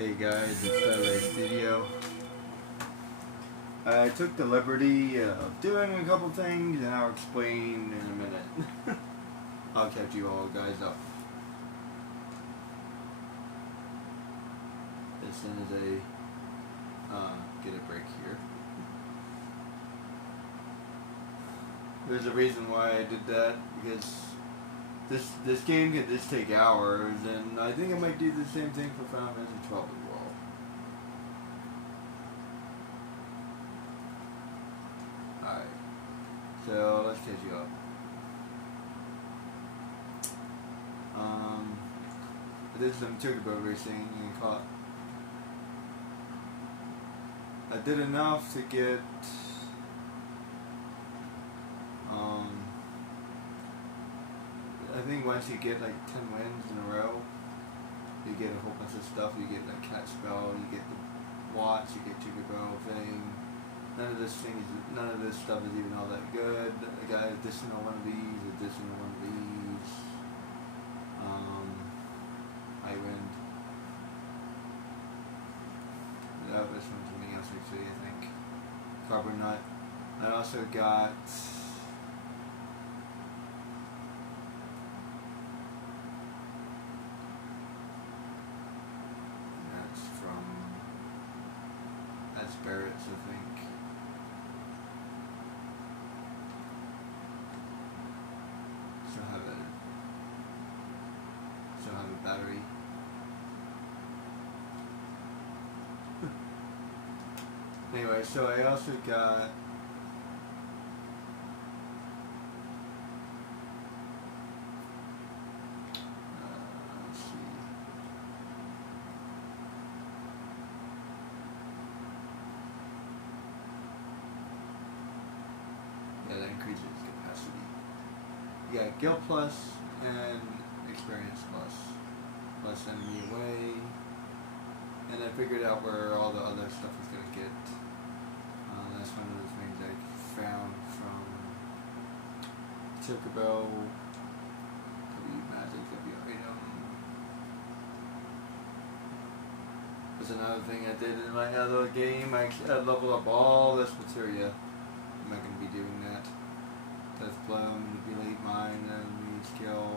Hey guys, it's Saturday Studio. I took the liberty of doing a couple things and I'll explain in a minute. I'll catch you all guys up as soon as I get a break here. There's a reason why I did that, because this game can just take hours, and I think I might do the same thing for Final Fantasy 12 as well. Alright, so let's catch you up. I did some turbo racing and caught. I did enough to get I think once you get like 10 wins in a row, you get a whole bunch of stuff. You get like cat spell, you get the watch, you get Chicobo thing. None of this stuff is even all that good. I got additional one of these, additional one of these. I win. That was from something else actually, I think. Carbon nut. I also got Barrett's, I think. Still have a battery. Anyway, so I also got that increases capacity. You got Guild Plus and Experience Plus. Plus Enemy Away. And I figured out where all the other stuff was going to get. That's one of the things I found from Chocobo, W Magic, W Item. There's another thing I did in my other game. I leveled up all this materia. I'm not going to be doing that. Death Blow, Manipulate, Mine, Enemy, Skill,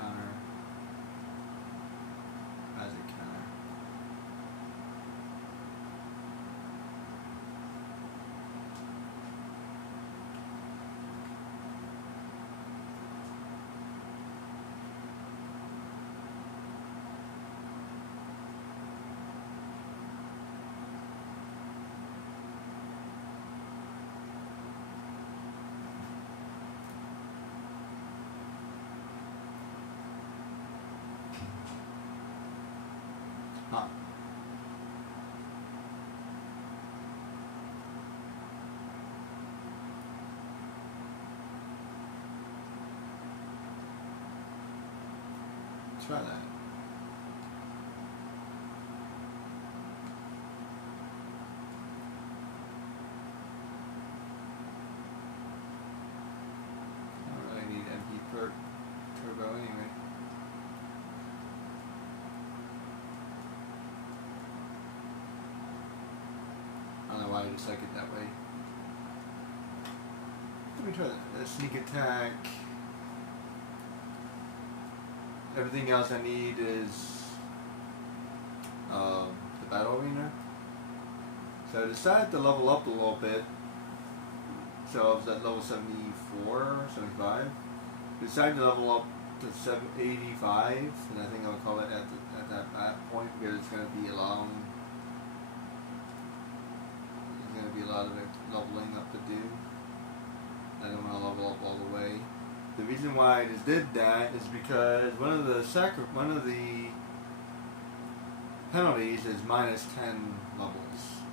Counter, Magic Counter. Try that. I don't really need MP per turbo anyway. I don't know why I just like it that way. Let me try that. Sneak attack. Everything else I need is the battle arena. So I decided to level up a little bit. So I was at level 74, 75. Decided to level up to 85, and I think I'll call it at that point, because it's going to be a lot of leveling up to do. I don't want to level up all the way. The reason why I just did that is because one of the penalties is minus 10 levels.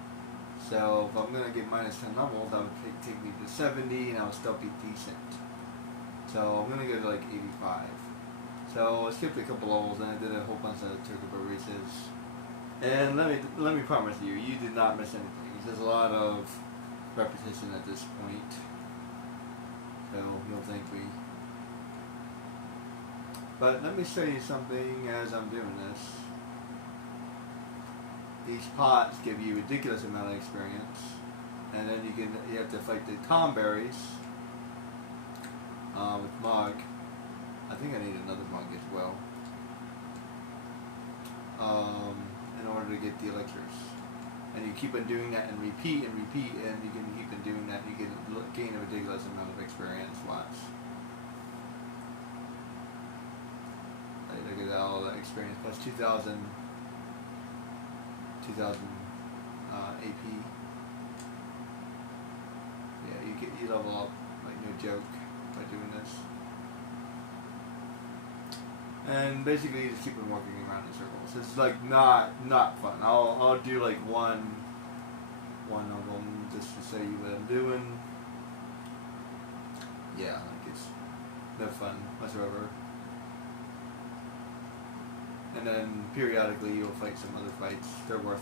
So if I'm gonna get minus 10 levels, that would take me to 70, and I would still be decent. So I'm gonna go to like 85. So I skipped a couple levels, and I did a whole bunch of turbo races. And let me promise you, you did not miss anything. There's a lot of repetition at this point. So you'll think we But let me show you something as I'm doing this. These pots give you a ridiculous amount of experience, and then you have to fight the Tomberries with Mug. I think I need another Mug as well in order to get the elixirs. And you keep on doing that and repeat, and you can keep on doing that. And you can gain a ridiculous amount of experience. Watch. Look at all that experience plus 2,000 AP. Yeah, you level up like no joke by doing this. And basically you just keep on walking around in circles. It's like not fun. I'll do like one of them just to show you what I'm doing. Yeah, like it's no fun whatsoever. And then periodically you'll fight some other fights. They're worth,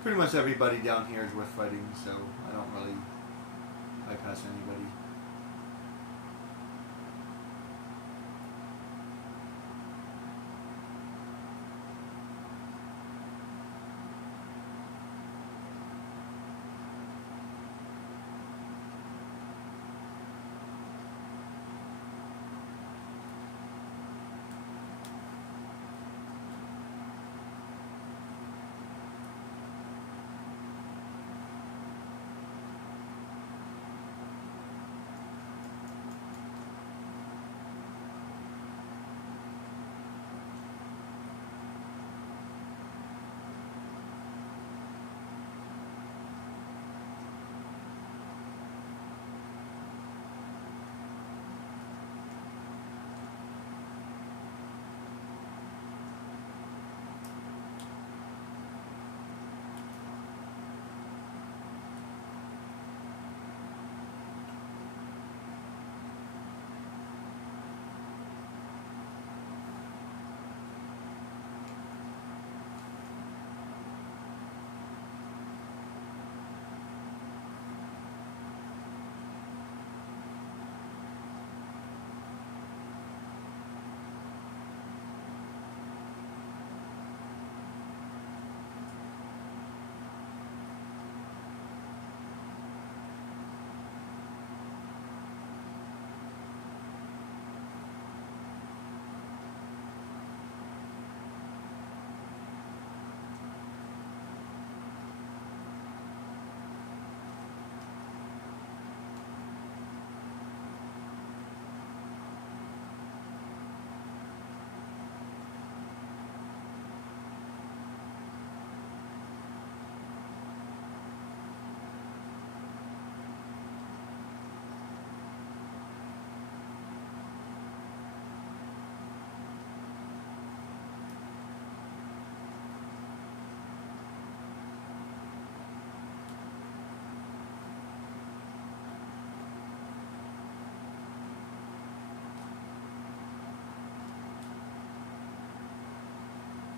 pretty much everybody down here is worth fighting, so I don't really bypass anybody.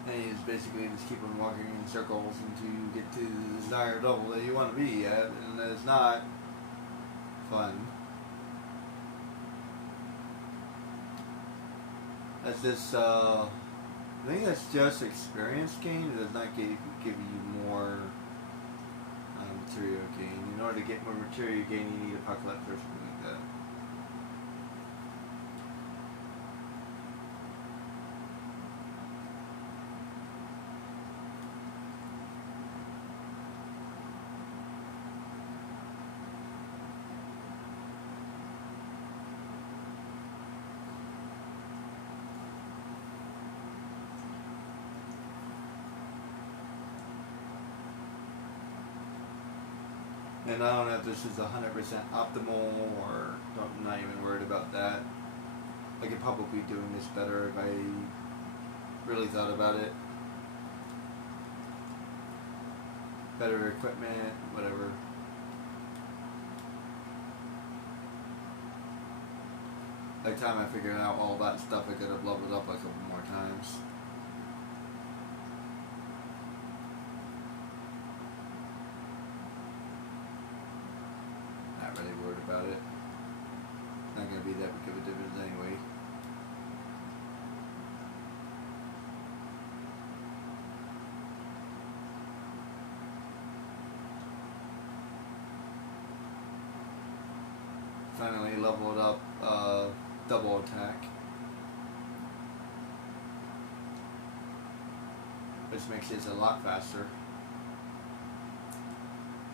And you just basically just keep on walking in circles until you get to the desired level that you want to be at, and it's not fun. That's just, I think that's just experience gain. It does not give you more material gain. In order to get more material gain, you need apocalypse or something like that. And I don't know if this is 100% optimal, or I'm not even worried about that. I could probably be doing this better if I really thought about it. Better equipment, whatever. By the time I figured out all that stuff, I could have leveled up a couple more times. Not really worried about it. Not going to be that big of a difference anyway. finally leveled up double attack, which makes it a lot faster.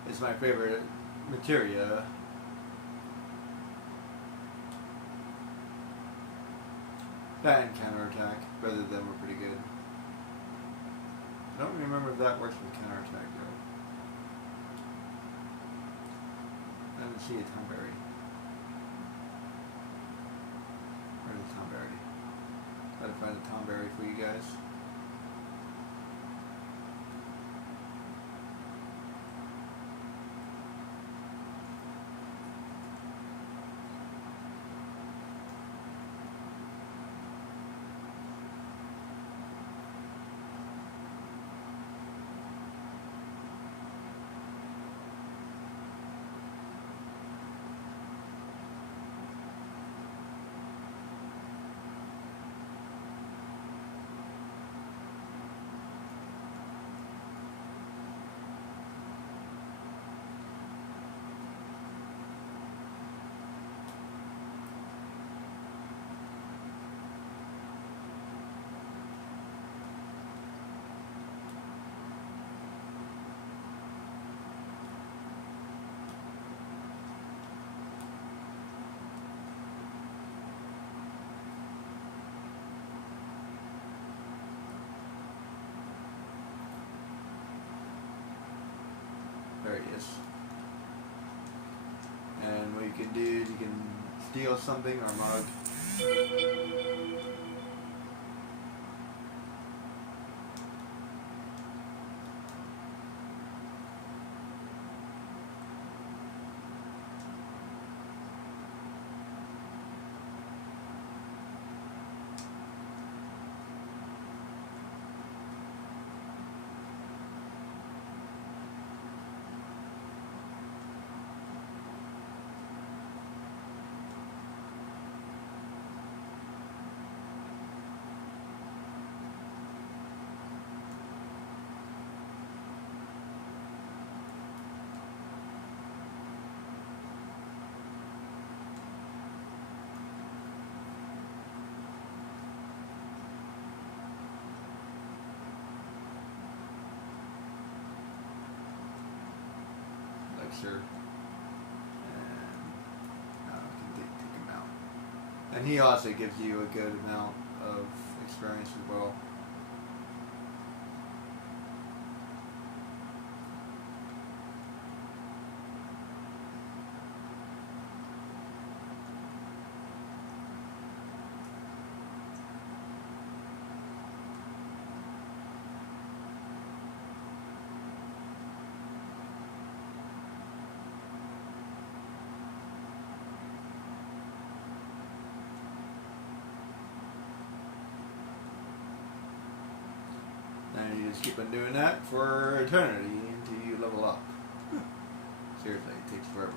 It's my favorite materia. That and counterattack, both of them were pretty good. I don't remember if that works with counterattack though. I didn't see a Tomberry. Where's the Tomberry? Try to find a Tomberry for you guys. There he is. And what you can do is you can steal something or mug. Sure. And can take him out. And he also gives you a good amount of experience as well. And you just keep on doing that for eternity until you level up. Seriously, it takes forever.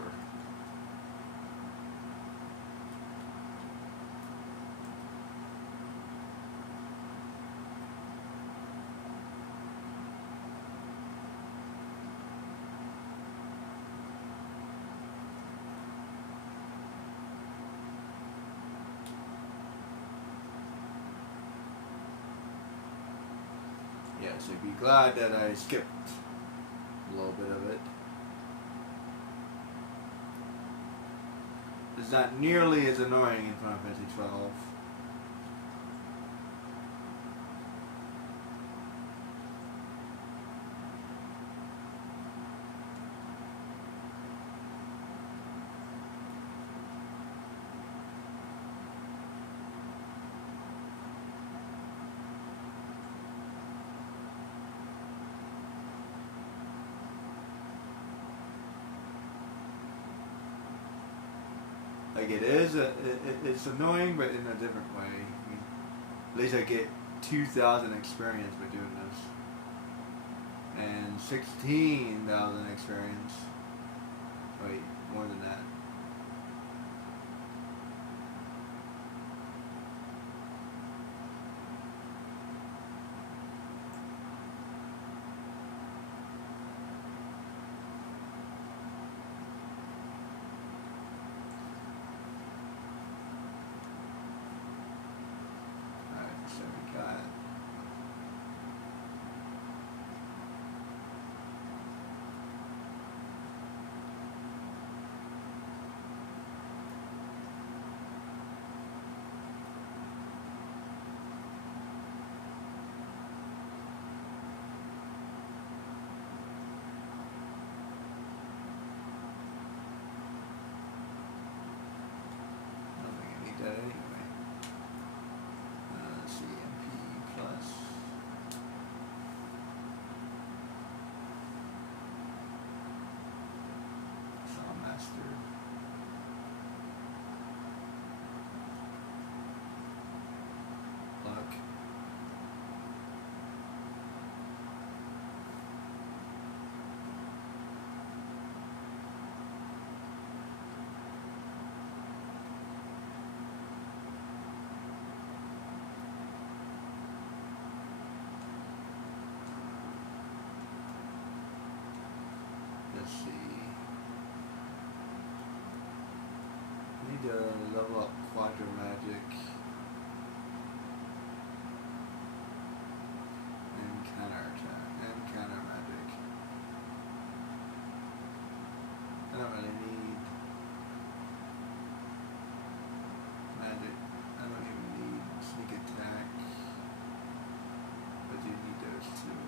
Yeah, so be glad that I skipped a little bit of it. It's not nearly as annoying in Final Fantasy 12. Like it is, it's annoying, but in a different way. I mean, at least I get 2,000 experience by doing this, and 16,000 experience. Wait, more than that. need to level up Quadra Magic and counter attack and counter magic. I don't really need magic. I don't even need sneak attack. But you need those two.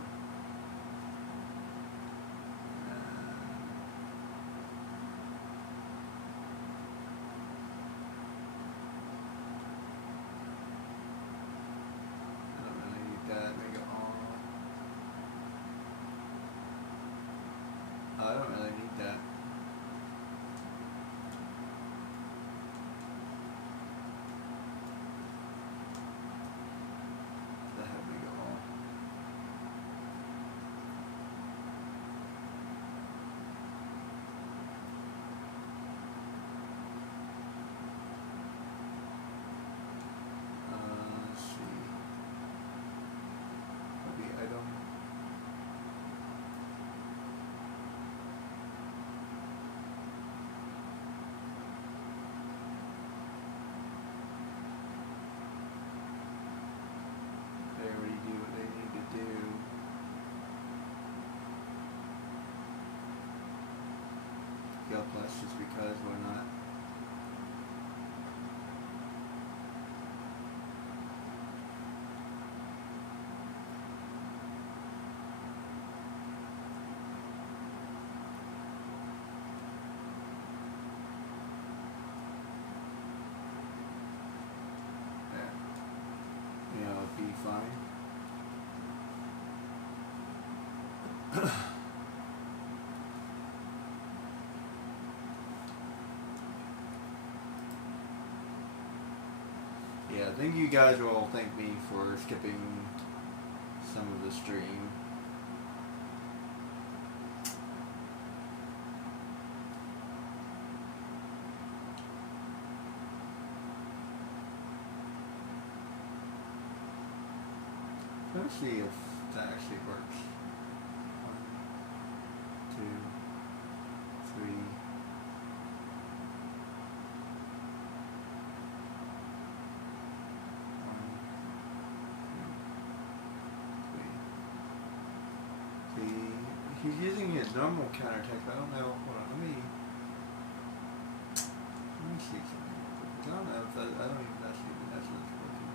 I don't really need that. Make it all. I don't really need that. That had make it all. Let's see. Maybe item. They already do what they need to do. Go plus just because why not? There. You know, it'd be fine. Yeah, I think you guys will thank me for skipping some of the stream. Let's see if that actually works. 1, 2, 3. He's using his normal counterattack, but I don't know. Hold on, let me see something. I don't know if that, I don't even actually think that's what's working.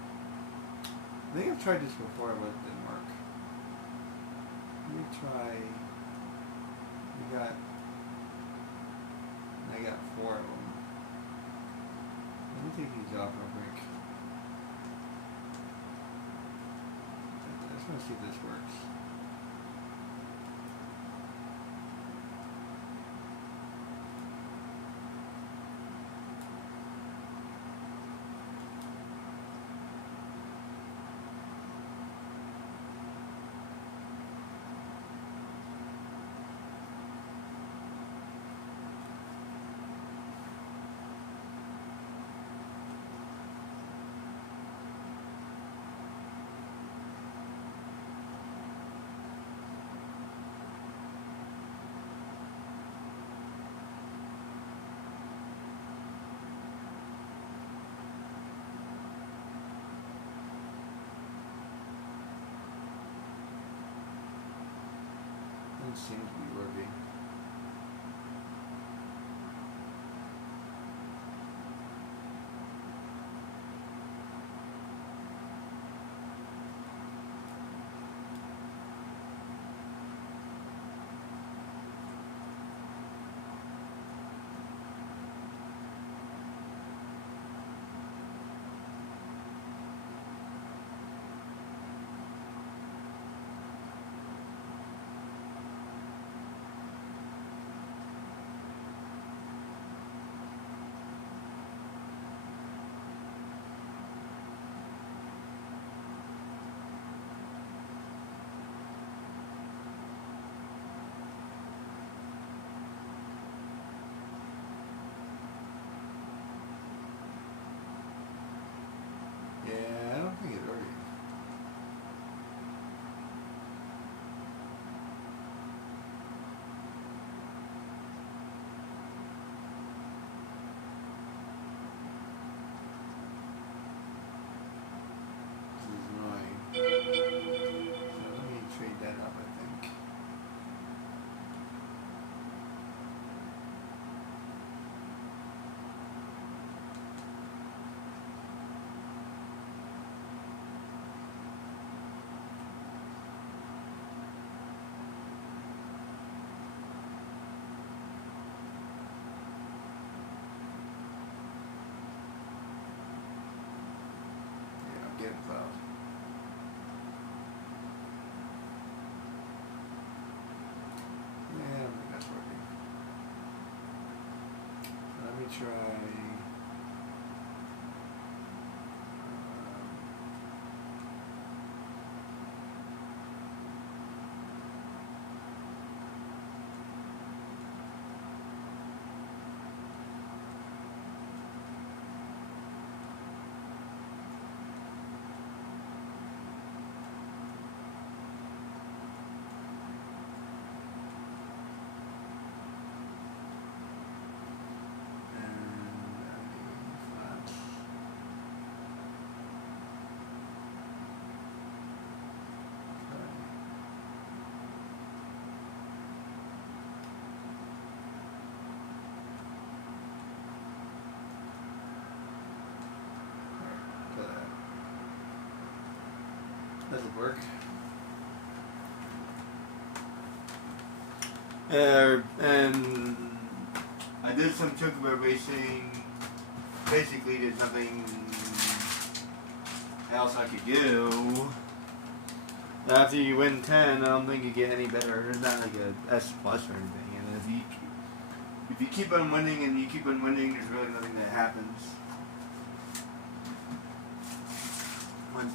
I think I've tried this before, but it didn't work. Let me try. I got 4 of them. Let me take these off real quick. I just want to see if this works. It seems to be working. try. That'll work. And I did some chocobo racing. Basically, there's nothing else I could do. After you win 10, I don't think you get any better. There's not like a S plus or anything. And if you keep on winning and you keep on winning, there's really nothing that happens.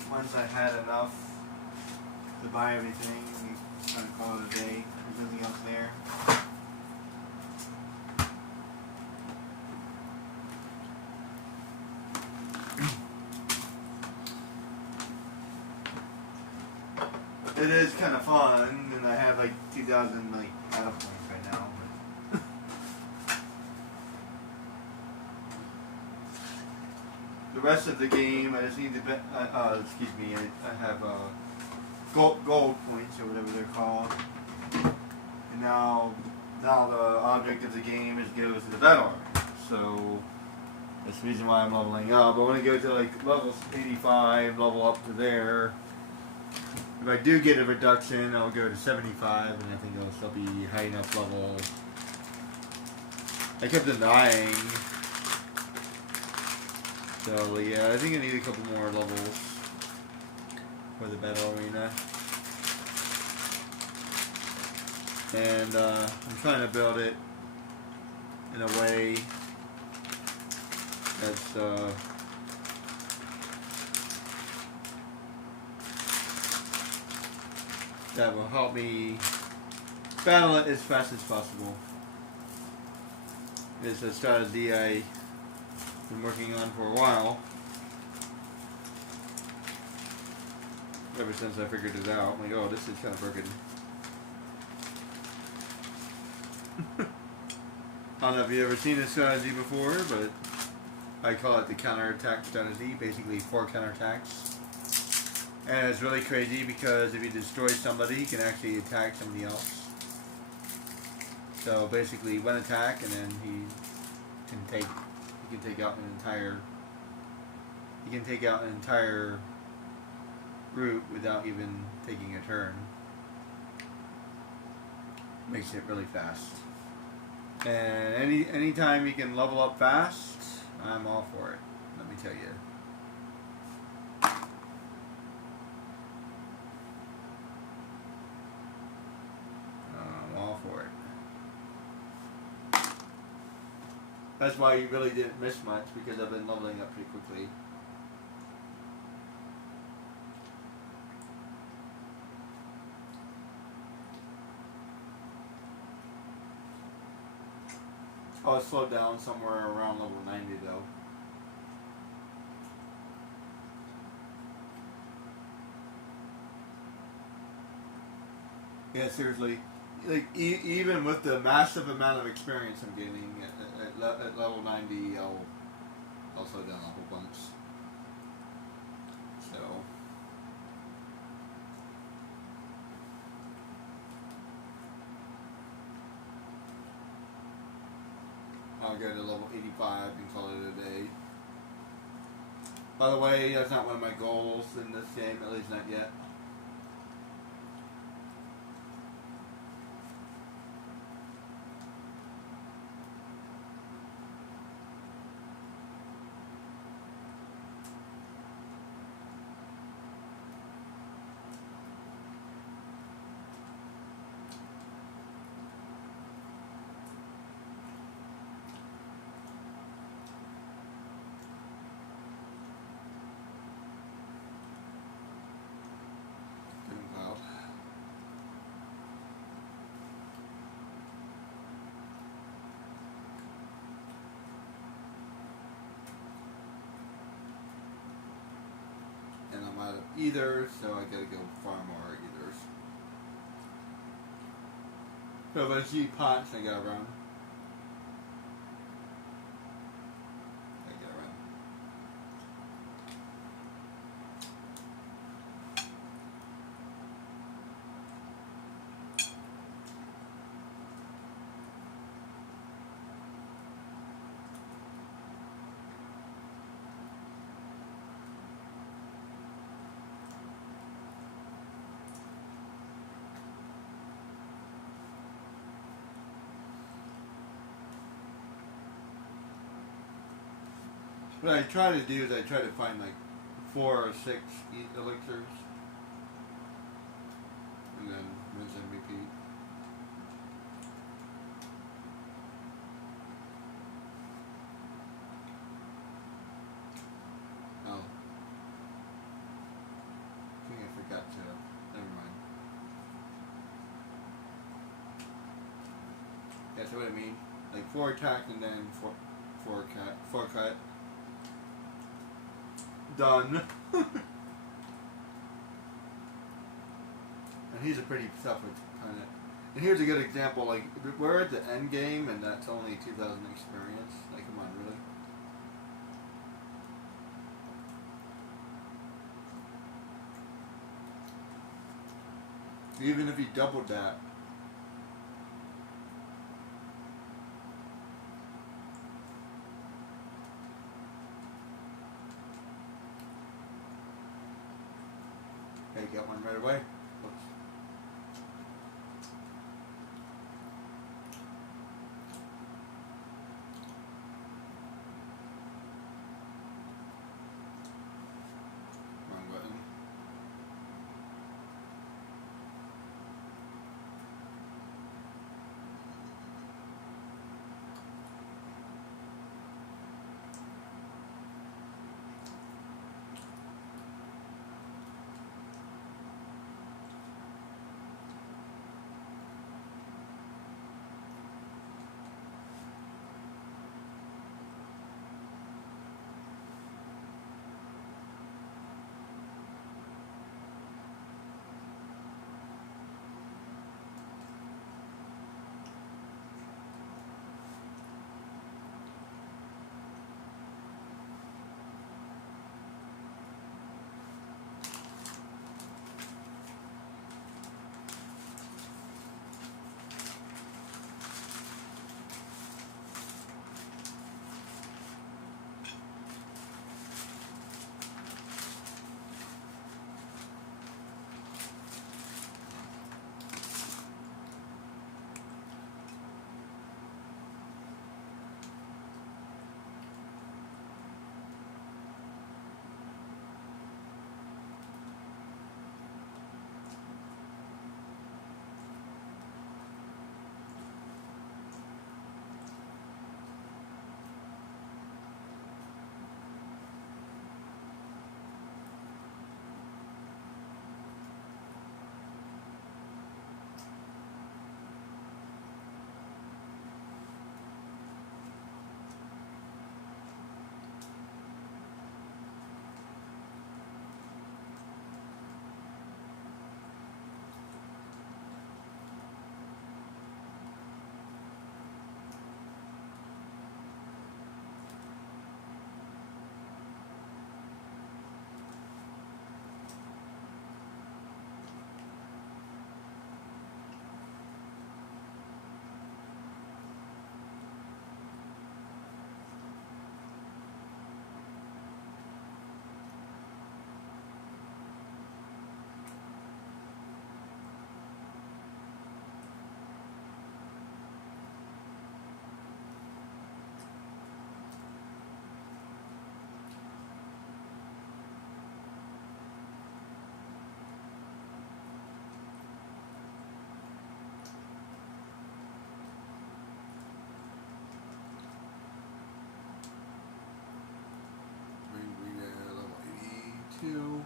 Once I had enough to buy everything, we kind of call it a day. There's nothing else there. It is kind of fun, and I have like 2,000 like out of points right now. The rest of the game, I just need to bet. Excuse me, I have gold points or whatever they're called. And now the object of the game is go to the battle. So that's the reason why I'm leveling up. I want to go to like level 85, level up to there. If I do get a reduction, I'll go to 75, and I think I'll still be high enough level. I kept denying. So yeah, I think I need a couple more levels for the battle arena. And I'm trying to build it in a way that's that will help me battle it as fast as possible. It's a strategy I've been working on for a while. Ever since I figured it out. I'm like, oh, this is kind of broken. I don't know if you've ever seen this strategy before, but I call it the counterattack strategy. Basically 4 counterattacks. And it's really crazy because if you destroy somebody, you can actually attack somebody else. So basically, one attack, and then he can take out an entire group without even taking a turn. Makes it really fast. And anytime you can level up fast, I'm all for it. Let me tell you. That's why you really didn't miss much, because I've been leveling up pretty quickly. Oh, it slowed down somewhere around level 90 though. Yeah, seriously. Like even with the massive amount of experience I'm getting at level 90, I'll slow down a whole bunch. So I'll go to level 85 and call it a day. By the way, that's not one of my goals in this game, at least not yet. either, so I gotta go far more ethers. So if I see pots, I gotta run. I gotta run. What I try to do is I try to find like 4 or 6 elixirs, and then rinse and repeat. Oh, I think I forgot to. Never mind. That's what I mean. Like 4 attack and then 4 cut. Done. And he's a pretty tough kind of. And here's a good example. Like we're at the end game, and that's only 2,000 experience. Like, come on, really? Even if he doubled that. Hey, get one right away. Whoops. Wrong button. Level 82.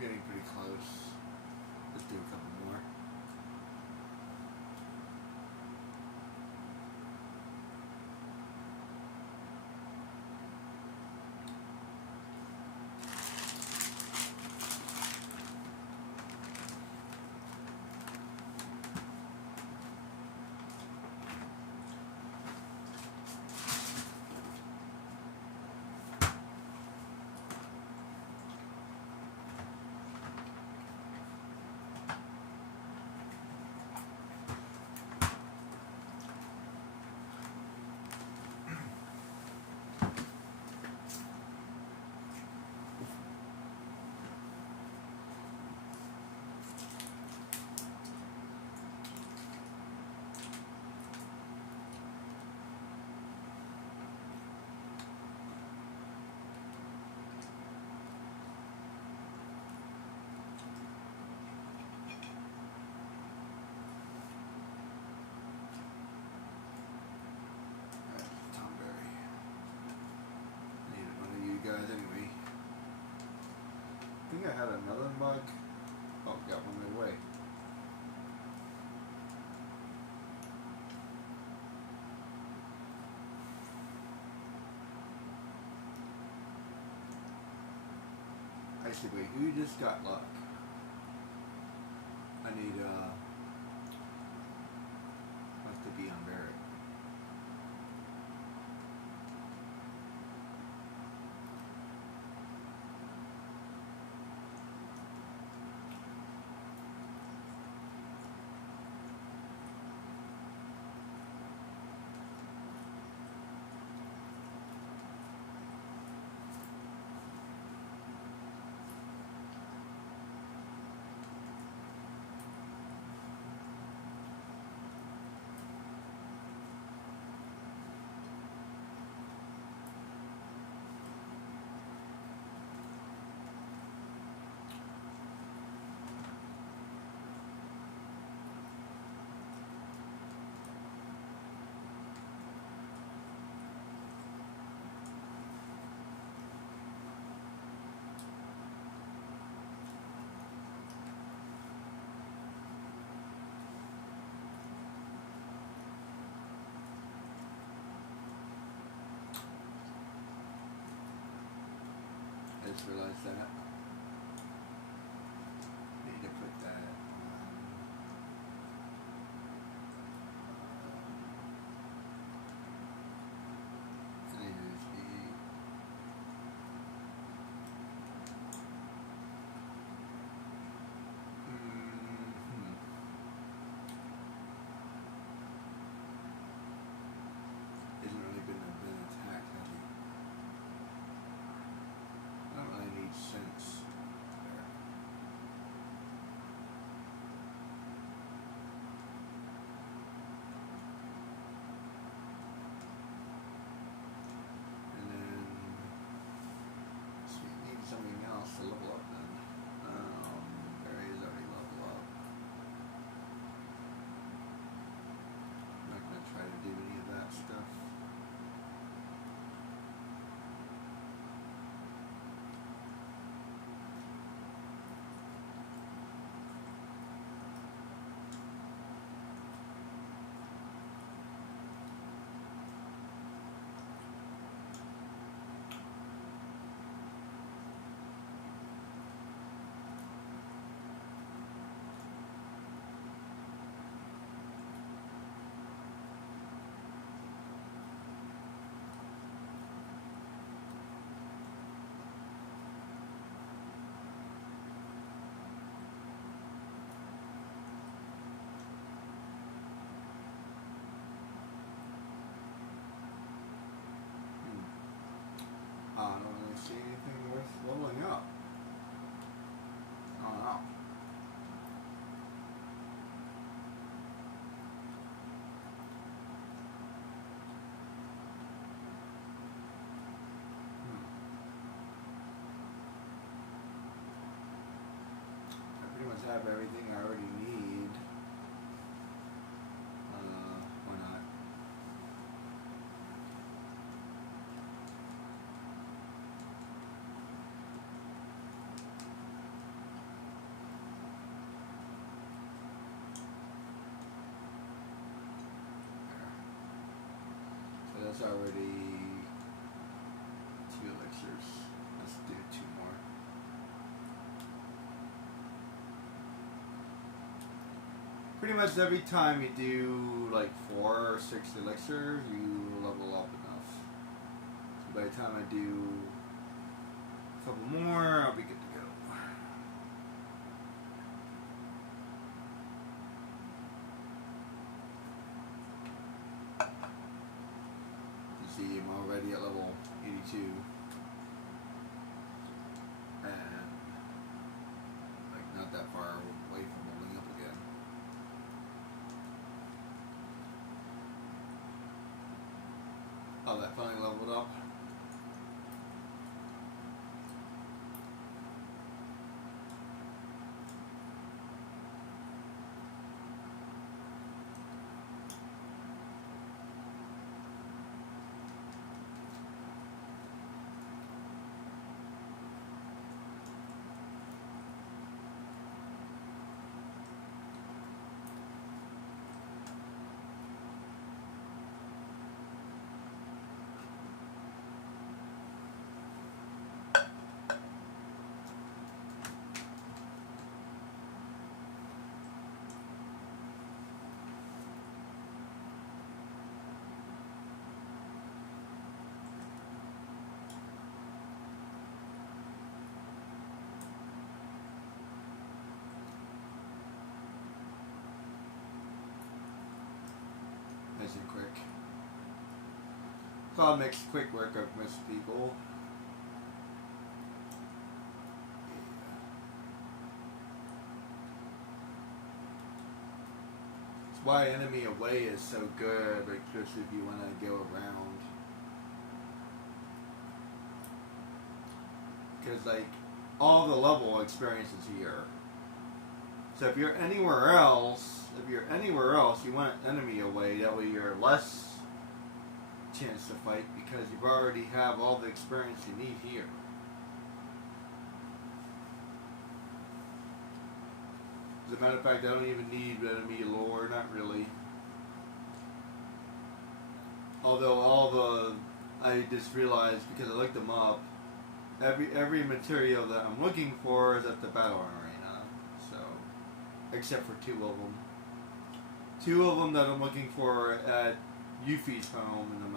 Getting pretty close. Let's do a couple more. think I had another mug. Oh, got one right away. I said, wait, who just got luck? I need, what's to be on Barrett? I just realized that. Need to put that on. And it is the Isn't really been attacked, has he? I don't really need sense there. And then let's see, need something else to level up then. There is already level up. I'm not gonna try to do any of that stuff. I don't really see anything worth leveling up. Oh no. I pretty much have everything I already need. Why not? So that's already 2 elixirs. Let's do 2 more. Pretty much every time you do like 4 or 6 elixirs, you level up enough. So by the time I do a couple more, I'll be good to go. You see, I'm already at level 82. And like not that far away from leveling up again. Oh, that finally leveled up. Cloud makes quick work of most people. That's why enemy away is so good, like just if you want to go around. Because like all the level experience is here. So if you're anywhere else, you want an enemy away. That way you're less chance to fight because you already have all the experience you need here. As a matter of fact, I don't even need enemy lore, not really. Although I just realized because I looked them up, every material that I'm looking for is at the battle arena. So, except for two of them. Two of them that I'm looking for at Yuffie's home, and I'm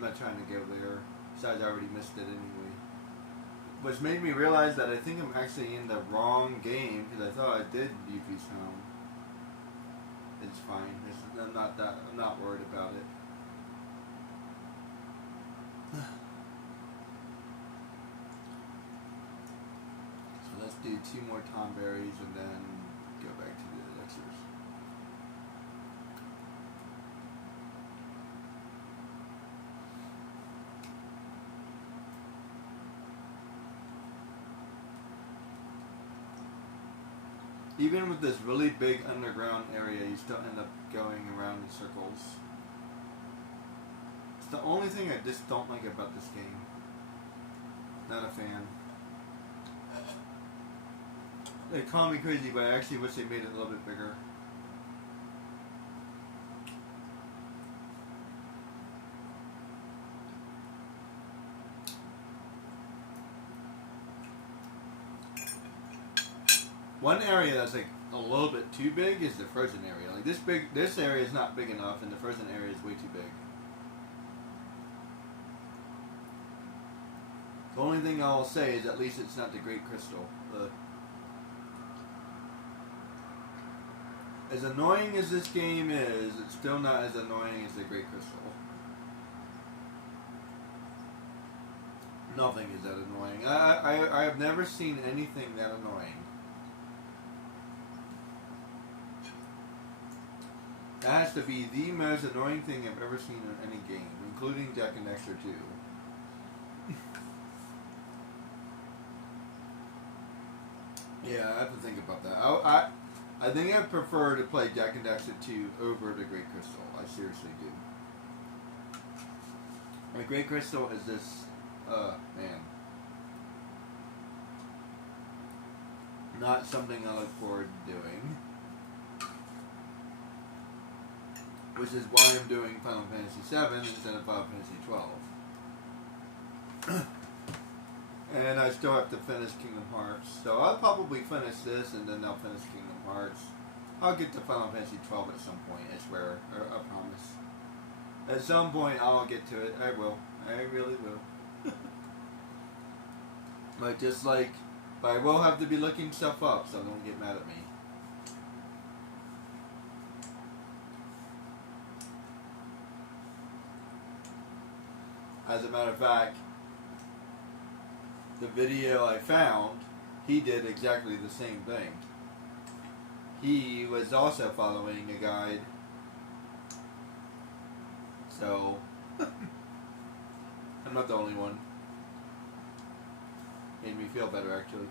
not trying to go there. Besides, I already missed it anyway. Which made me realize that I think I'm actually in the wrong game because I thought I did Yuffie's home. It's fine. I'm not worried about it. So let's do 2 more tomberries and then go back to the elixirs. Even with this really big underground area, you still end up going around in circles. It's the only thing I just don't like about this game. Not a fan. They call me crazy, but I actually wish they made it a little bit bigger. One area that's like a little bit too big is the frozen area. Like this area is not big enough, and the frozen area is way too big. The only thing I'll say is at least it's not the Great Crystal. As annoying as this game is, it's still not as annoying as the Great Crystal. Nothing is that annoying. I have never seen anything that annoying. That has to be the most annoying thing I've ever seen in any game, including Jak and Daxter 2. Yeah, I have to think about that. I think I prefer to play Jak and Daxter 2 over the Great Crystal. I seriously do. The Great Crystal is this, man. Not something I look forward to doing. Which is why I'm doing Final Fantasy 7 instead of Final Fantasy 12. And I still have to finish Kingdom Hearts. So I'll probably finish this and then I'll finish Kingdom Hearts. I'll get to Final Fantasy 12 at some point, I swear. I promise. At some point I'll get to it. I will. I really will. But just like, but I will have to be looking stuff up, so don't get mad at me. As a matter of fact, the video I found, he did exactly the same thing. He was also following a guide. So, I'm not the only one. Made me feel better, actually.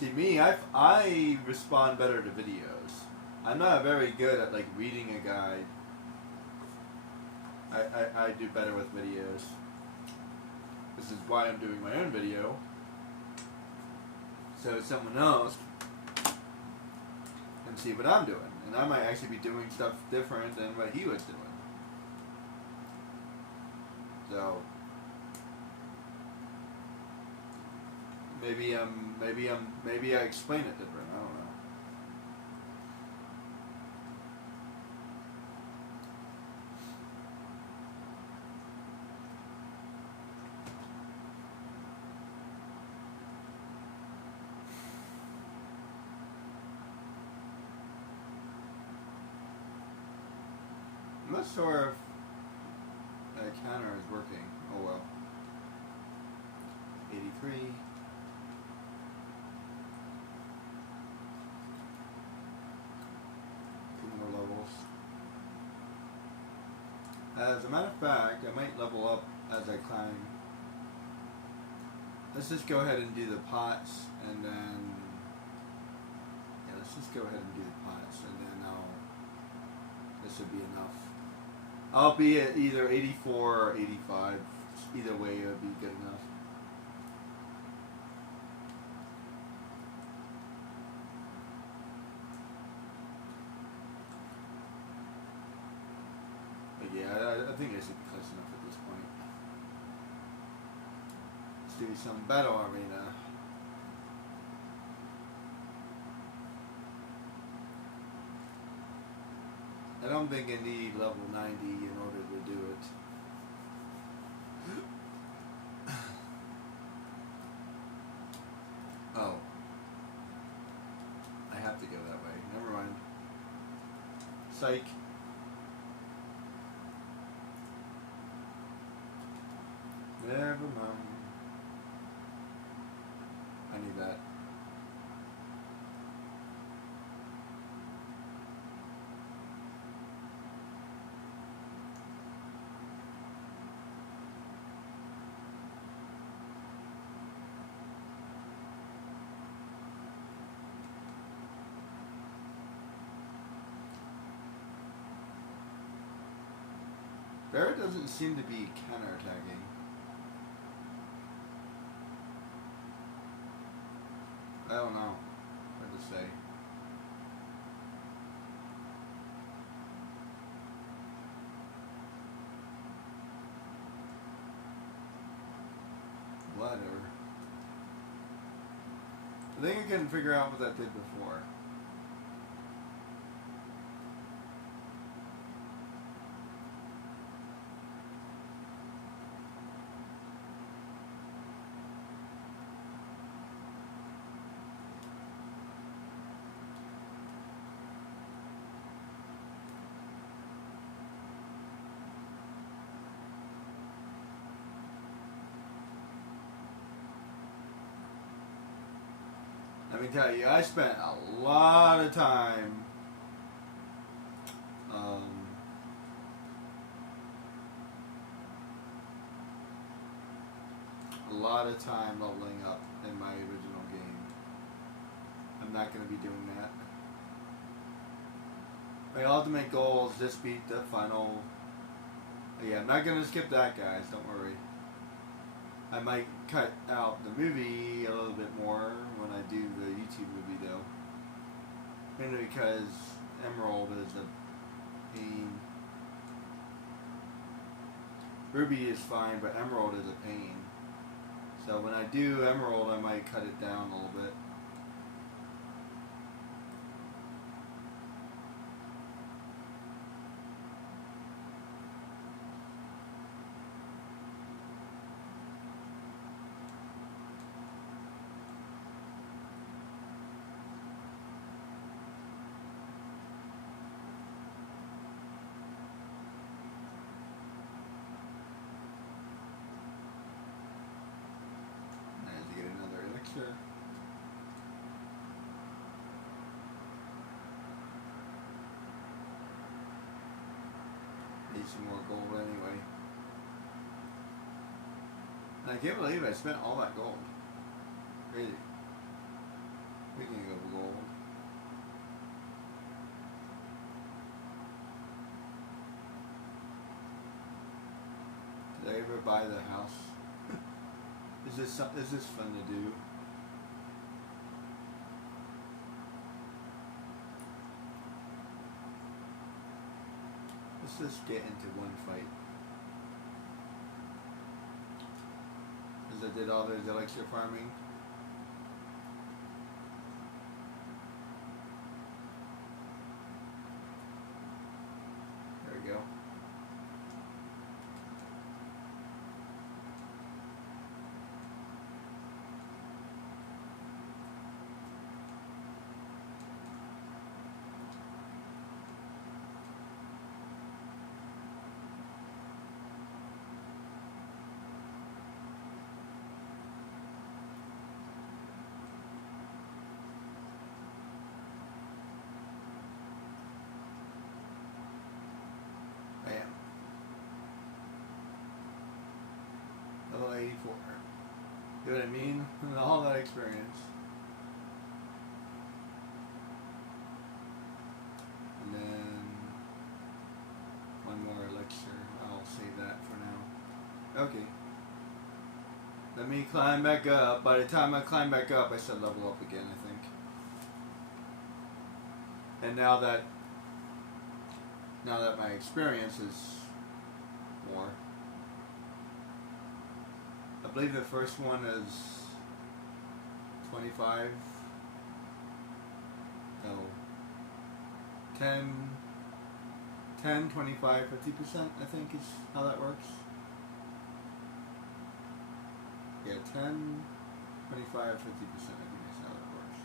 See, me, I respond better to videos. I'm not very good at like reading a guide. I do better with videos. This is why I'm doing my own video. So someone else can see what I'm doing. And I might actually be doing stuff different than what he was doing. So maybe I explain it different. I don't know. not sure if a counter is working. Oh well. 83. Two more levels. As a matter of fact, I might level up as I climb. Let's just go ahead and do the pots, and then let's just go ahead and do the pots, and then this would be enough. I'll be at either 84 or 85. Either way, it would be good enough. But yeah, I think I should be close enough at this point. Let's do some battle arena. I don't think I need level 90 in order to do it. Oh. I have to go that way. Never mind. Psych. Never mind. I need that. Barrett doesn't seem to be counterattacking. I don't know. Hard to say. Whatever. I think I can figure out what that did before. Let me tell you, I spent a lot of time leveling up in my original game. I'm not going to be doing that. My ultimate goal is just beat the final. Yeah, I'm not going to skip that, guys. Don't worry. I might cut out the movie a little bit more when I do the YouTube movie, though. Mainly because Emerald is a pain. Ruby is fine, but Emerald is a pain. So when I do Emerald, I might cut it down a little bit. Sure. Need some more gold anyway. And I can't believe I spent all that gold. Crazy. Speaking of gold. Did I ever buy the house? Is this fun to do? Let's just get into one fight. Because I did all those elixir farming. There we go. You know what I mean? All that experience. And then one more elixir. I'll save that for now. Okay. Let me climb back up. By the time I climb back up, I should level up again, I think. And now that my experience is more, I believe the first one is 25. No. 10, 25, 50%, I think is how that works. Yeah, 10, 25, 50%, I think is how that works.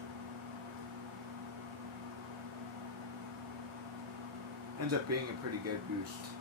Ends up being a pretty good boost.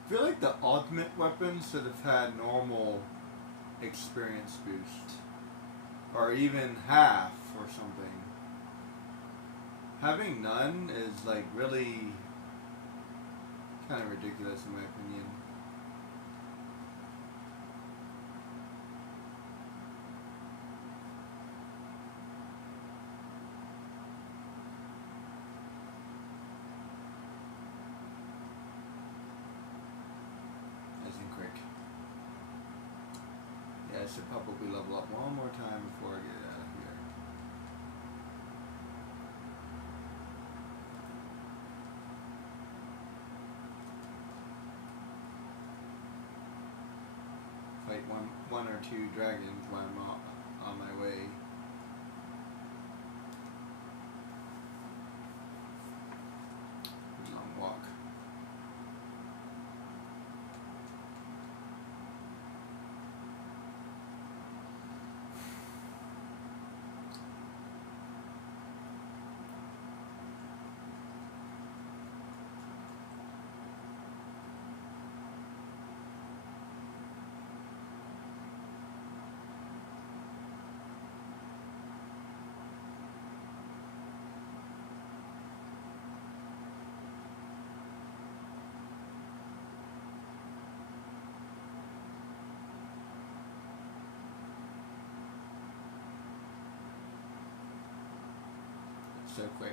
I feel like the ultimate weapon should have had normal experience boost. Or even half or something. Having none is like really kind of ridiculous in my opinion. Yeah, I should probably level up one more time before I get out of here. Fight one or two dragons while I'm on my way. Long walk. So quick.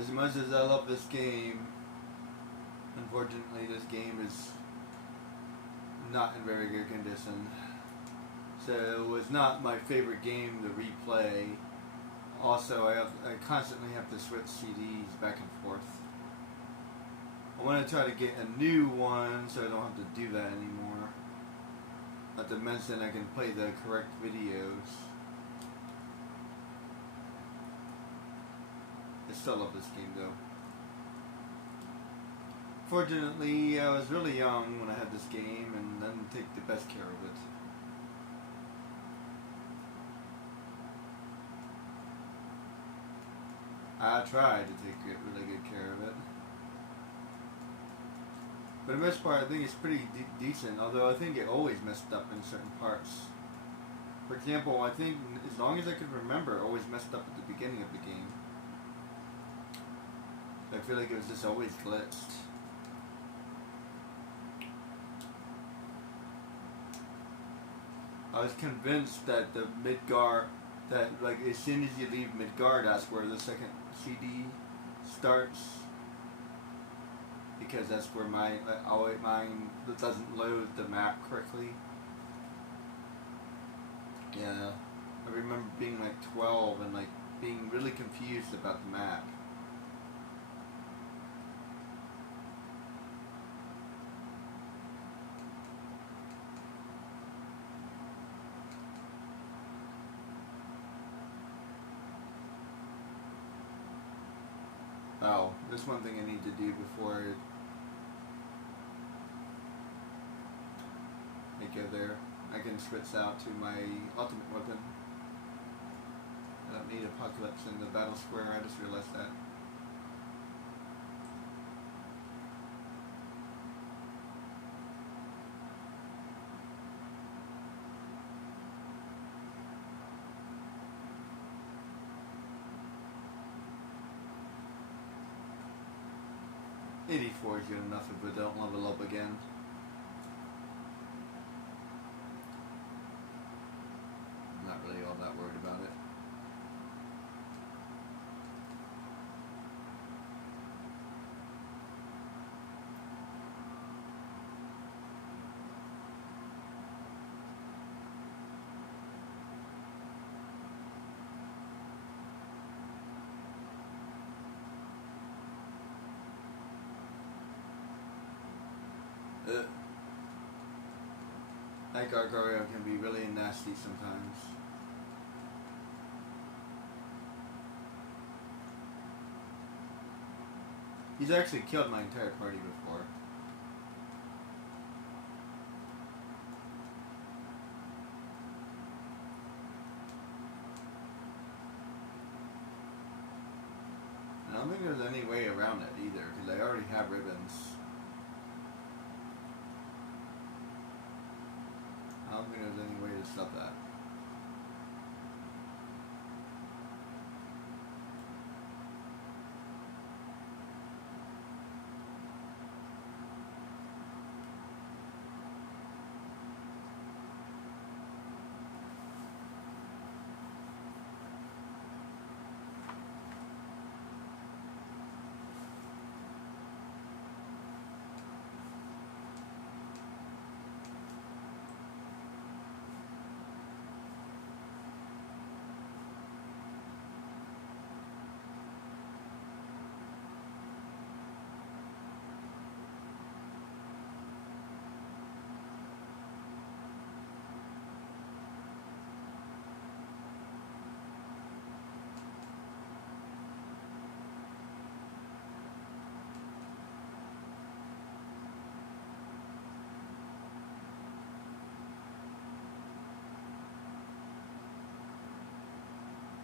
As much as I love this game, unfortunately this game is not in very good condition. So it was not my favorite game to replay. Also, I constantly have to switch CDs back and forth. I want to try to get a new one so I don't have to do that anymore. Not to mention I can play the correct videos. I still love this game though. Fortunately, I was really young when I had this game and didn't take the best care of it. I tried to take really good care of it. For the most part, I think it's pretty decent, although I think it always messed up in certain parts. For example, I think as long as I could remember, it always messed up at the beginning of the game. I feel like it was just always glitched. I was convinced that the Midgar, that like as soon as you leave Midgar, that's where the second CD starts. Because that's where mine doesn't load the map correctly. Yeah, I remember being like 12 and like being really confused about the map. Oh, there's one thing I need to do before I go there. I can switch out to my ultimate weapon. I don't need Apocalypse in the battle square, I just realized that. '84 is good enough if we don't level up again. I'm not really all that worried about it. That gargoyle can be really nasty sometimes. He's actually killed my entire party before. And I don't think there's any way around it either, because I already have ribbons. I don't think there's any way to stop that.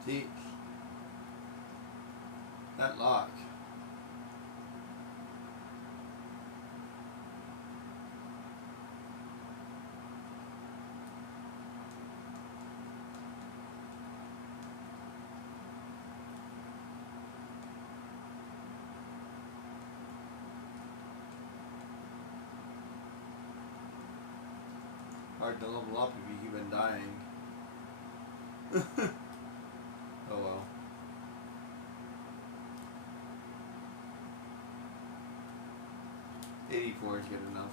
See, that lock. Hard to level up if you keep on dying. Oh well. 84 is good enough.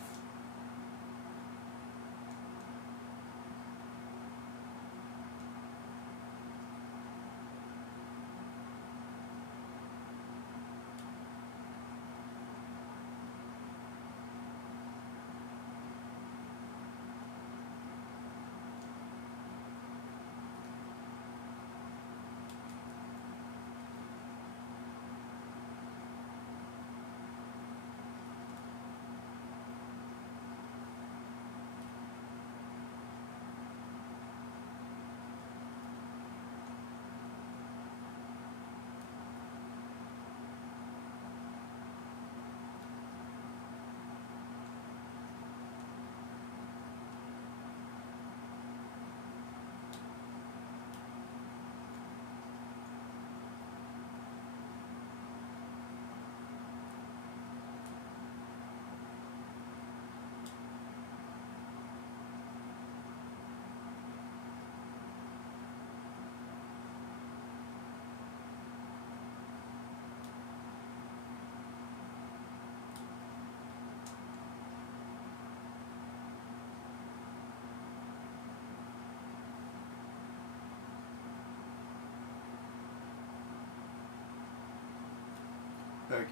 Okay.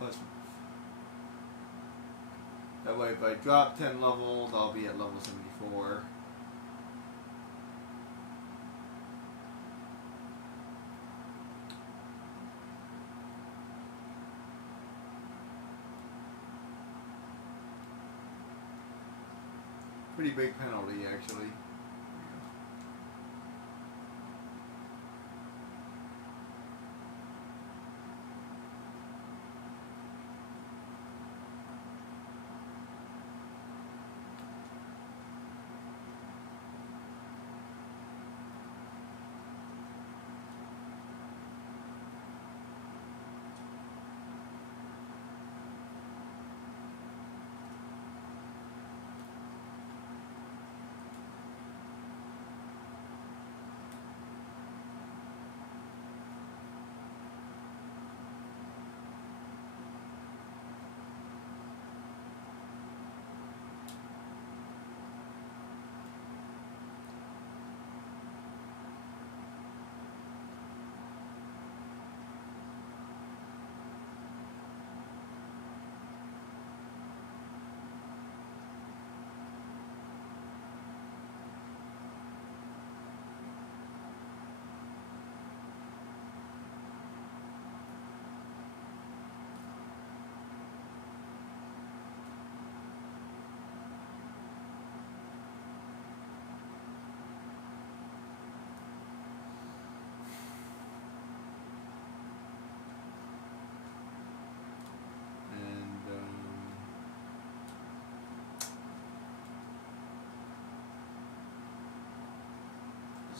Plus, that way if I drop 10 levels, I'll be at level 74. Pretty big penalty, actually.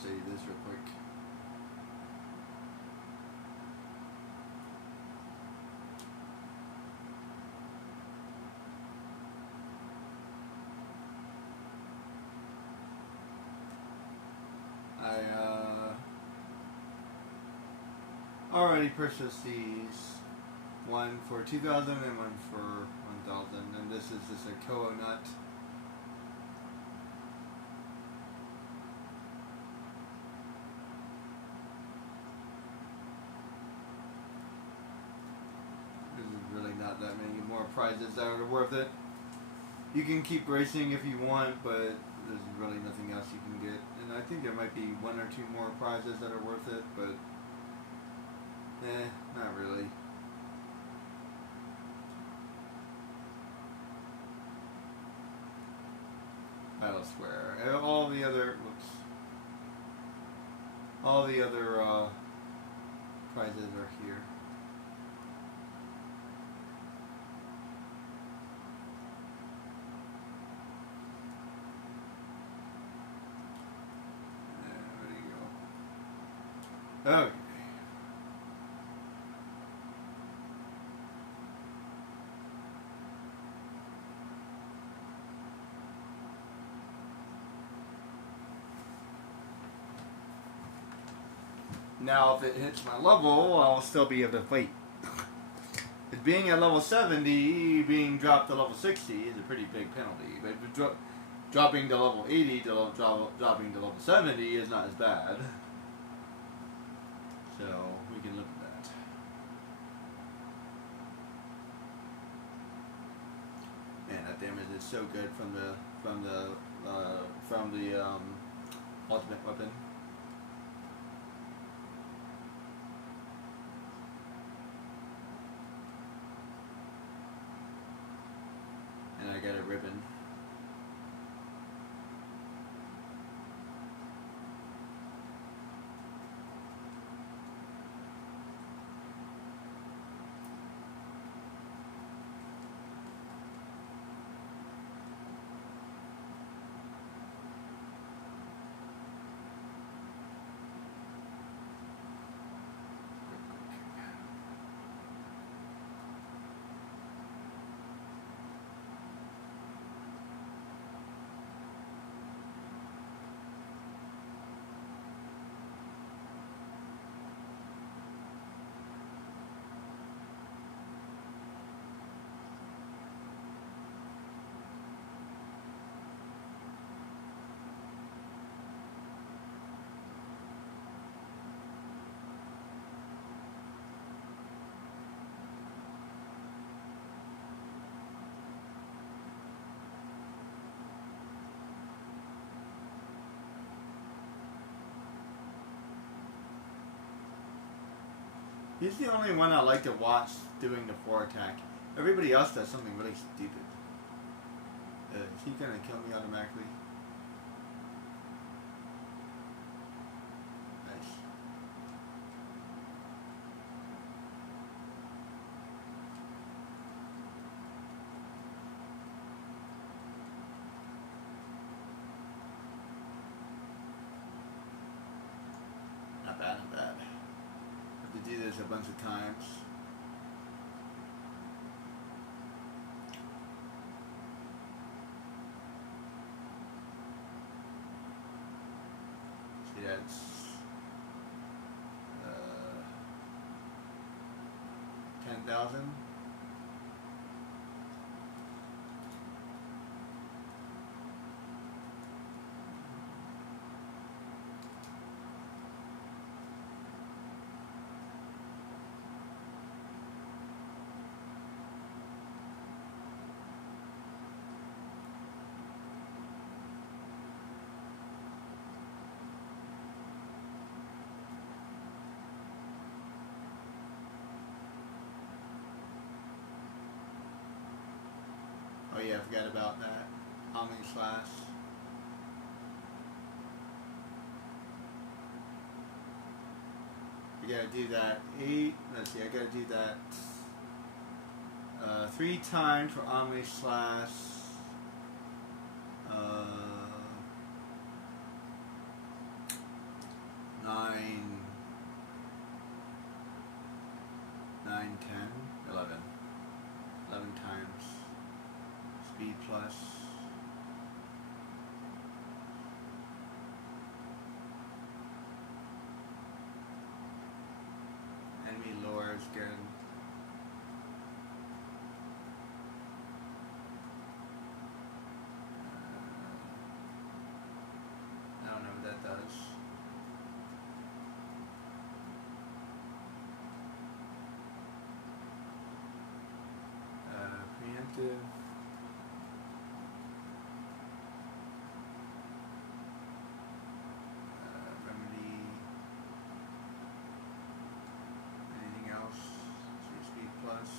Show you this real quick. I already purchased these, one for 2,000 and one for 1,000, and this is just a koa nut. Not that many more prizes that are worth it. You can keep racing if you want, but there's really nothing else you can get. And I think there might be one or two more prizes that are worth it, but not really. Battle Square. All the other prizes are here. Okay. Now, if it hits my level, I'll still be able to fight. being at level 70, being dropped to level 60 is a pretty big penalty. But dropping to level 80 to dropping to level 70 is not as bad. So we can look at that. Man, that damage is so good from the ultimate weapon. And I got a ribbon. He's the only one I like to watch doing the 4 attack. Everybody else does something really stupid. Is he gonna kill me automatically? Nice. Not bad, not bad. Have to do this a bunch of times. See, that's 10,000. Oh yeah, I forgot about that. Homing slash. I gotta do that 8. Let's see, I gotta do that 3 times for Omni slash. 9, 10, 11. 11 times. Speed plus. Enemy lore is good. I don't know what that does. Preemptive. Remedy. Anything else? Speed plus.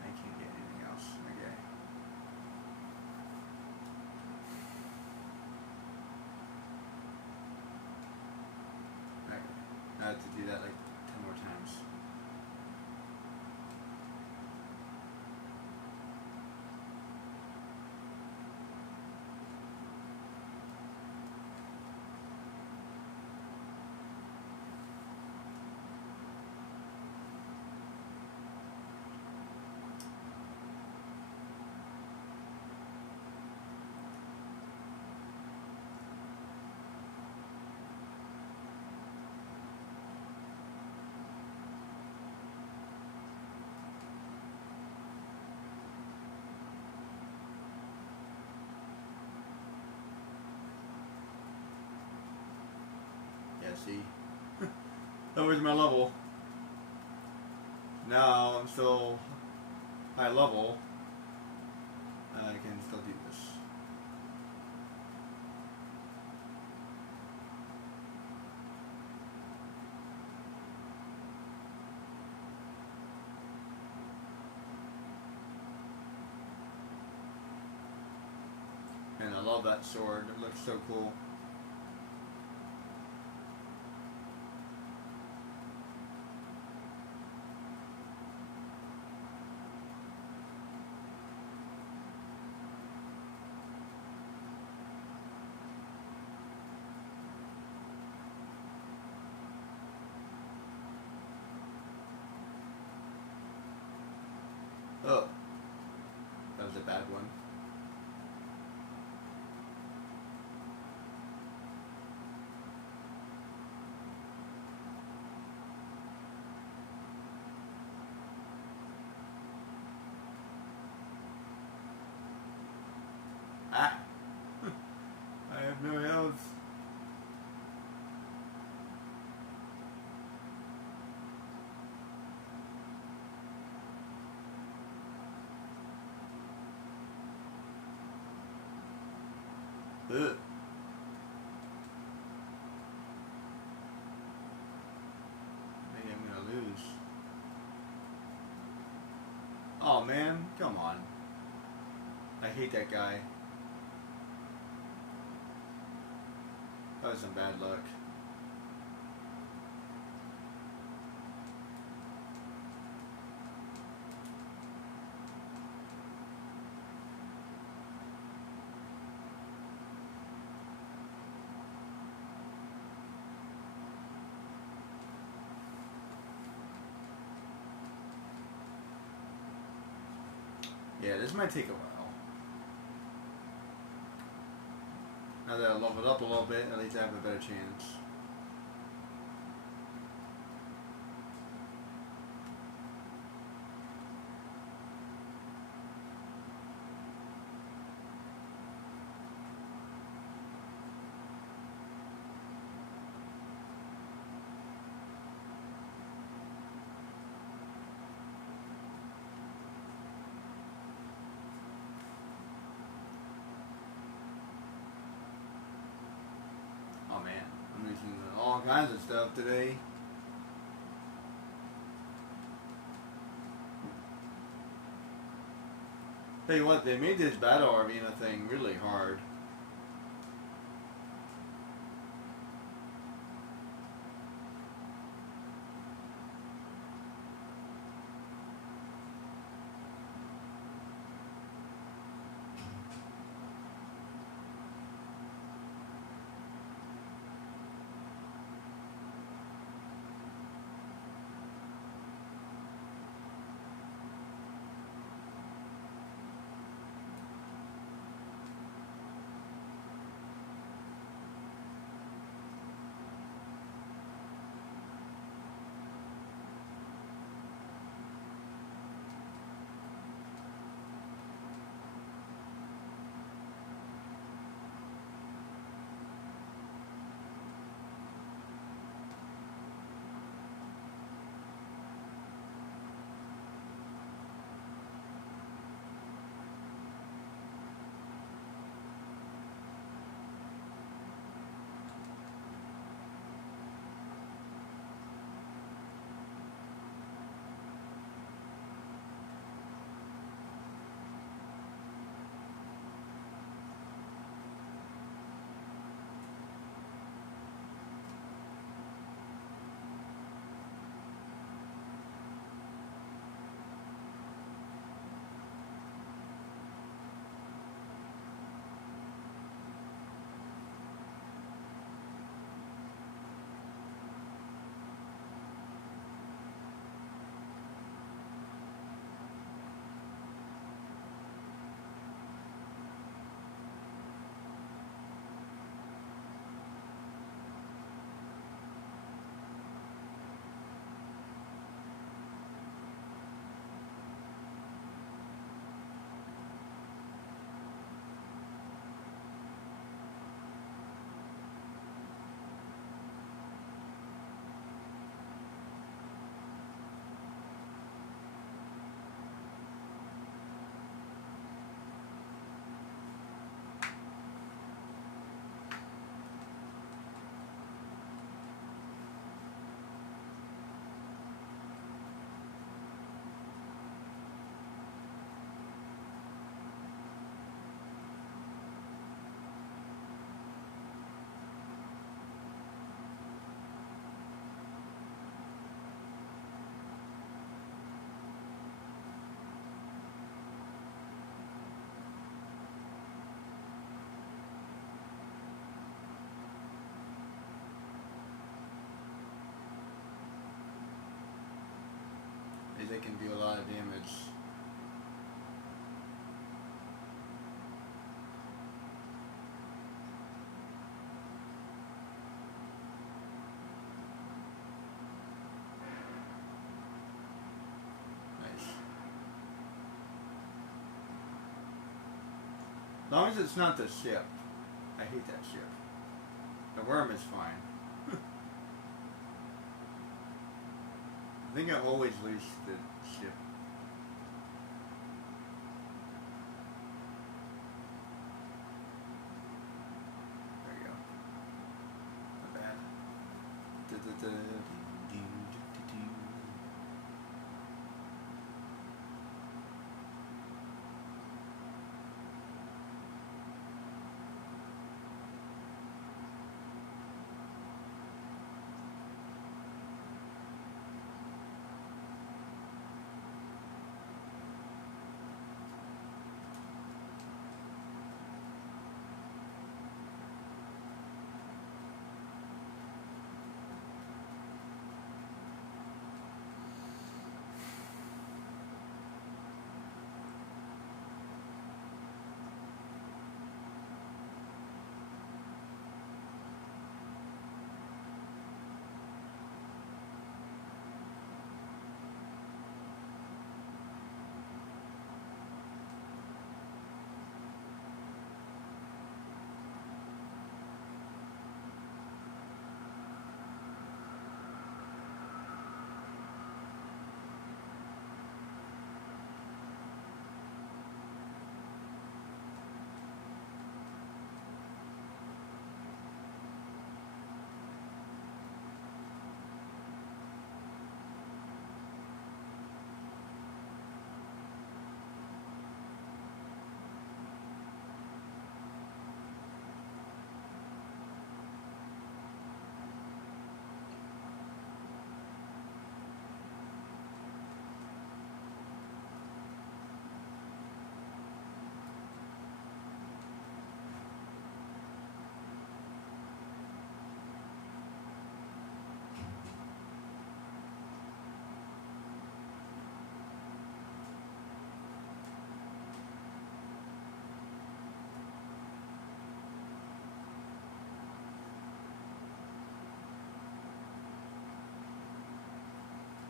I can't get anything else. Okay. I have to do that like 10 more times. see. That was my level. Now I'm still high level. I can still do this. And I love that sword. It looks so cool. Oh, that was a bad one. Ah! I have no health. Ugh. Maybe I'm gonna lose. Oh man, come on. I hate that guy. That was some bad luck. Yeah, this might take a while. Now that I leveled up a little bit, at least I have a better chance. Oh man, I'm using all kinds of stuff today. Tell you what, they made this battle arena thing really hard. that can do a lot of damage. Nice. As long as it's not the ship. I hate that ship. The worm is fine. I think I always lose the ship. There you go. Not bad.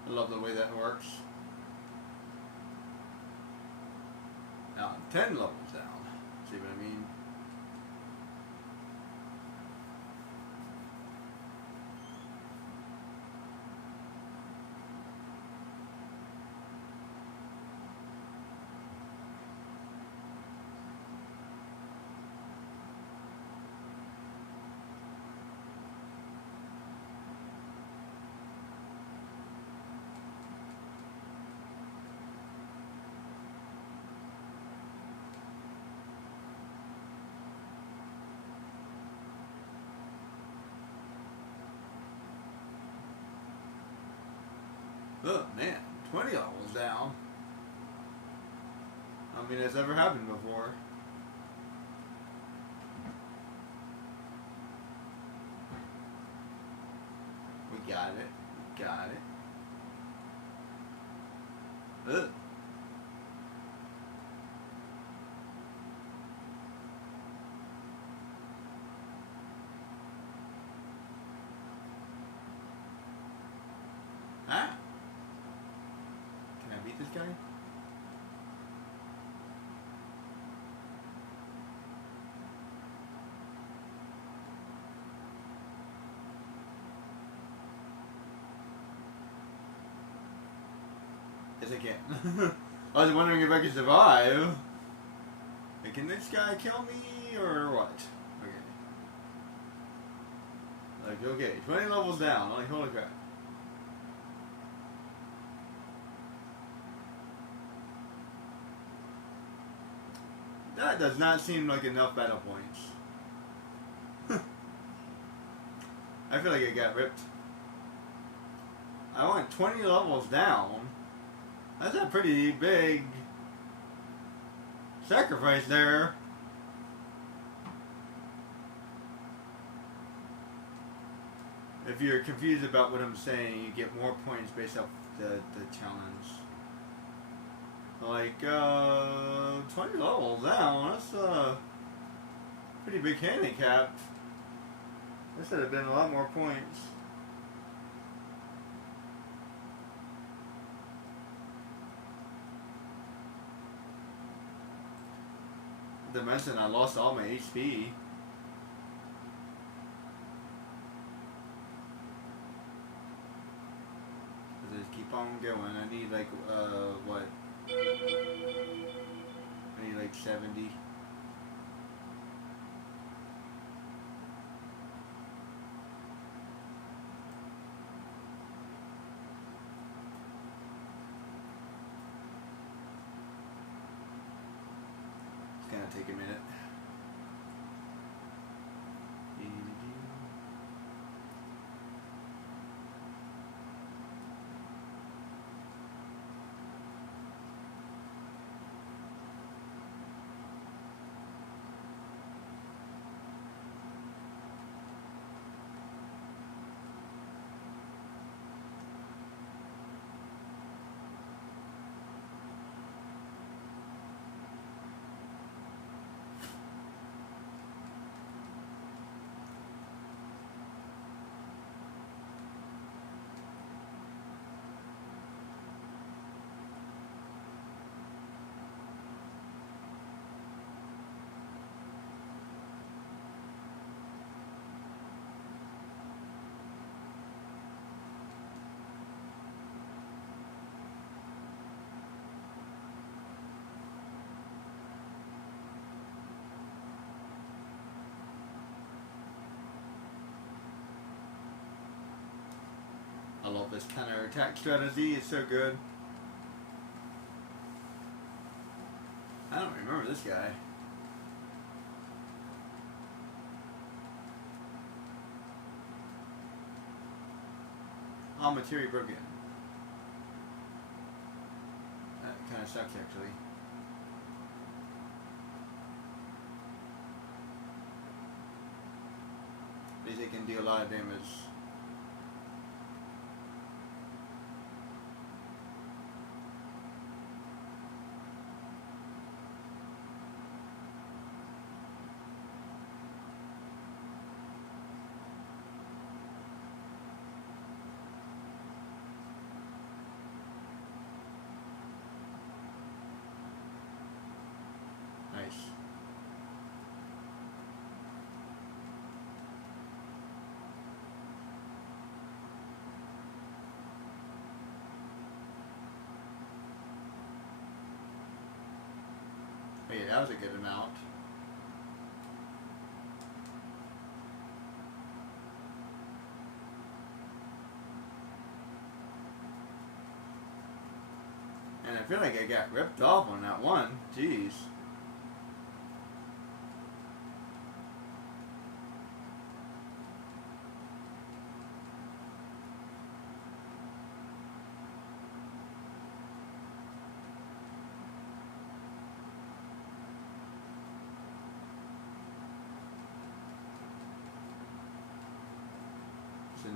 I love the way that works. Now I'm 10 levels down. See what I mean? Oh man, 20 levels down. I mean, it's never happened before. We got it. We got it. Ugh. Huh? Can I beat this guy? Yes, I can. I was wondering if I could survive. Like, can this guy kill me or what? Okay. Like, okay, 20 levels down. Like, holy crap. That does not seem like enough battle points. I feel like I got ripped. I went 20 levels down. That's a pretty big sacrifice there. If you're confused about what I'm saying, you get more points based off the challenge. Like 20 levels down. That's a pretty big handicap. This should have been a lot more points. Not to mention I lost all my HP. Just keep on going. I need like what? I need like 70. It's gonna take a minute. I love this counter attack strategy, it's so good. I don't remember this guy. Oh, materia broken. That kind of sucks actually. At least it can deal a lot of damage. Nice. Oh yeah, that was a good amount. And I feel like I got ripped off on that one. Jeez.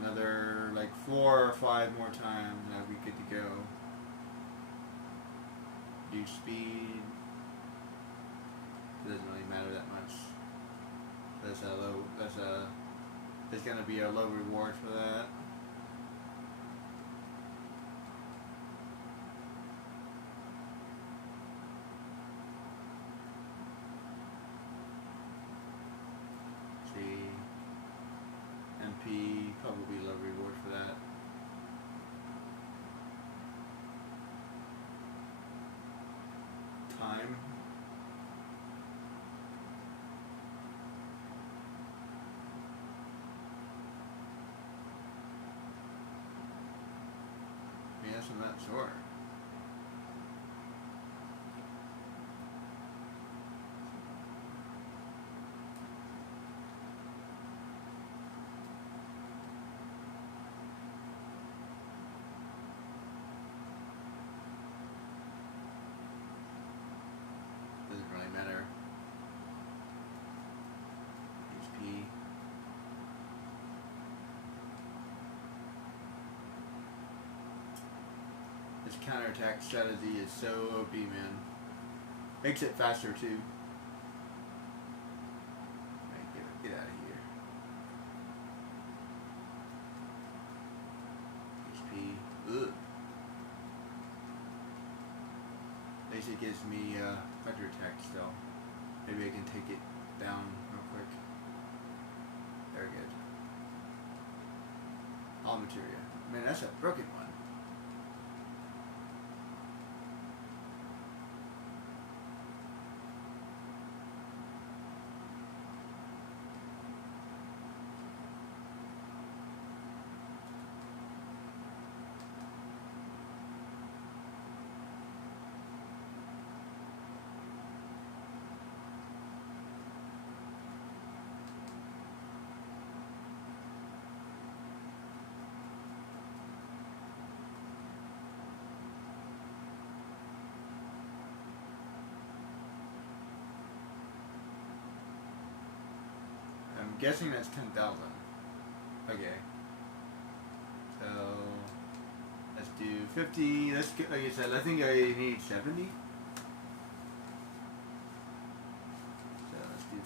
Another like 4 or 5 more times and I'll be good to go. Do speed. It doesn't really matter that much. That's a low. There's gonna be a low reward for that. MP, probably low reward for that. Time. Yes, I'm not sure. Doesn't really matter. HP. This counterattack strategy is so OP, man. Makes it faster too. Right, get out of here. HP. Ugh. At least it gives me thunder attack still. Maybe I can take it down real quick. Very good. All materia. Man, that's a broken one. I'm guessing that's 10,000. Okay. So let's do 50. Let's get, like I said, I think I need 70. So let's do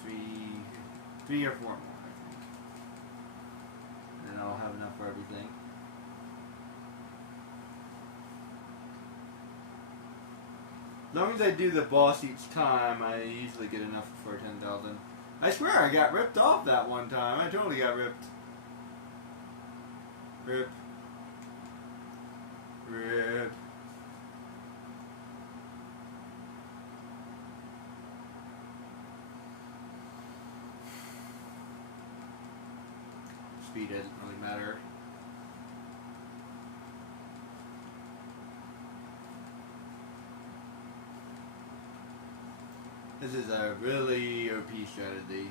three or four more, I think. And then I'll have enough for everything. As long as I do the boss each time, I usually get enough for 10,000. I swear I got ripped off that one time. I totally got ripped. Rip. Rip. Speed doesn't really matter. This is a really OP strategy.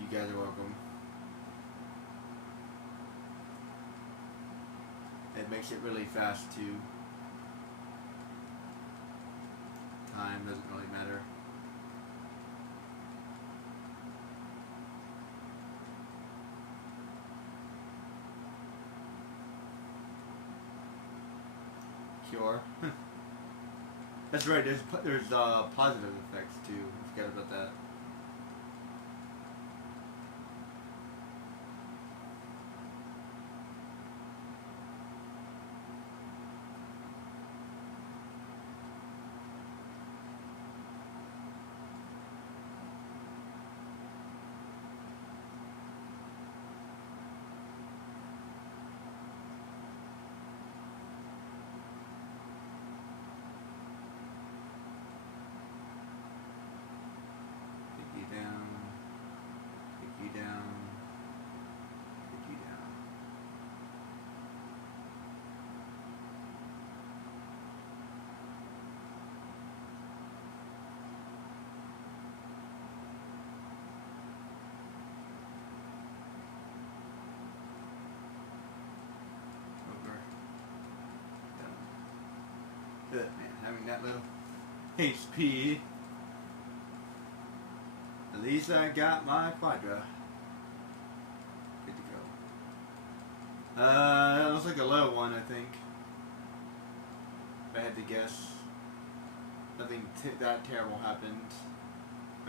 You guys are welcome. It makes it really fast too. Time doesn't really matter. Cure. That's right. There's positive effects too. I forgot about that. Good, man. Having that little HP. At least I got my Quadra. Good to go. That looks like a low one, I think. If I had to guess. Nothing that terrible happened.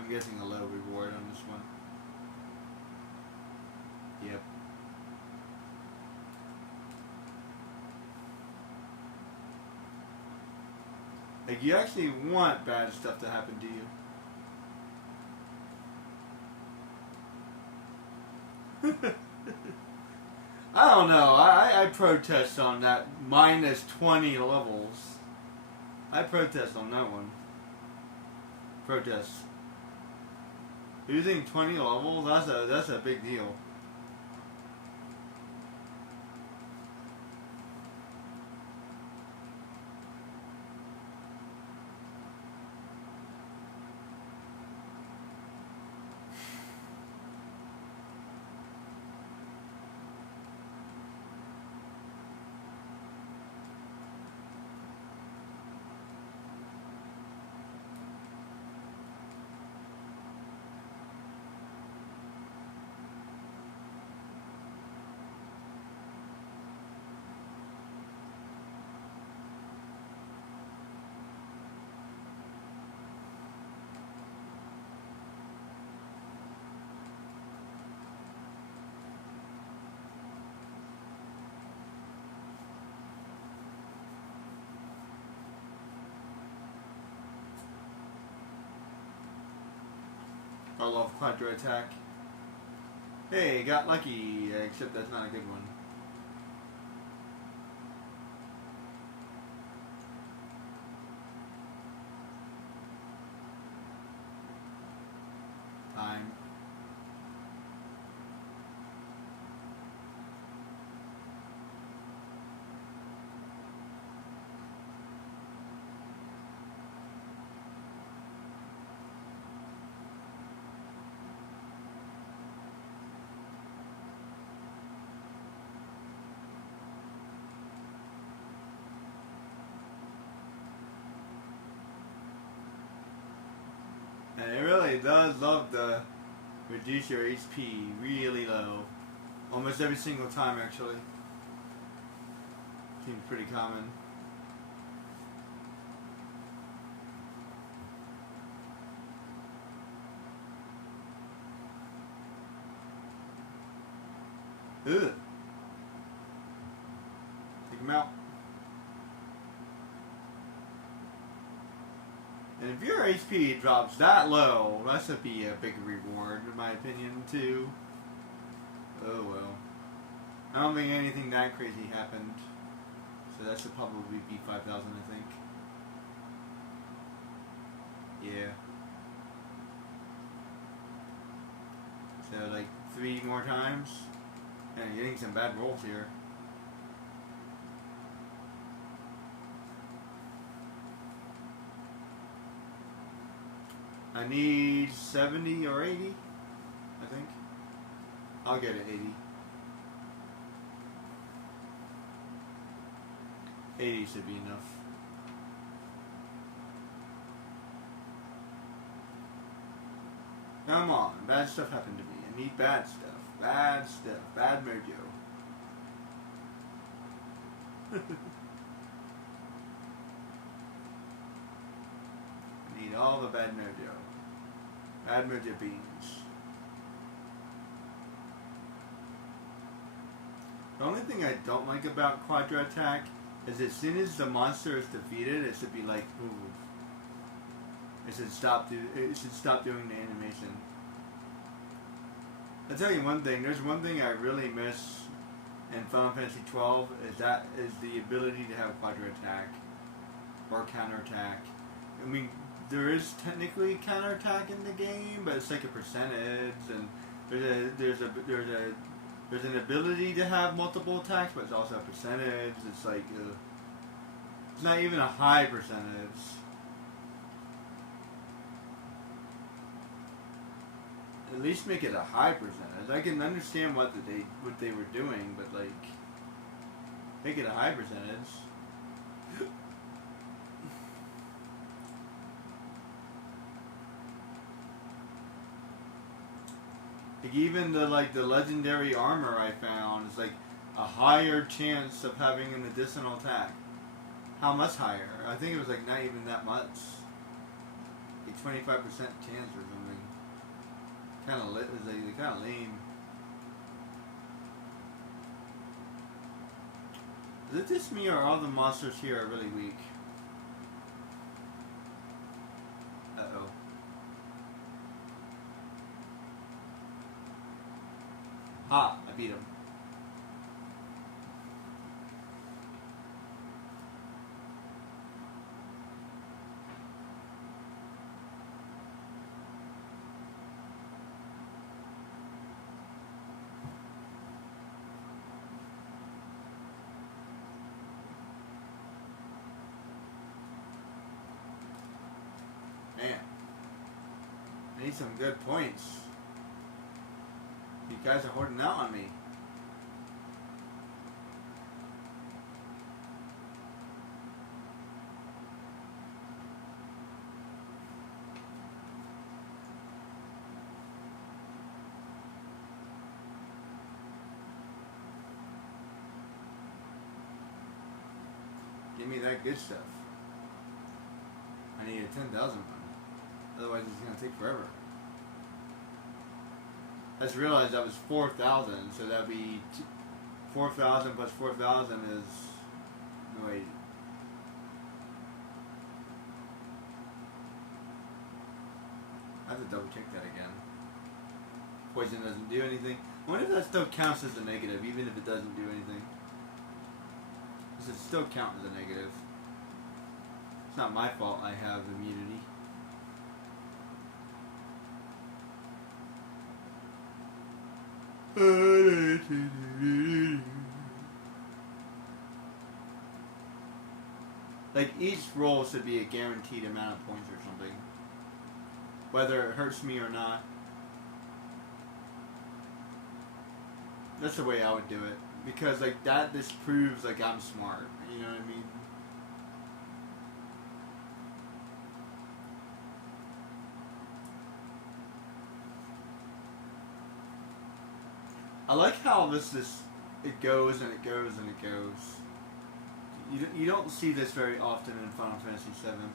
I'm guessing a low reward on this one. Yep. Like, you actually want bad stuff to happen to you. I don't know. I protest on that minus 20 levels. I protest on that one. Protest. Losing 20 levels, that's a big deal. I love Quadra Attack. Hey, got lucky, except that's not a good one. Time. And it really does love to reduce your HP really low. Almost every single time, actually. Seems pretty common. Ugh. Take him out. And if your HP drops that low, that should be a big reward, in my opinion, too. Oh well. I don't think anything that crazy happened. So that should probably be 5,000, I think. Yeah. So, like, 3 more times. And you're getting some bad rolls here. I need 70 or 80, I think. I'll get it 80. 80 should be enough. Come on, bad stuff happened to me. I need bad stuff. Bad stuff. Bad mojo. I need all the bad mojo. Bad mojo beans. The only thing I don't like about Quadra Attack is as soon as the monster is defeated, it should be like, ooh. It should stop doing the animation. I'll tell you one thing, there's one thing I really miss in Final Fantasy XII is the ability to have Quadra Attack or Counter Attack. I mean, there is technically Counter Attack in the game, but it's like a percentage, and there's an ability to have multiple attacks, but it's also a percentage. It's like it's not even a high percentage. At least make it a high percentage. I can understand what they were doing, but like make it a high percentage. Like even the legendary armor I found is like a higher chance of having an additional attack. How much higher? I think it was like not even that much. Like 25% chance or something. Kind of lit. It's like kind of lame. Is it just me or all the monsters here are really weak? Uh-oh. Ah, I beat him. Man, I need some good points. You guys are hoarding out on me. Give me that good stuff. I need a 10,000 one. Otherwise it's going to take forever. I just realized that was 4,000, so that'd be 4,000 plus 4,000 is... No, wait. I have to double check that again. Poison doesn't do anything. I wonder if that still counts as a negative, even if it doesn't do anything. Does it still count as a negative? It's not my fault I have immunity. Like, each roll should be a guaranteed amount of points or something. Whether it hurts me or not. That's the way I would do it. Because, like, that just proves, like, I'm smart. You know what I mean? I like how this is, it goes and it goes and it goes. You don't see this very often in Final Fantasy VII.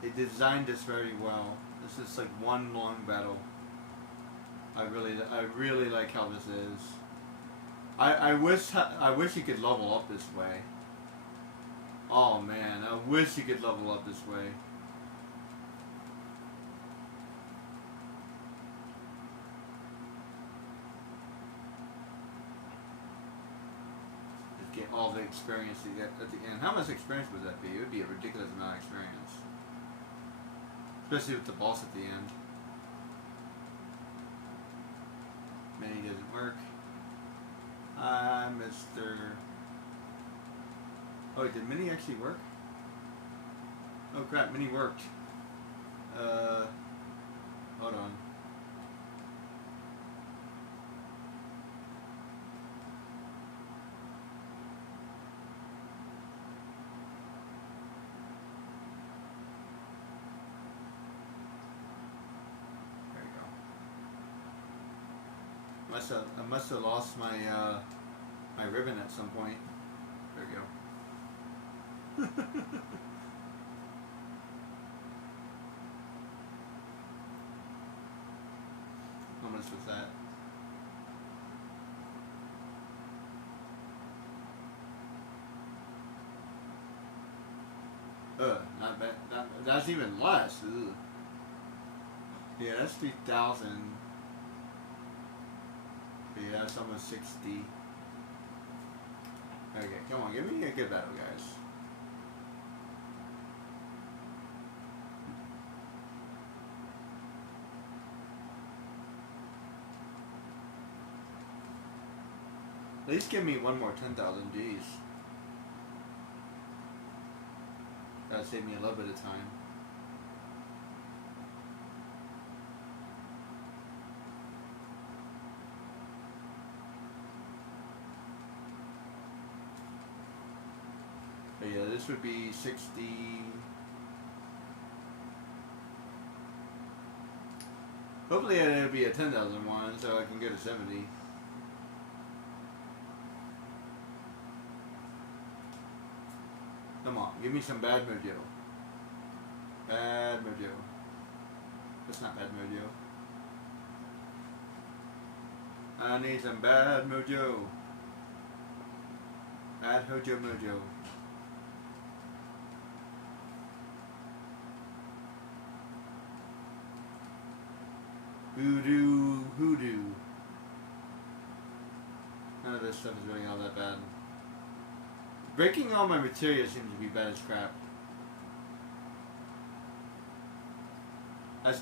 They designed this very well. This is like one long battle. I really like how this is. I wish you could level up this way. Oh man, I wish you could level up this way. Get all the experience you get at the end. How much experience would that be? It would be a ridiculous amount of experience. Especially with the boss at the end. Mini doesn't work. Mr. Oh, did Mini actually work? Oh crap, Mini worked. Hold on. I must have lost my my ribbon at some point. There we go. How much was that? Not bad. That's even less. Ugh. Yeah, that's 3,000. Yeah, that's almost 60. Okay, come on, give me a good battle, guys. At least give me one more 10,000 Gs. That'll save me a little bit of time. But yeah, this would be 60. Hopefully it'll be a 10,000 one so I can go to 70. Come on, give me some bad mojo. Bad mojo. That's not bad mojo. I need some bad mojo. Bad hojo mojo. Hoodoo, hoodoo. None of this stuff is really all that bad. Breaking all my materia seems to be bad as crap.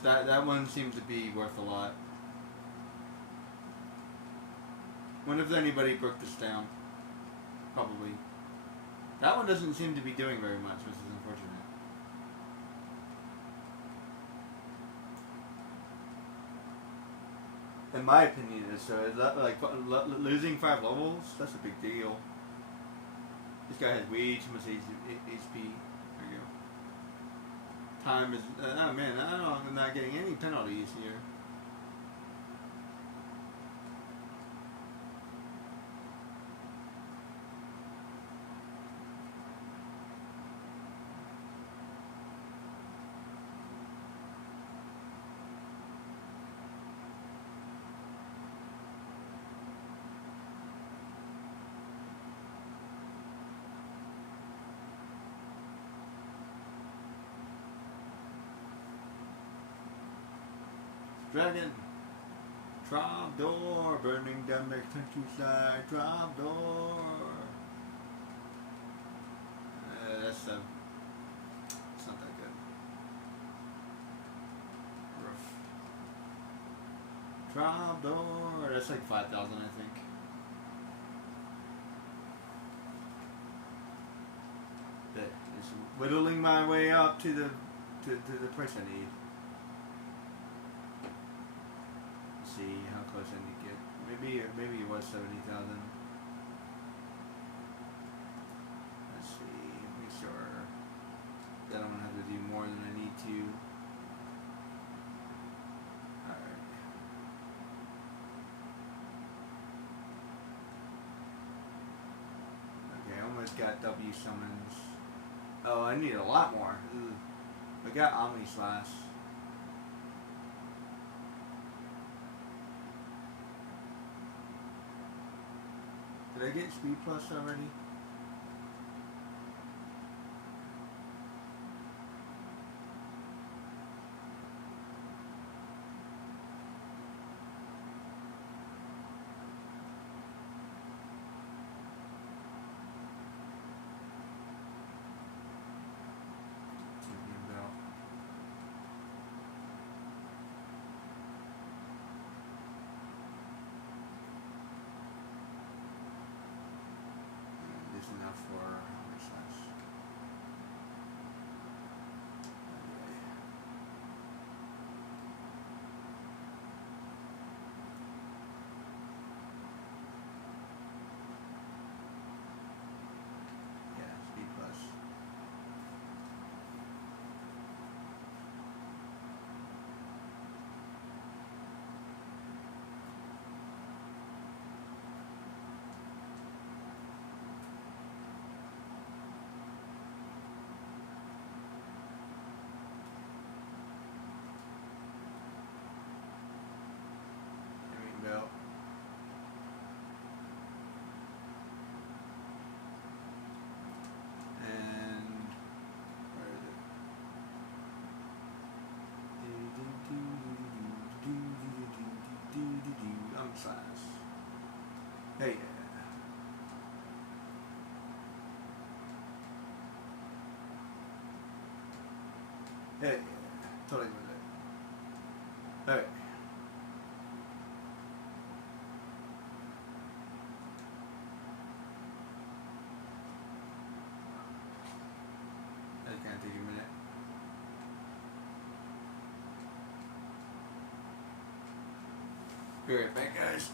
That one seems to be worth a lot. Wonder if anybody broke this down. Probably. That one doesn't seem to be doing very much, which is unfortunate. In my opinion, so like losing 5 levels, that's a big deal. This guy has way too much HP. There you go. Time is, oh man, I'm not getting any penalties here. Dragon. Trapdoor. Burning down the countryside. Trapdoor. That's it's not that good. Roof. Trapdoor. That's like 5,000, I think. That is whittling my way up to the price I need. Let's see how close I need to get. Maybe it was 70,000. Let's see. Make sure that I'm gonna have to do more than I need to. Alright. Okay, I almost got W summons. Oh, I need a lot more. Ugh. I got Omni Slash. Did I get Speed Plus already? Enough for Omni Slash. Yeah, Speed Plus. Belt. And where is it? I'm Slash. Hey. Hey. Totally with it. Hey. That's gonna take a minute. Be right back, guys.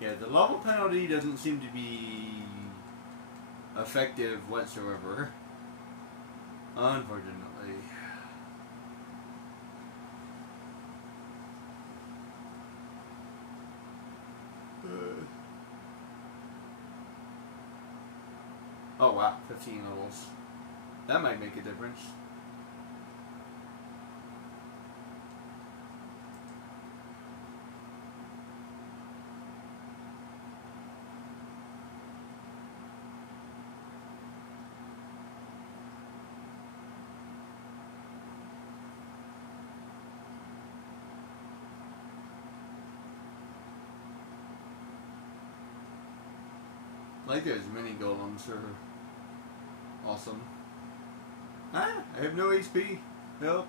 Yeah, the level penalty doesn't seem to be effective whatsoever. Unfortunately. Oh wow, 15 levels. That might make a difference. Like those mini golems are awesome. Ah, I have no HP. Nope.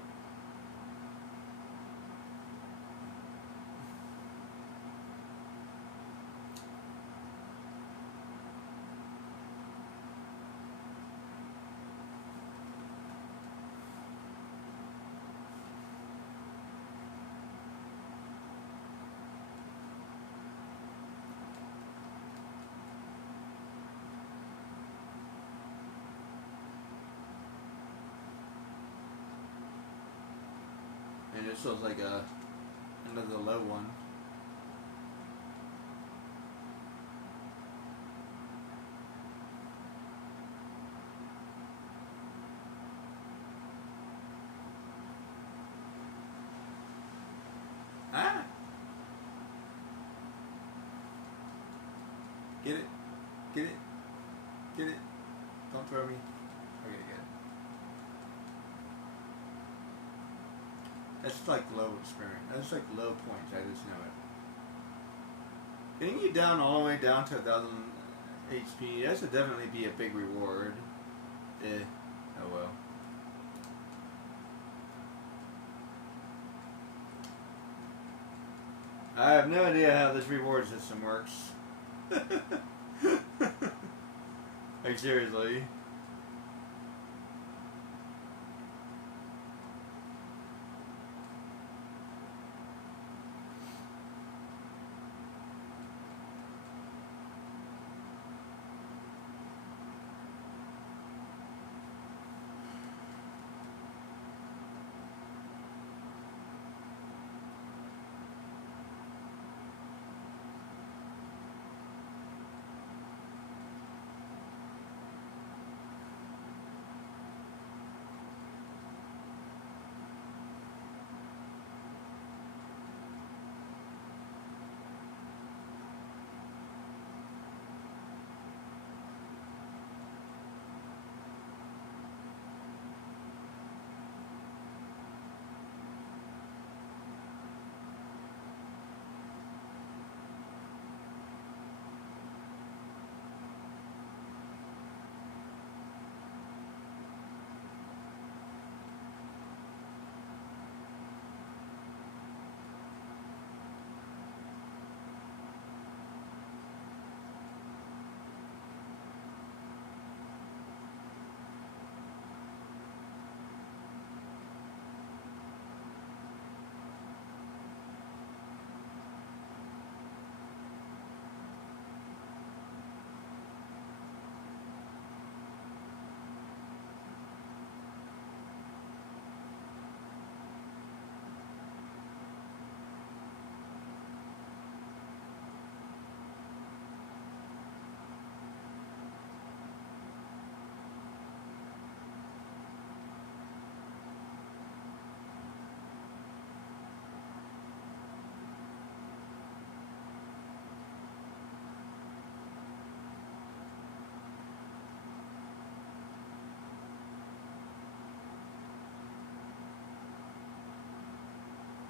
And this was like another low one. Ah! Get it. Get it. Get it. Don't throw me. Okay, good. That's like low experience. That's like low points. I just know it. Getting you down all the way down to 1,000 HP, that should definitely be a big reward. Eh. Oh well. I have no idea how this reward system works. Like seriously.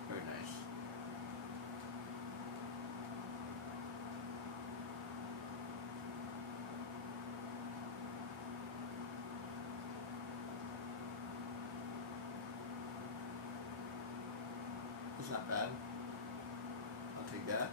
Very nice. That's not bad. I'll take that.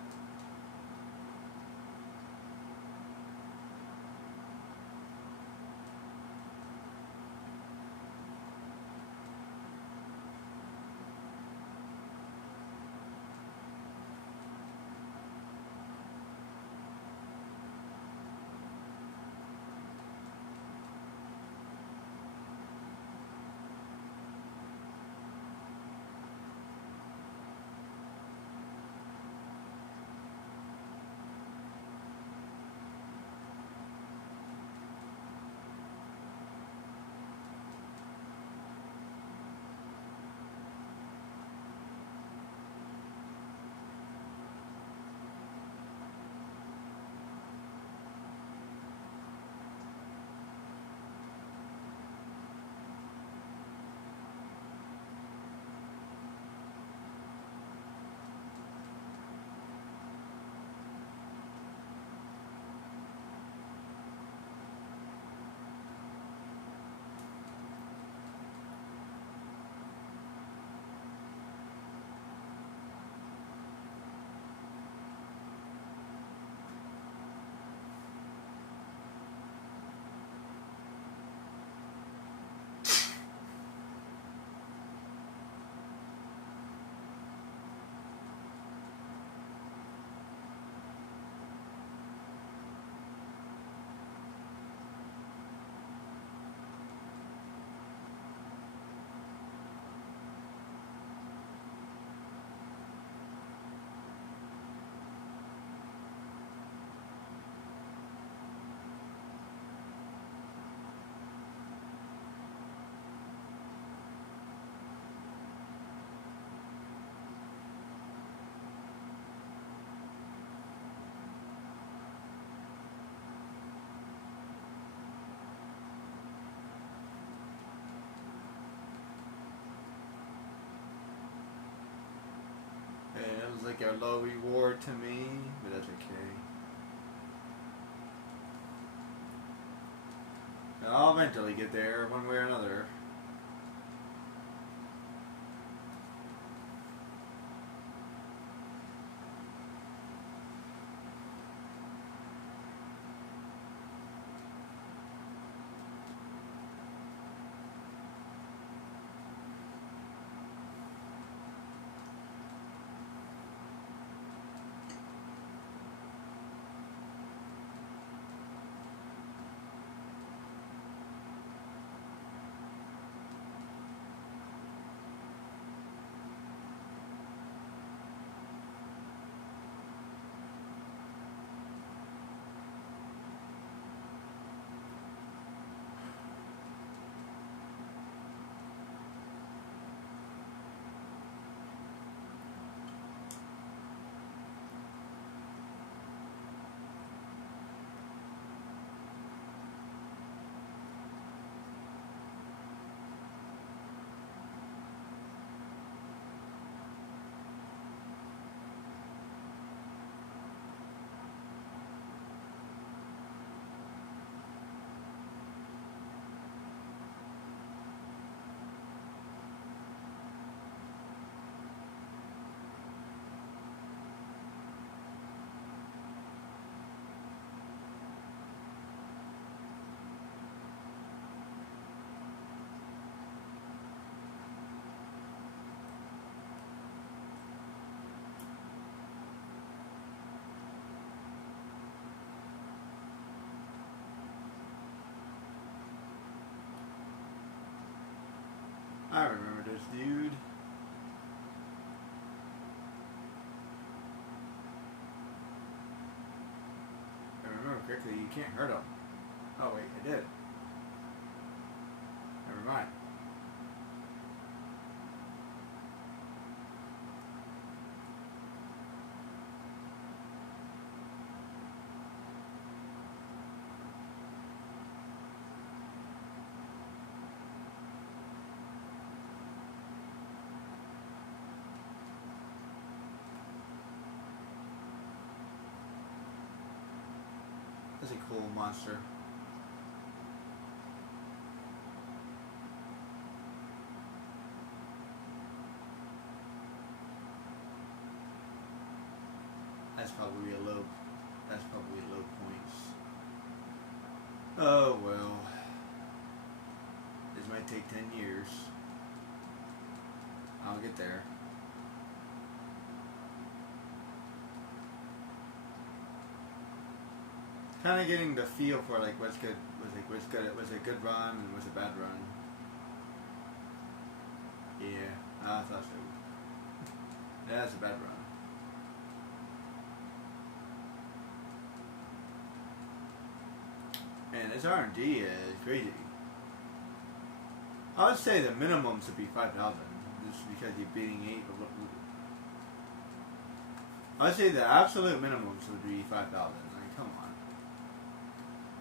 Seems like a low reward to me, but that's okay. I'll eventually get there, one way or another. I remember this dude. If I remember correctly, you can't hurt him. Oh wait, I did. Never mind. That's a cool monster. That's probably a low. That's probably low points. Oh well. This might take 10 years. I'll get there. Kind of getting the feel for like what's good, was a good run and was a bad run. Yeah, I thought so. Yeah, that's a bad run. And this R&D is crazy. I would say the minimum should be 5,000, just because you're beating 8. I would say the absolute minimum should be 5,000. Like, come on.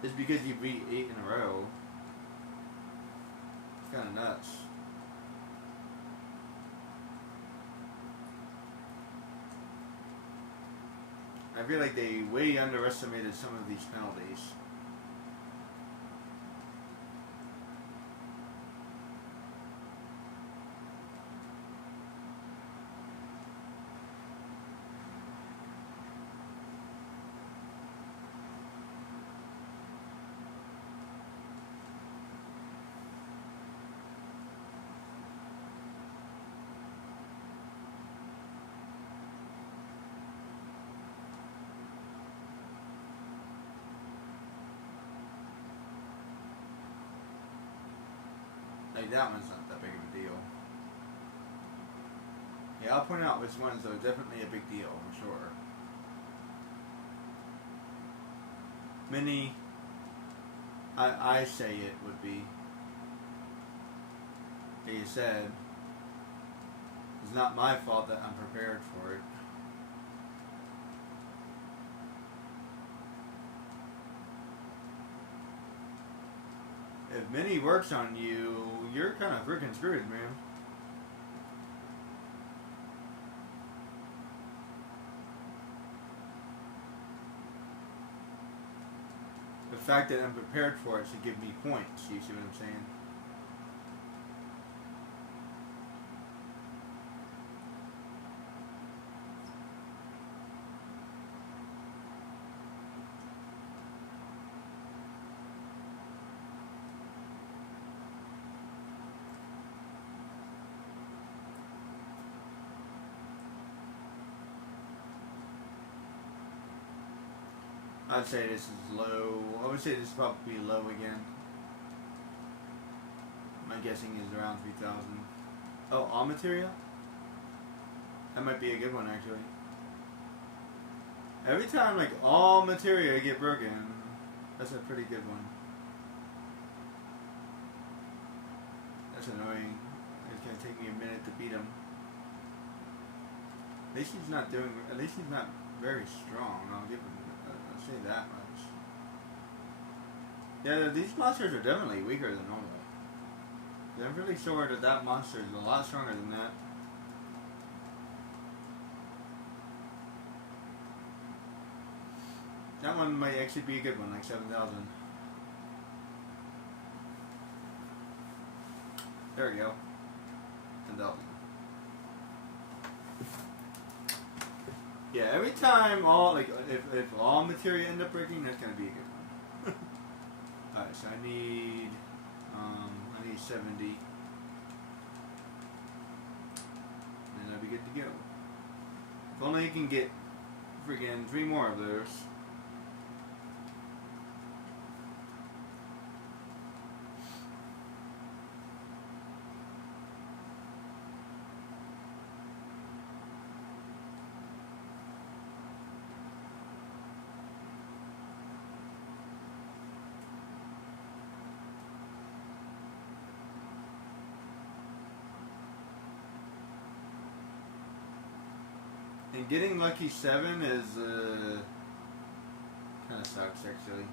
Just because you beat 8 in a row, it's kind of nuts. I feel like they way underestimated some of these penalties. Like, that one's not that big of a deal. Yeah, I'll point out which ones are definitely a big deal, for sure. Many, I say it would be, like you said, it's not my fault that I'm prepared for it. If Mini works on you, you're kind of freaking screwed, man. the fact that I'm prepared for it should give me points. You see what I'm saying? I'd say this is low. I would say this is probably low again. My guessing is around 3,000. Oh, all materia? That might be a good one, actually. Every time, like, all materia get broken, that's a pretty good one. That's annoying. It's gonna take me a minute to beat him. At least he's not doing. At least he's not very strong. I'll give him. I'll say that much. Yeah, these monsters are definitely weaker than normal. I'm really sure that that monster is a lot stronger than that. That one might actually be a good one, like 7,000. There we go. 10,000. Yeah, every time all, like, if all materia end up breaking, that's gonna be a good one. Alright, so I need 70. And I'll be good to go. If only you can get freaking 3 more of those. And getting lucky 7 is kind of sucks actually.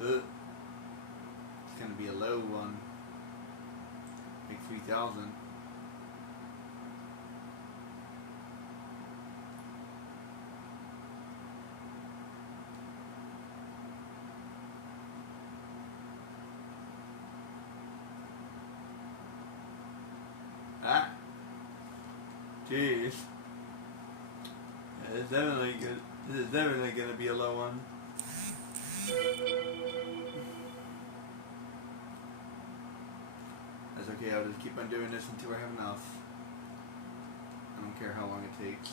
It's gonna be a low one, like 3,000. Ah, jeez. It's definitely good. This is definitely gonna be a low one. That's okay. I'll just keep on doing this until I have enough. I don't care how long it takes.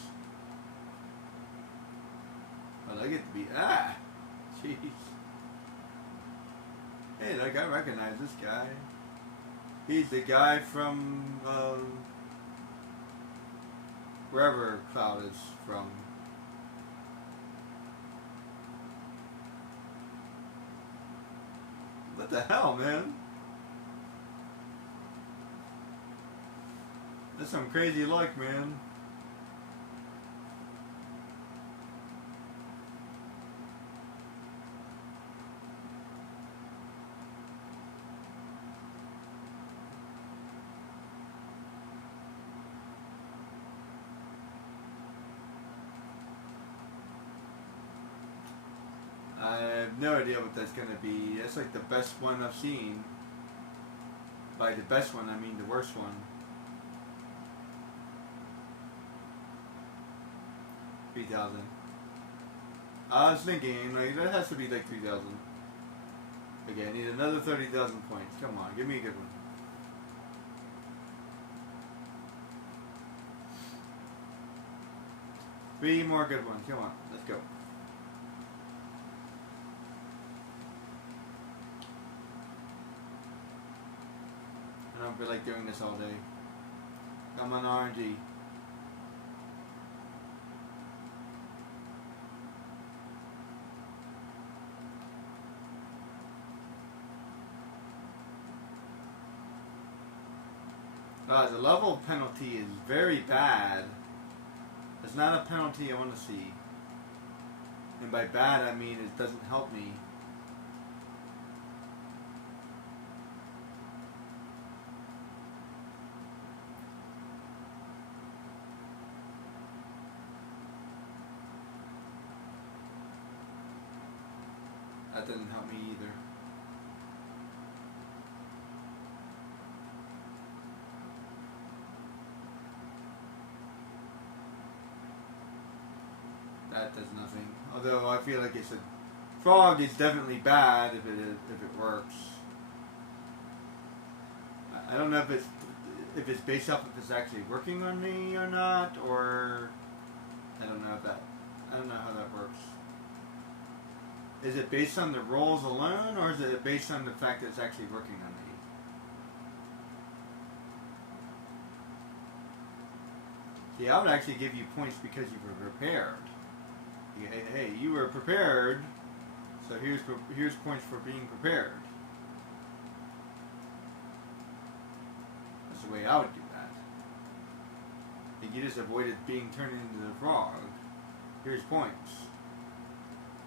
But I get to be jeez. Hey, look! I recognize this guy. He's the guy from wherever Cloud is from. What the hell, man? That's some crazy luck, man. I have no idea what that's gonna be. That's like the best one I've seen. By the best one, I mean the worst one. 3,000. I was thinking, like, that has to be like 3,000. Okay, I need another 30,000 points. Come on, give me a good one. Three more good ones. Come on, let's go. I don't feel like doing this all day. Come on, RNG. The level penalty is very bad. It's not a penalty I want to see. And by bad, I mean it doesn't help me. That didn't help me either. That does nothing. Although I feel like it's a frog is definitely bad if it works. I don't know if it's based off if it's actually working on me or not, or I don't know how that works. Is it based on the rolls alone, or is it based on the fact that it's actually working on me? See, I would actually give you points because you were prepared. Hey, you were prepared, so here's points for being prepared. That's the way I would do that. If you just avoided being turned into the frog, here's points.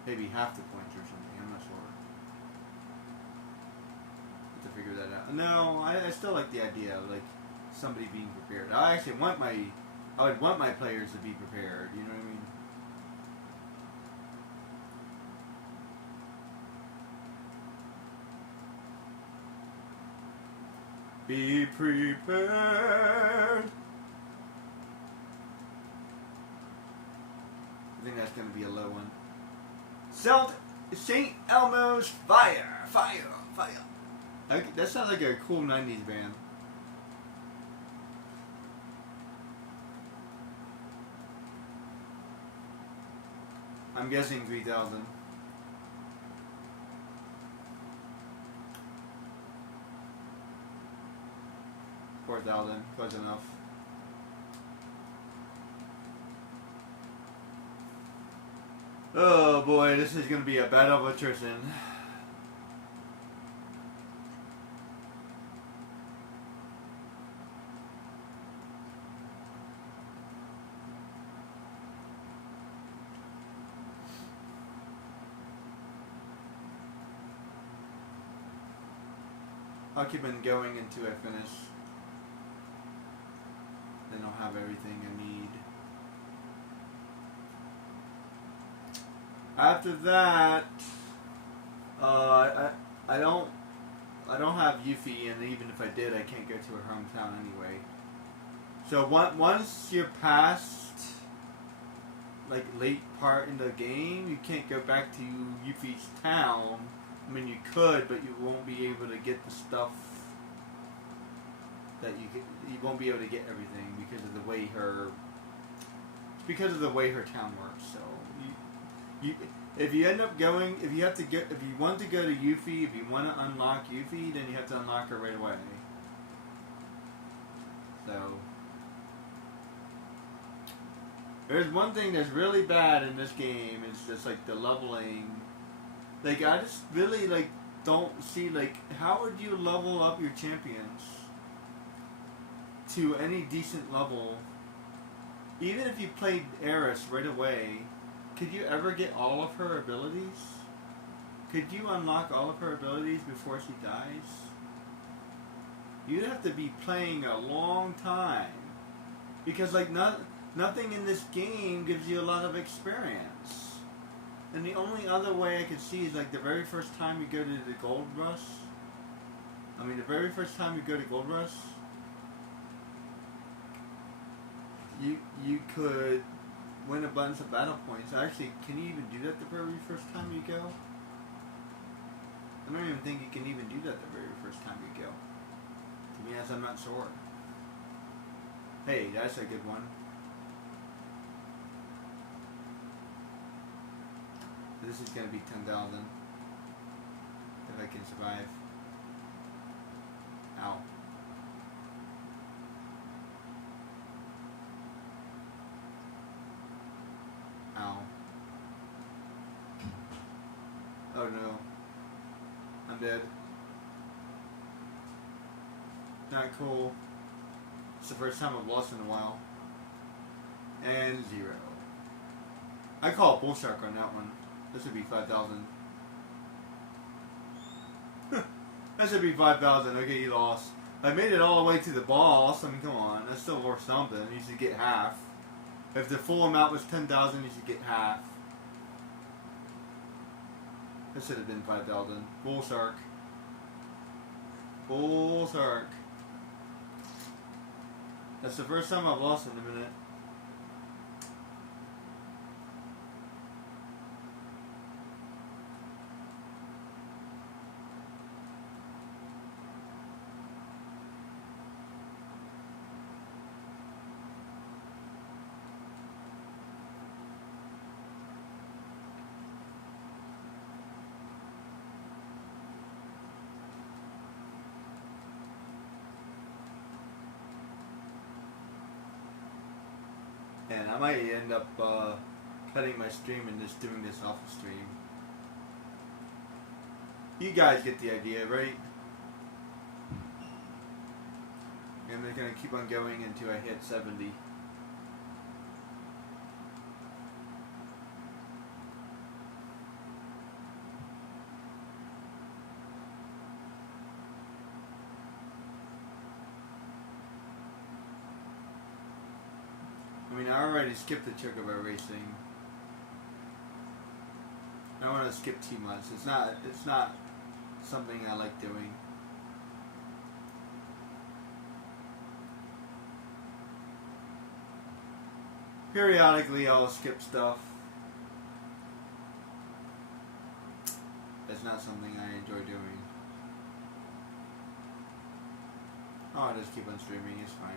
Maybe half the points or something, I'm not sure. Have to figure that out. No, I still like the idea of like somebody being prepared. I would want my players to be prepared, you know what I mean? Be prepared. I think that's going to be a low one. St. Elmo's Fire. Fire. Fire. That sounds like a cool 90s band. I'm guessing 3,000. 4,000, close enough. Oh boy, this is going to be a battle of attrition. I'll keep on going until I finish. Then I'll have everything I need. After that, I don't have Yuffie, and even if I did, I can't go to her hometown anyway. So once you're past like late part in the game, you can't go back to Yuffie's town. I mean, you could, but you won't be able to get the stuff that you won't be able to get everything because of the way her town works. So if you end up going, if you want to go to Yuffie, if you want to unlock Yuffie, then you have to unlock her right away. So there's one thing that's really bad in this game. It's just like the leveling. Like I just really don't see how would you level up your champions to any decent level? Even if you played Eris right away, could you ever get all of her abilities? Could you unlock all of her abilities before she dies? You'd have to be playing a long time. Because nothing in this game gives you a lot of experience. And the only other way I could see is the very first time you go to the Gold Rush. I mean, the very first time you go to Gold Rush, you could win a bunch of battle points. Actually, can you even do that the very first time you go? I don't even think you can even do that the very first time you go. To be honest, I'm not sure. Hey, that's a good one. This is going to be 10,000. If I can survive. Ow. Ow. Oh no. I'm dead. Not cool. It's the first time I've lost in a while. And 0. I call a bull shark on that one. This would be 5,000. That should be 5,000. Okay, you lost. I made it all the way to the boss. I mean, come on. That's still worth something. You should get half. If the full amount was 10,000, you should get half. That should have been 5,000. Bull shark. Bull shark. That's the first time I've lost in a minute. And I might end up cutting my stream and just doing this off the stream. You guys get the idea, right? And they're gonna keep on going until I hit 70. I mean, I already skipped the chocobo racing. I want to skip T-months. It's not something I like doing. Periodically, I'll skip stuff. It's not something I enjoy doing. Oh, I'll just keep on streaming. It's fine.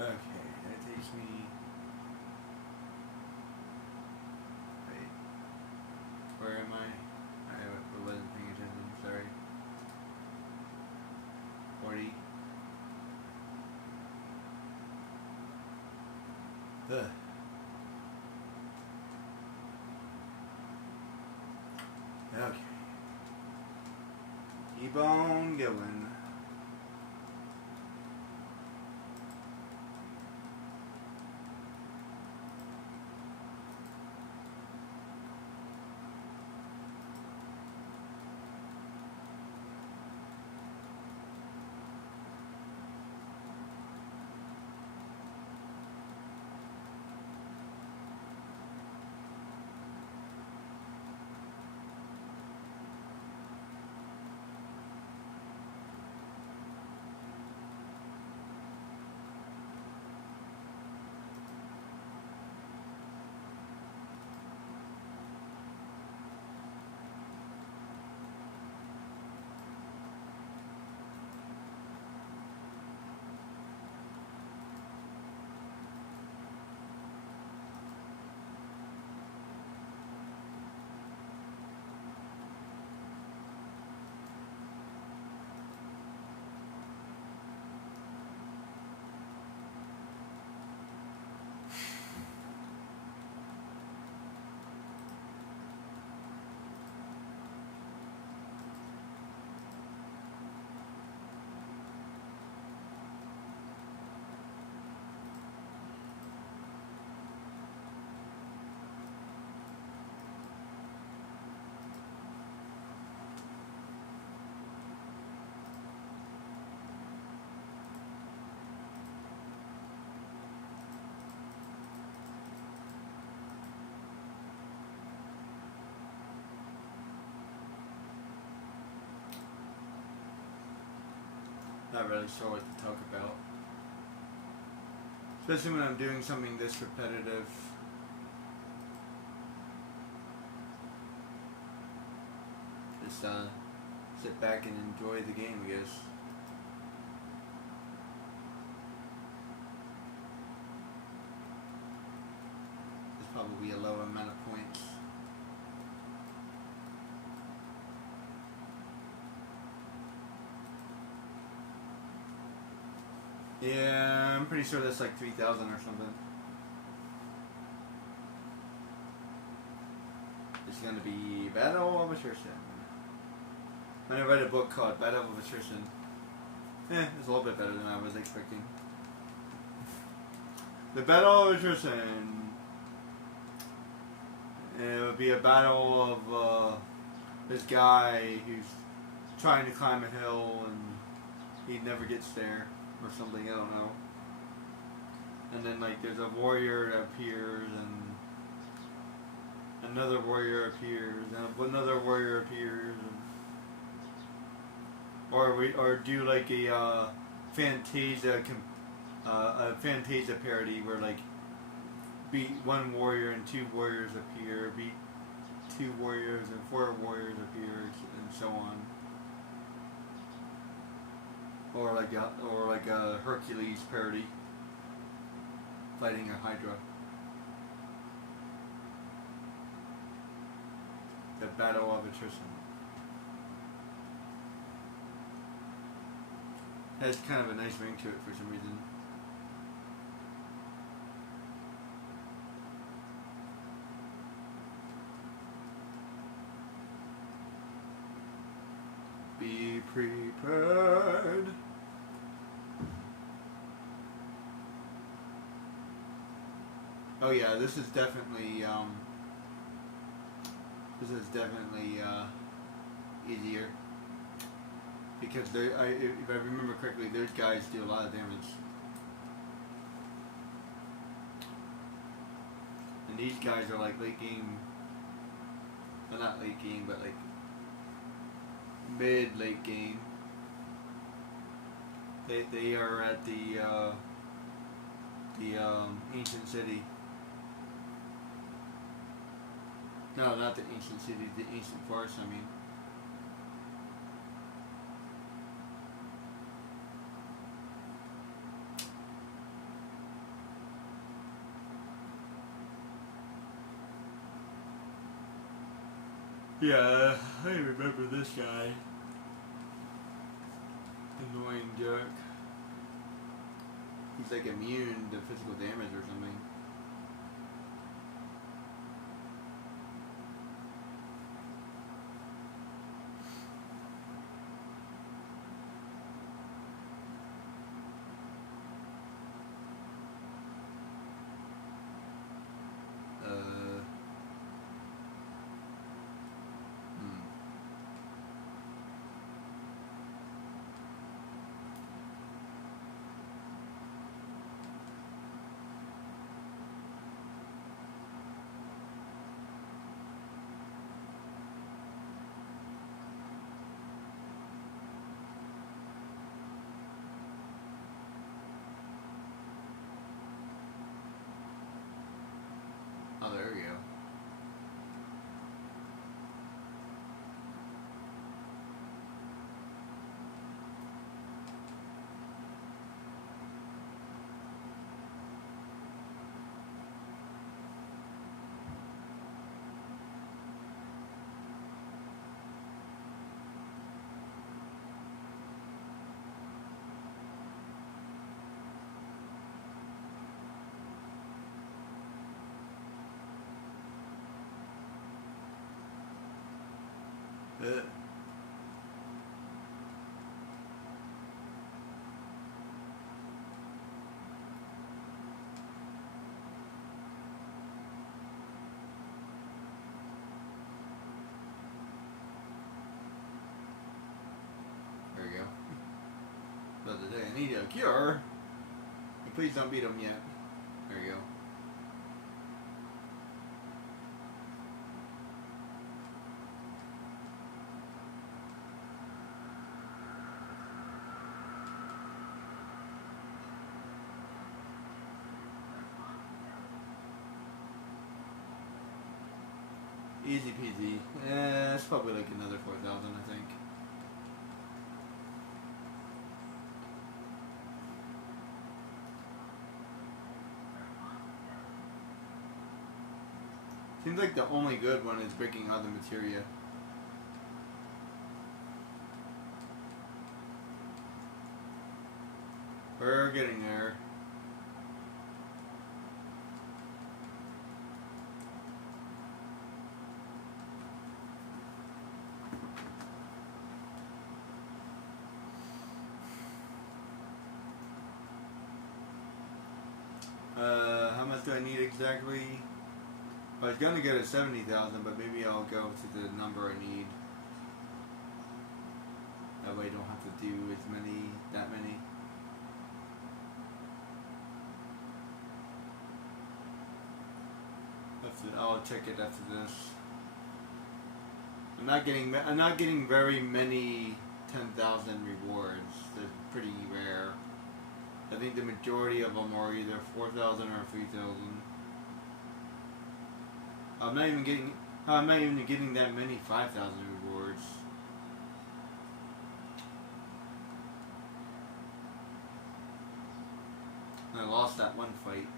Okay, that takes me. Wait, where am I? I wasn't paying attention. Sorry. 40. Ugh. Okay. Keep on going. not really sure what to talk about. Especially when I'm doing something this repetitive. Just sit back and enjoy the game, I guess. There's probably a low amount of points. Yeah, I'm pretty sure that's like 3,000 or something. It's gonna be Battle of Attrition. I'm gonna write a book called Battle of Attrition. It's a little bit better than I was expecting. The Battle of Attrition. It would be a battle of this guy who's trying to climb a hill and he never gets there or something, I don't know. And then like there's a warrior that appears and another warrior appears and another warrior appears and, or do like a Fantasia parody where like beat one warrior and two warriors appear, beat two warriors and four warriors appear, and so on. Or like a Hercules parody, fighting a Hydra. The Battle of Attrition. Has kind of a nice ring to it for some reason. Be prepared. Oh yeah, this is definitely easier because if I remember correctly, those guys do a lot of damage, and these guys are like late game. Well, not late game, but like mid-late game. They are at the ancient city. No, not the ancient city. The ancient forest. I mean. Yeah, I remember this guy. Annoying jerk. He's like immune to physical damage or something. Oh, there we go. There we go. But today I need a cure. Please don't beat him yet. There you go. Easy peasy. It's probably like another 4,000, I think. Seems like the only good one is breaking out the materia. We're getting there. How much do I need exactly? I was gonna go to 70,000, but maybe I'll go to the number I need. That way I don't have to do that many. I'll check it after this. I'm not getting very many 10,000 rewards. They're pretty rare. I think the majority of them are either 4,000 or 3,000. I'm not even getting that many 5,000 rewards. I lost that one fight.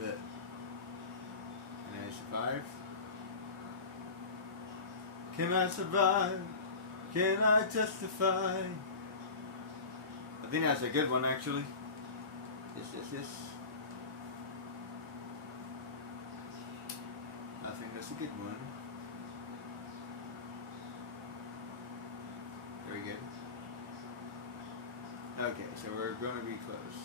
But can I survive? Can I survive? Can I testify? I think that's a good one, actually. Yes. I think that's a good one. Very good. Okay, so we're going to be close.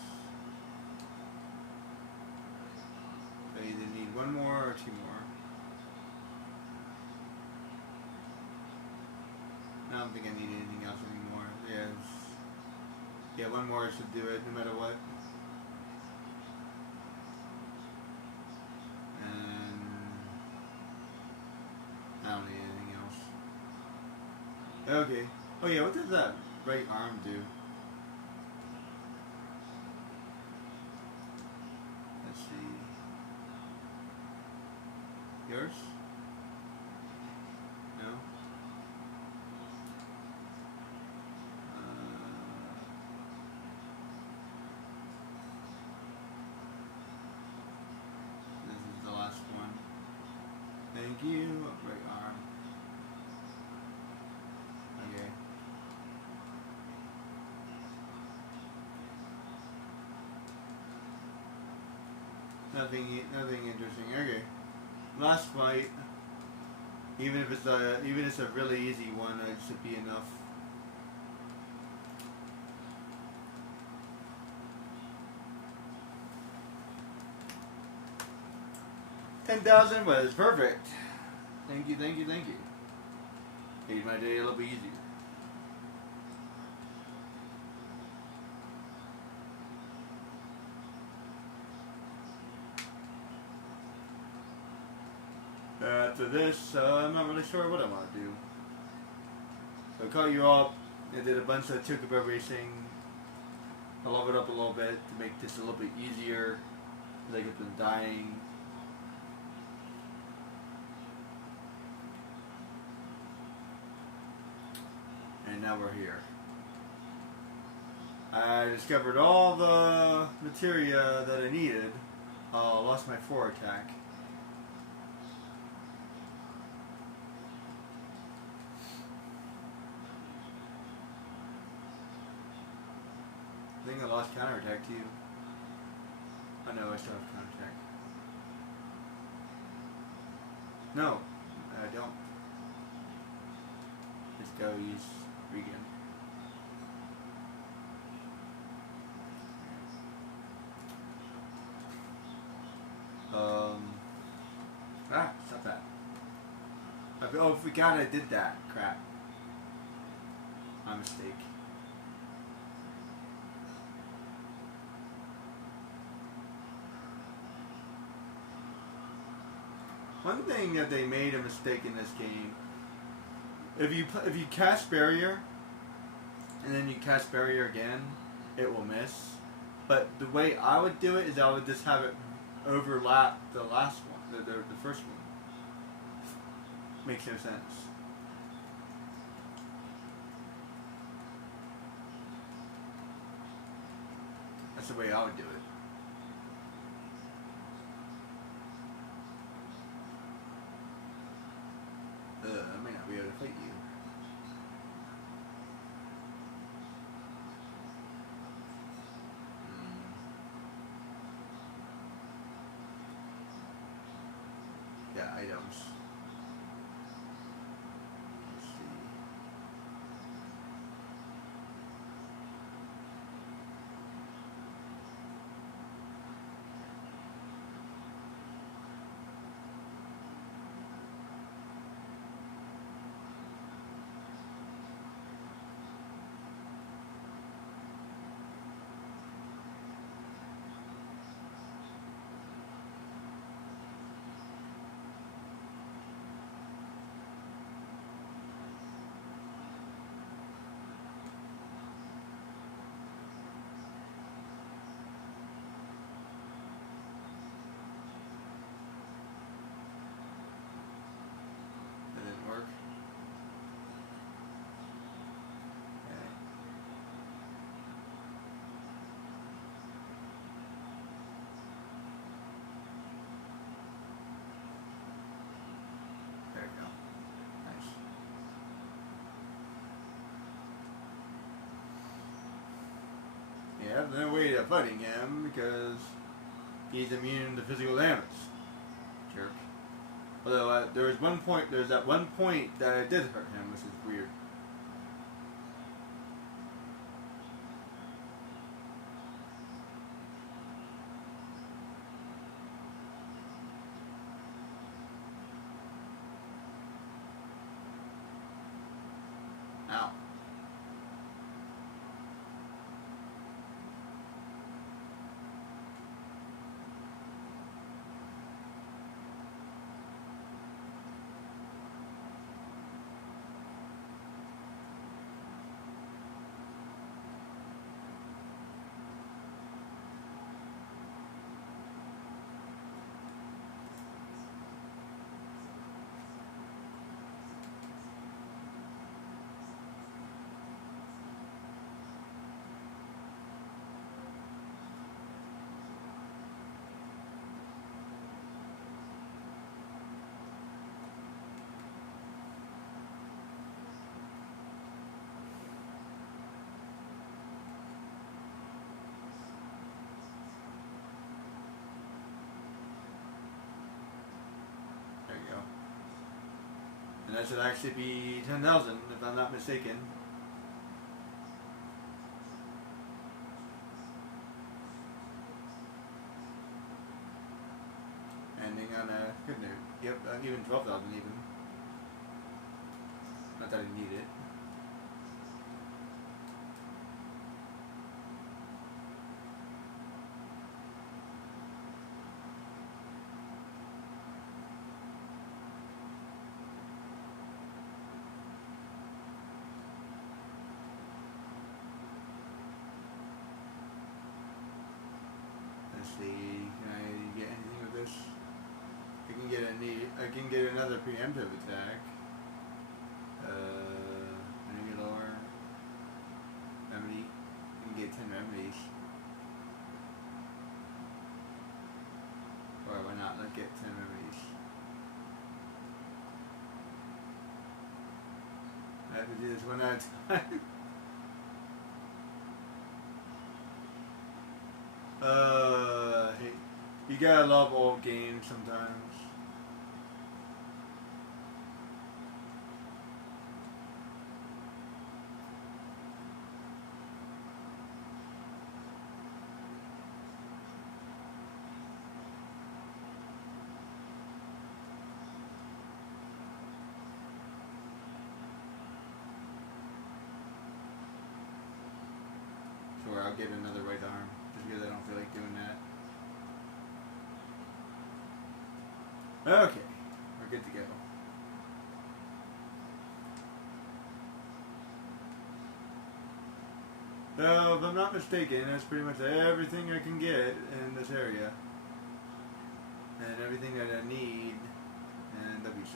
I either need one more or two more. I don't think I need anything else anymore. Yeah, one more should do it no matter what. And I don't need anything else. Okay. Oh yeah, what does that right arm do? Let's see. Yours? No? This is the last one. Thank you. Right arm. Okay. Nothing interesting. Okay. Last fight. Even if it's a really easy one, it should be enough. $10,000 was perfect. Thank you. Made my day a little bit easier. After this, I'm not really sure what I want to do. So I caught you up and did a bunch of Chocobo racing. I love it up a little bit to make this a little bit easier because I get them dying. now we're here. I discovered all the materia that I needed. Lost my 4 attack. I think I lost counterattack too. Oh no, I still have counterattack. No, I don't. Let's go use Regan. Stop that. Oh, I forgot I did that. Crap. My mistake. One thing that they made a mistake in this game, if you cast barrier, and then you cast barrier again, it will miss. But the way I would do it is I would just have it overlap the last one, the first one. Makes no sense. That's the way I would do it. I may not be able to fight you. Yeah, items. Let's see. That didn't work. Okay. There we go. Nice. Yeah, there's no way of fighting him because he's immune to physical damage. Jerk. Although there's that one point that I did hurt him, which is weird. Ow. There you go. And that should actually be 10,000 if I'm not mistaken. Ending on a good note. Yep, even 12,000 even. Not that I need it. Let's see, can I get anything with this? I can get another preemptive attack. Maybe lower. get 10 remedies. Or why not? Let's get 10 remedies. I have to do this one at a time. You gotta love old games sometimes. Sure, I'll get another right arm, just because I don't feel like doing that. Okay, we're good to go. So, if I'm not mistaken, that's pretty much everything I can get in this area. And everything that I need in W7.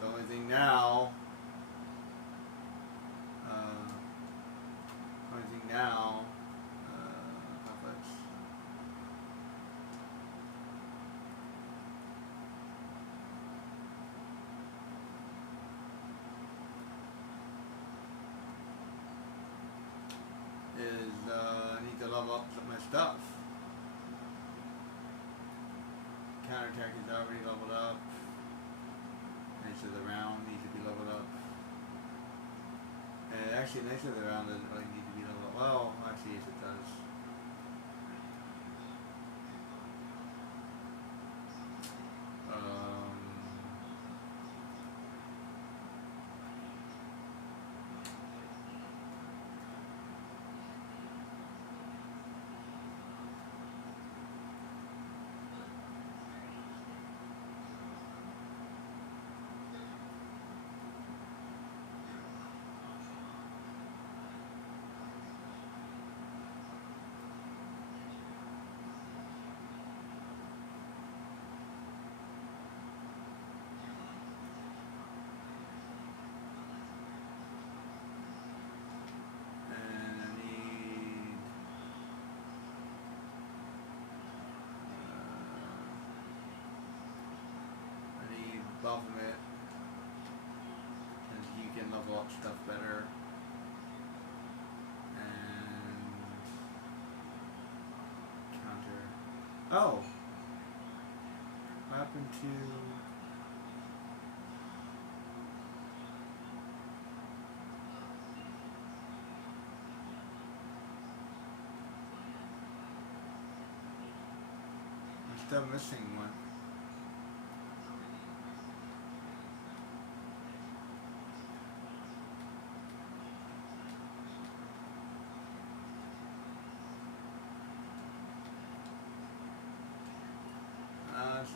The only thing now, complex. Is I need to level up some of my stuff. Counterattack is already leveled up. Knights of the Round needs to be leveled up. And actually, Knights of the Round doesn't really need to be leveled up. Well, actually, yes, it does. Baphomet, because you can level up stuff better. And counter. Oh! What happened to... I'm still missing one.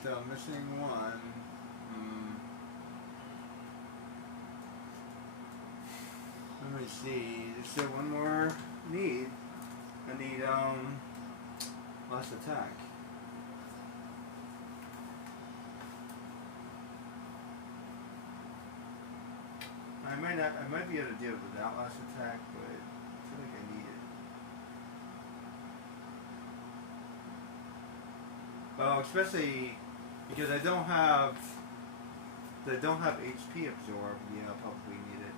Still missing one. Let me see. Is there one more need? I need last attack. I might be able to deal without last attack, but I feel like I need it. Well, especially because I don't have HP absorb. Yeah, I'll probably need it.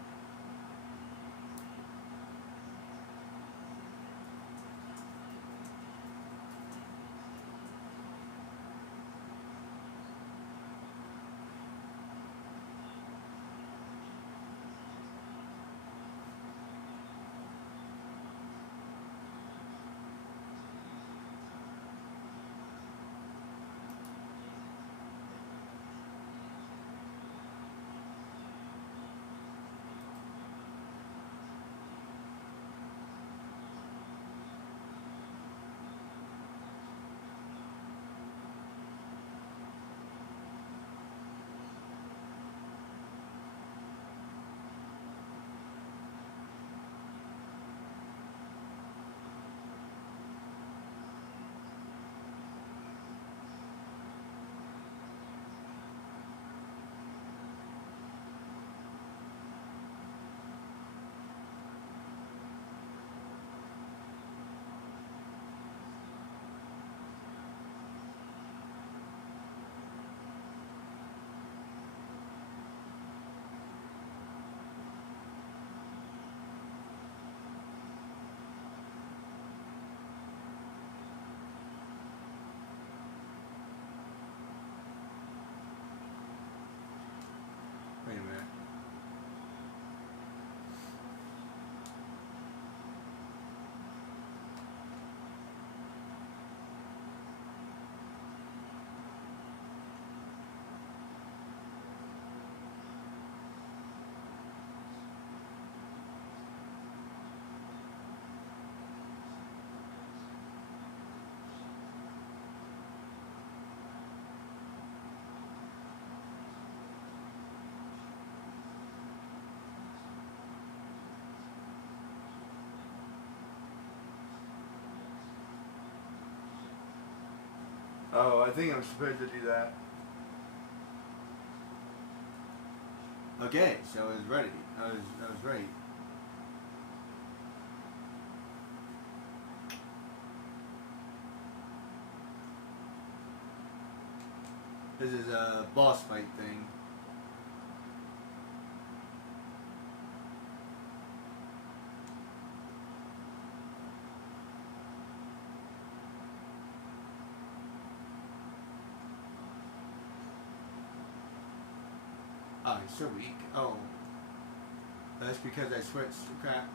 Oh, I think I'm supposed to do that. Okay, so I was ready. I was right. This is a boss fight thing. Oh, he's so weak. Oh. That's because I switched. Crap.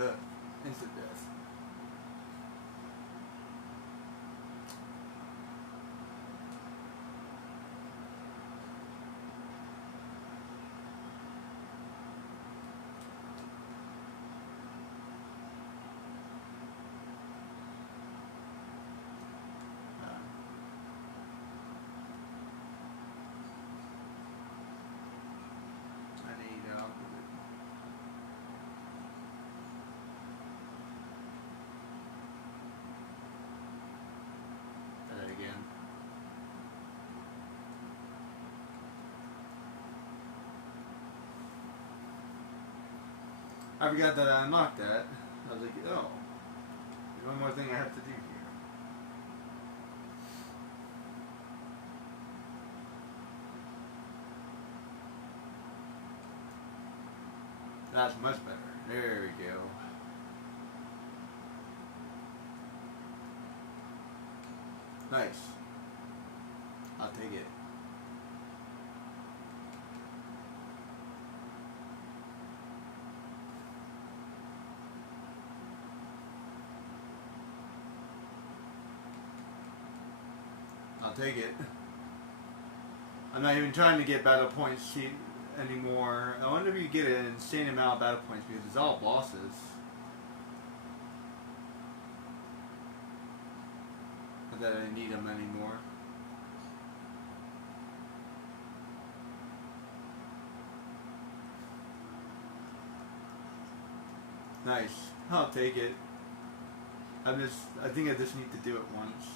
Ugh. Instant death. I need that again. I forgot that I unlocked that. I was like, oh, there's one more thing I have to do here. That's much better. There we go. Nice. I'll take it. I'll take it. I'm not even trying to get battle points anymore. I wonder if you get an insane amount of battle points because it's all bosses. Not that I need them anymore. Nice. I'll take it. I think I just need to do it once.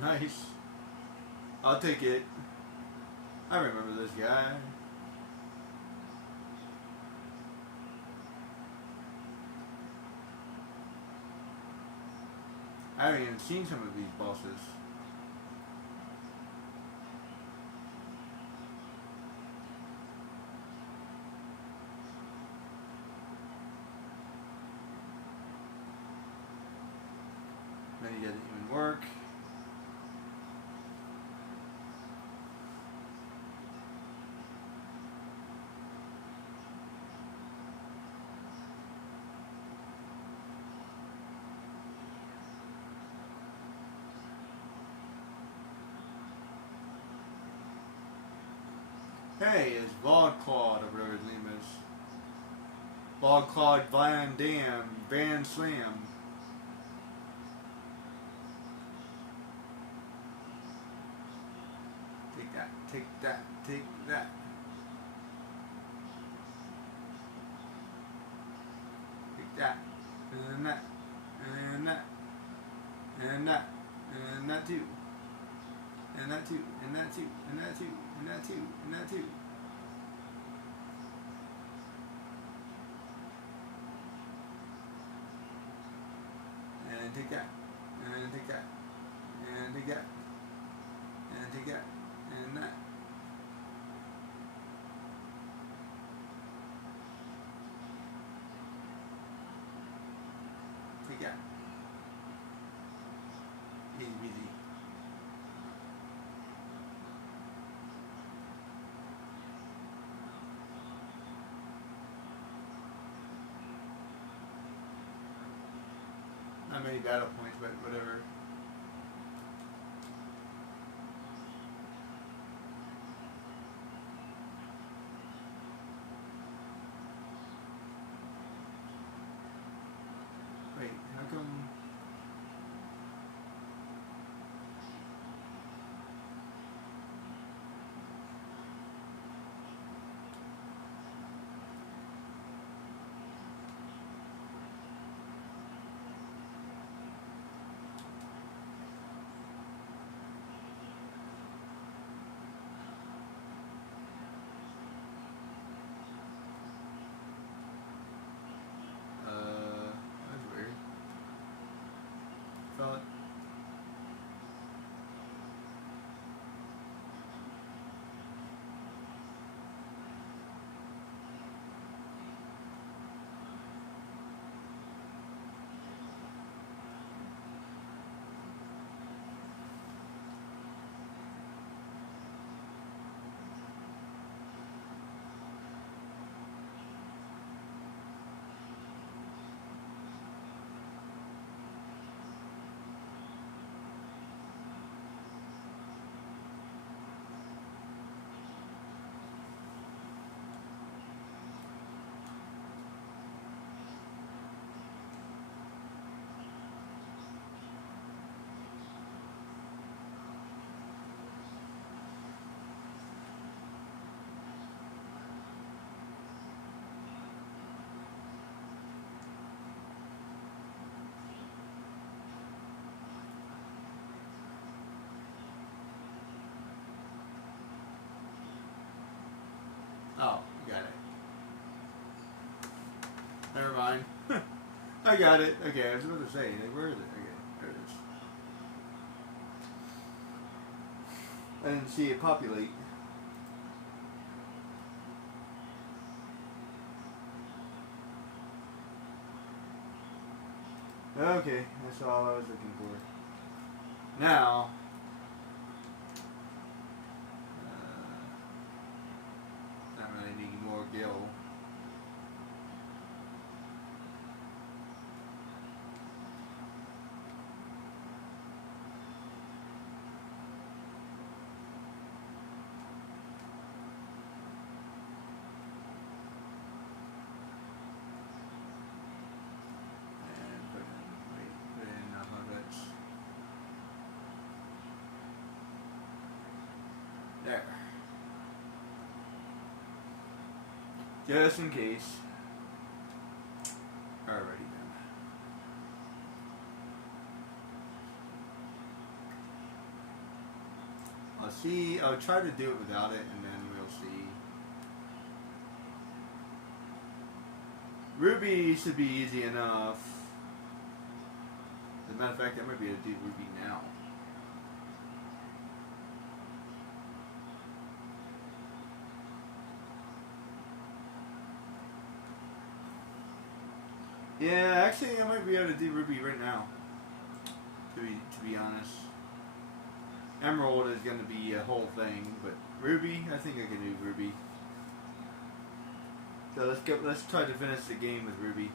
Nice. I'll take it. I remember this guy. I haven't even seen some of these bosses. Then he doesn't even work. Hey, it's Vodclawed of Road Limas. Vodclawed Van Dam, Van Slam. Take that, take that, take that. Take that, and that, and that, and that, and that too. and that too, and that too, and that too, and that too, and that too. And take that, and take that, and take that, and take that, and that. Take that. Easy peasy. Not many battle points, but whatever. Wait, how come? That's weird. Thought. Oh, got it. Never mind. I got it. Okay, I was about to say, like, where is it? Okay, there it is. I didn't see it populate. Okay, that's all I was looking for. Now, not really need more gil. There. Just in case. Alrighty then. I'll see. I'll try to do it without it, and then we'll see. Ruby should be easy enough. As a matter of fact, I might be able to do Ruby now. Yeah, actually, I might be able to do Ruby right now. To be honest, Emerald is going to be a whole thing, but Ruby, I think I can do Ruby. So let's go. Let's try to finish the game with Ruby.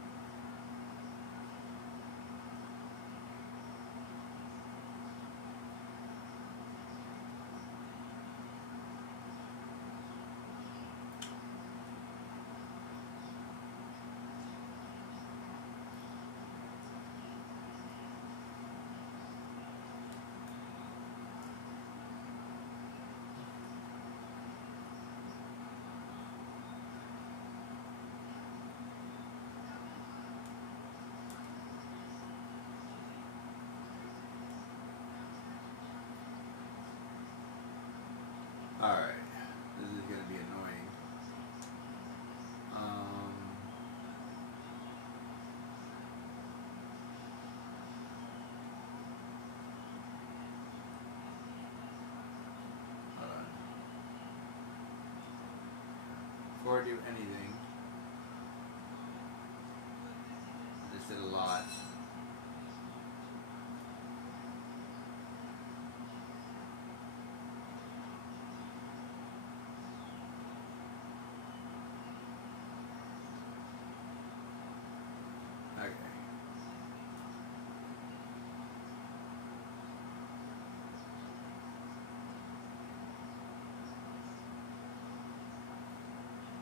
or do anything. I just did a lot. Okay.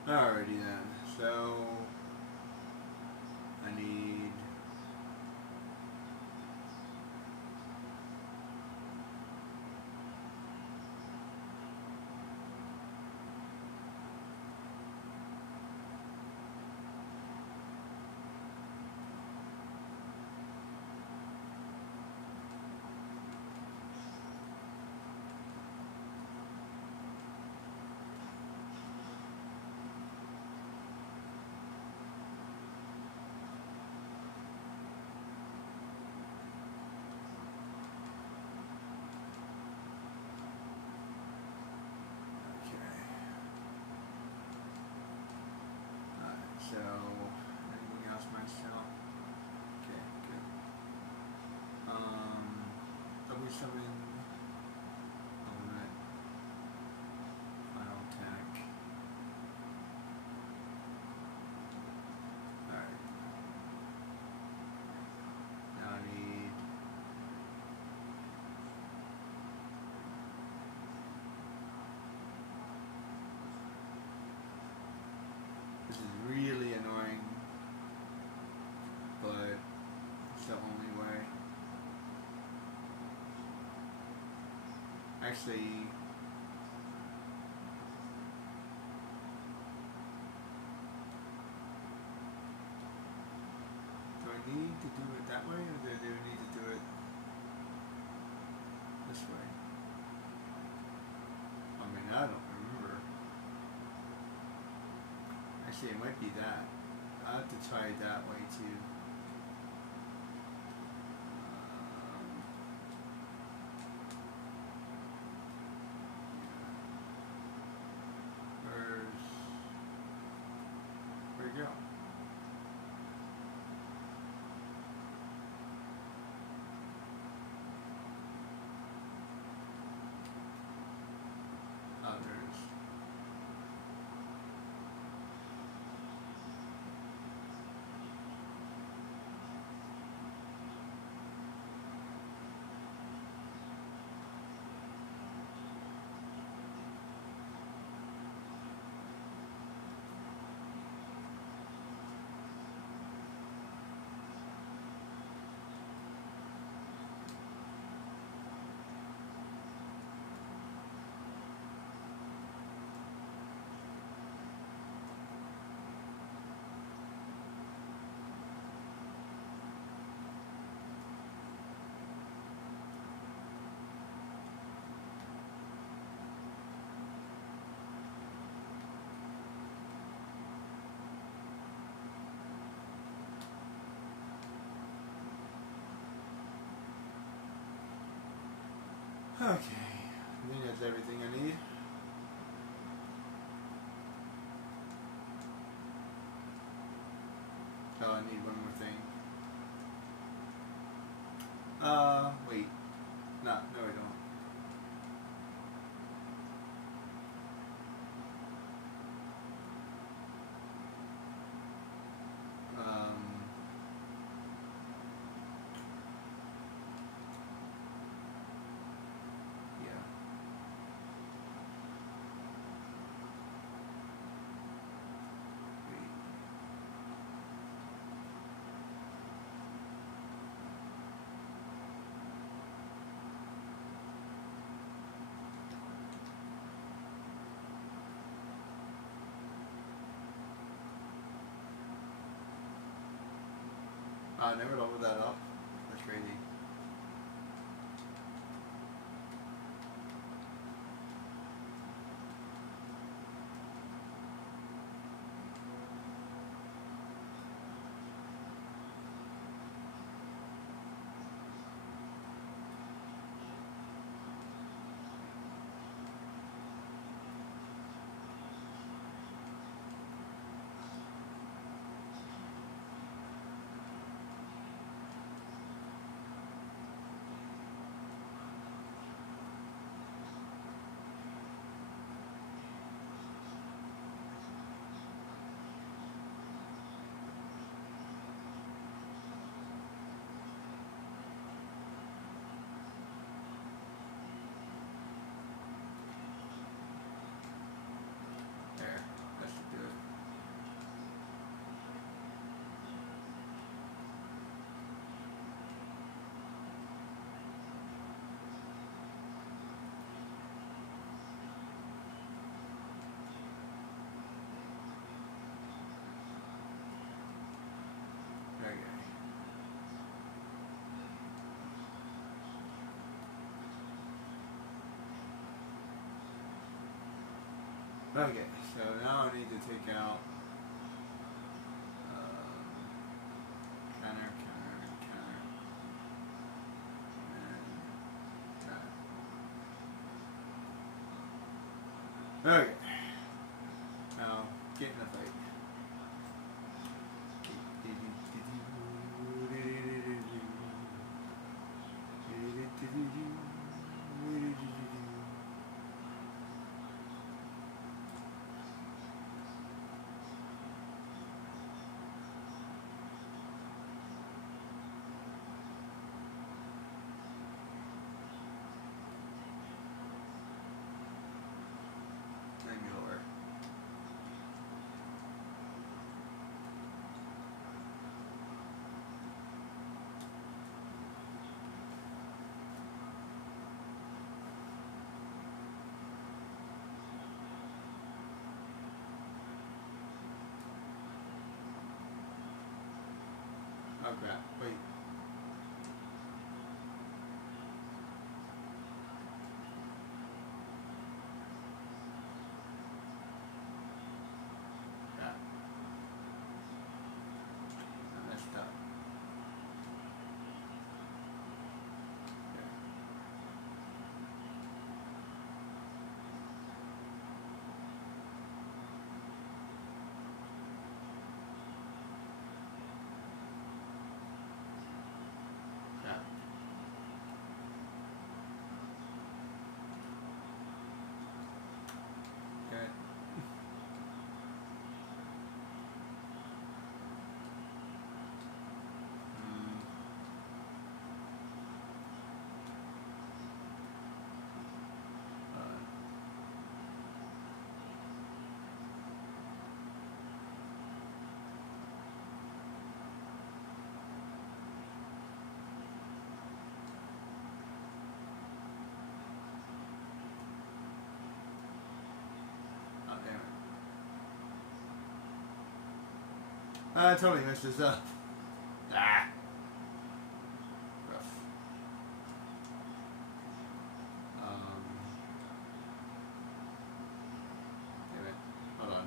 Alrighty then. So I need so anything else myself? Okay, good. Double summon ultimate final attack. Alright. Now I need this is really annoying, but it's the only way. Actually, do I need to do it that way, or do I need to do it this way? I mean, I don't remember. Actually, it might be that. I have to try it that way too. Where'd it go? Oh, there it is. Okay, I think that's everything I need. Oh, I need one more thing. Wait. No, I don't. Yeah. Wait. I never leveled that up. That's crazy. Okay, so now I need to take out counter, counter, counter, and that. Okay. Now get in the fight. Maybe lower. Oh crap, wait. Crap. I messed up. Crap. Okay. Oh damn it. I totally messed this up. Ah. Rough. Damn it. Hold on.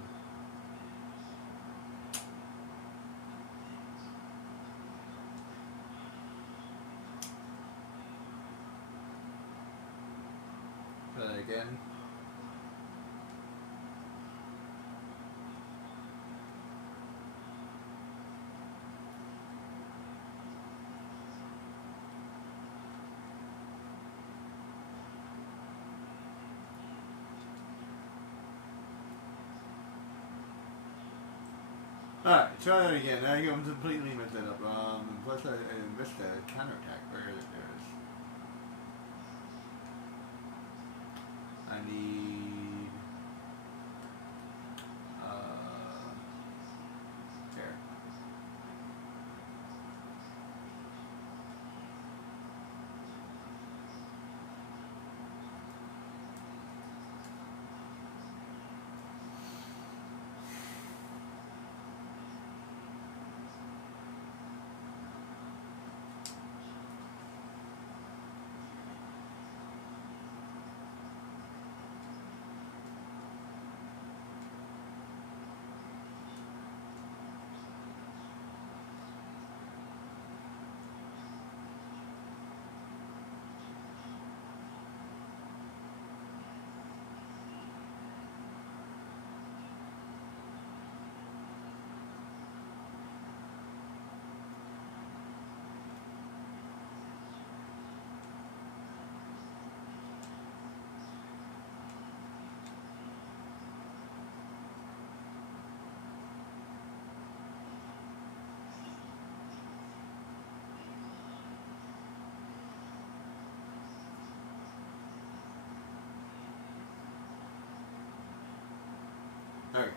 Try that again. Alright, try that again. Now you completely messed that up. Plus I missed the counterattack. Where is it? There it is. I need there. Okay.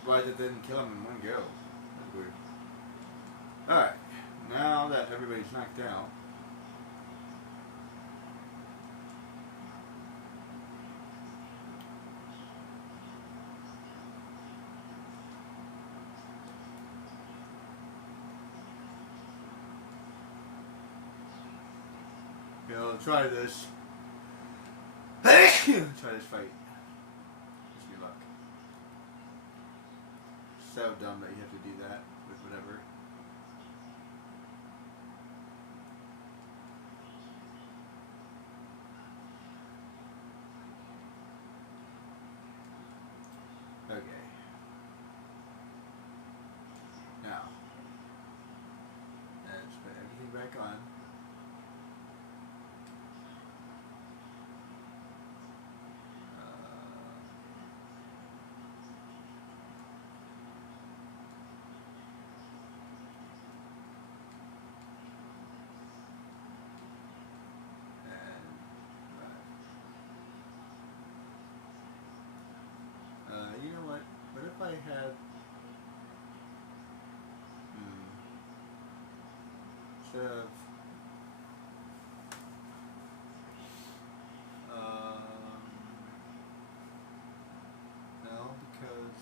Surprised it didn't kill him in one go. That's weird. Alright. Now that everybody's knocked out, try this. Try this fight. Wish me luck. So dumb that you have to do that with whatever. Okay. Now, let's put everything back on. You know what? What if I had... Instead of... no, because...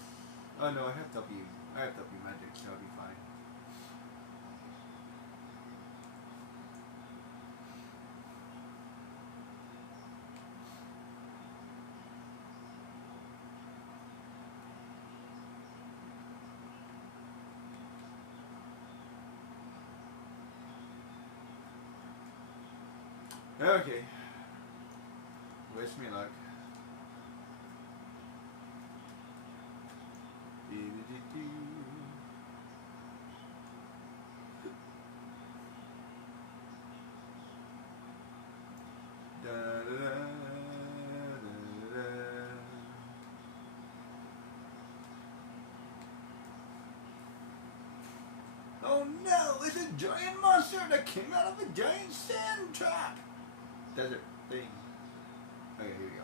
Oh no, I have W. I have W magic, so I'll be fine. Okay. Wish me luck. Da, da, da, da, da. Oh no! It's a giant monster that came out of a giant sand trap! Desert thing. Okay, here we go.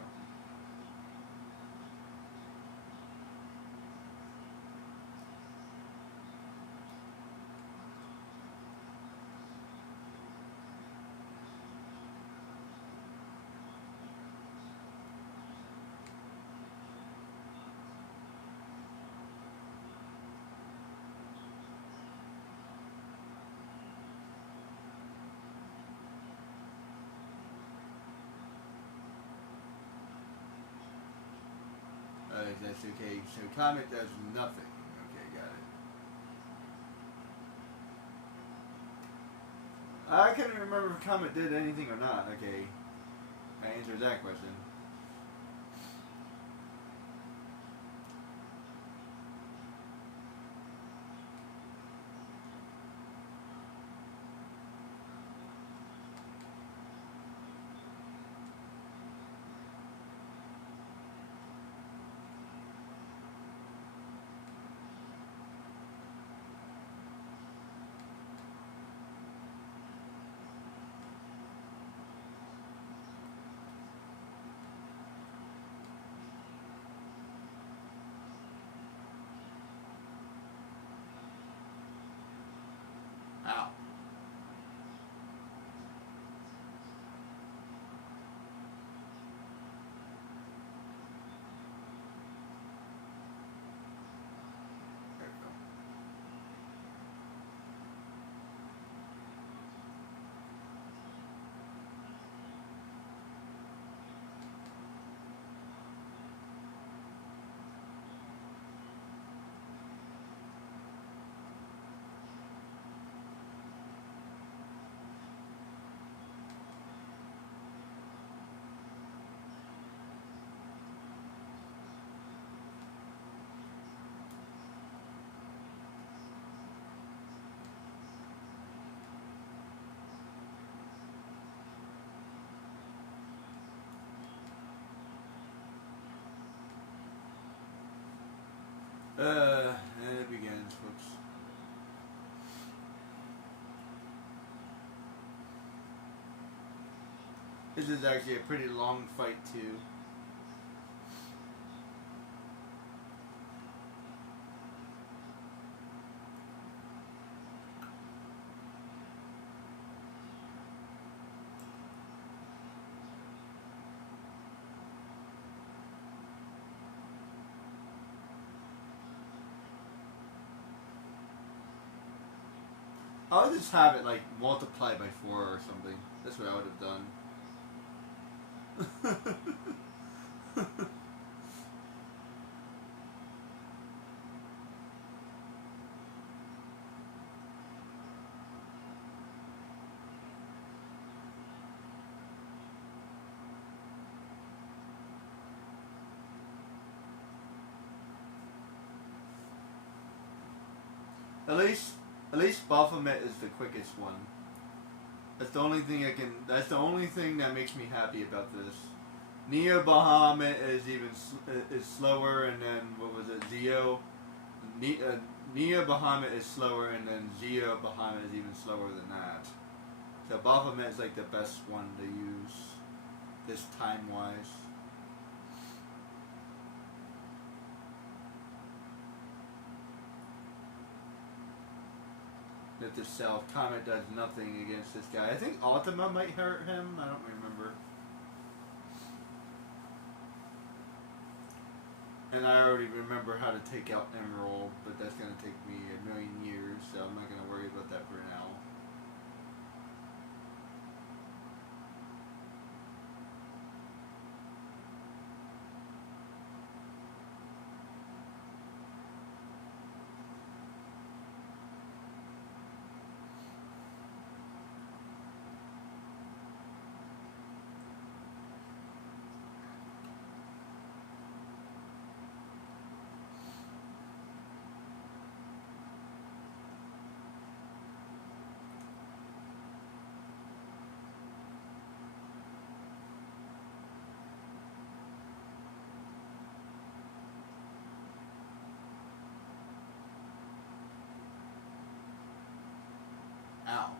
That's okay. So Comet does nothing. Okay, got it. I couldn't remember if Comet did anything or not. Okay. I answered that question. Ow. There we go. And it begins. Whoops. This is actually a pretty long fight too. I would just have it like multiply by 4 or something. That's what I would have done. At least Baphomet is the quickest one. That's the only thing I can. That's the only thing that makes me happy about this. Neo Bahamut is slower, and then what was it? Zeo. Neo Bahamut is slower, and then Zeo Bahamut is even slower than that. So Baphomet is like the best one to use, this time wise. With the self, Comet does nothing against this guy. I think Ultima might hurt him. I don't remember. And I already remember how to take out Emerald, but that's going to take me a million years, so I'm not going to worry about that for now. Ow.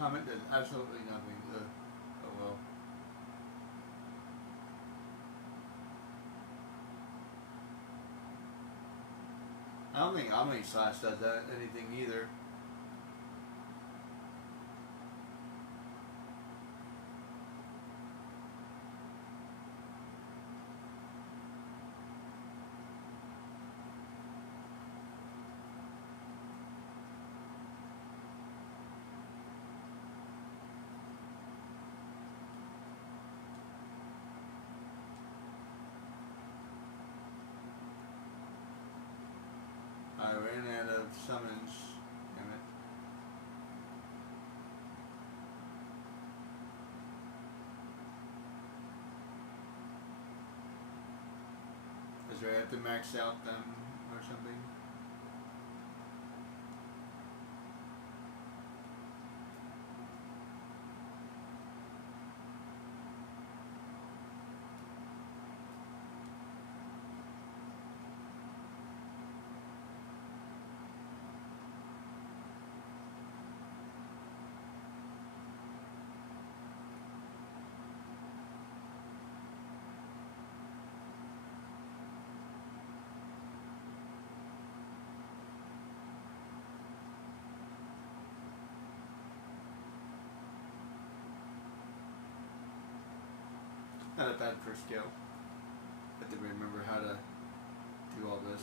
Comment does absolutely nothing. Ugh. Oh well. I don't think Omni Slash does that anything either. I ran out of summons. Damn it. Does I have to max out them or something? Not a bad first go. I have to remember how to do all this.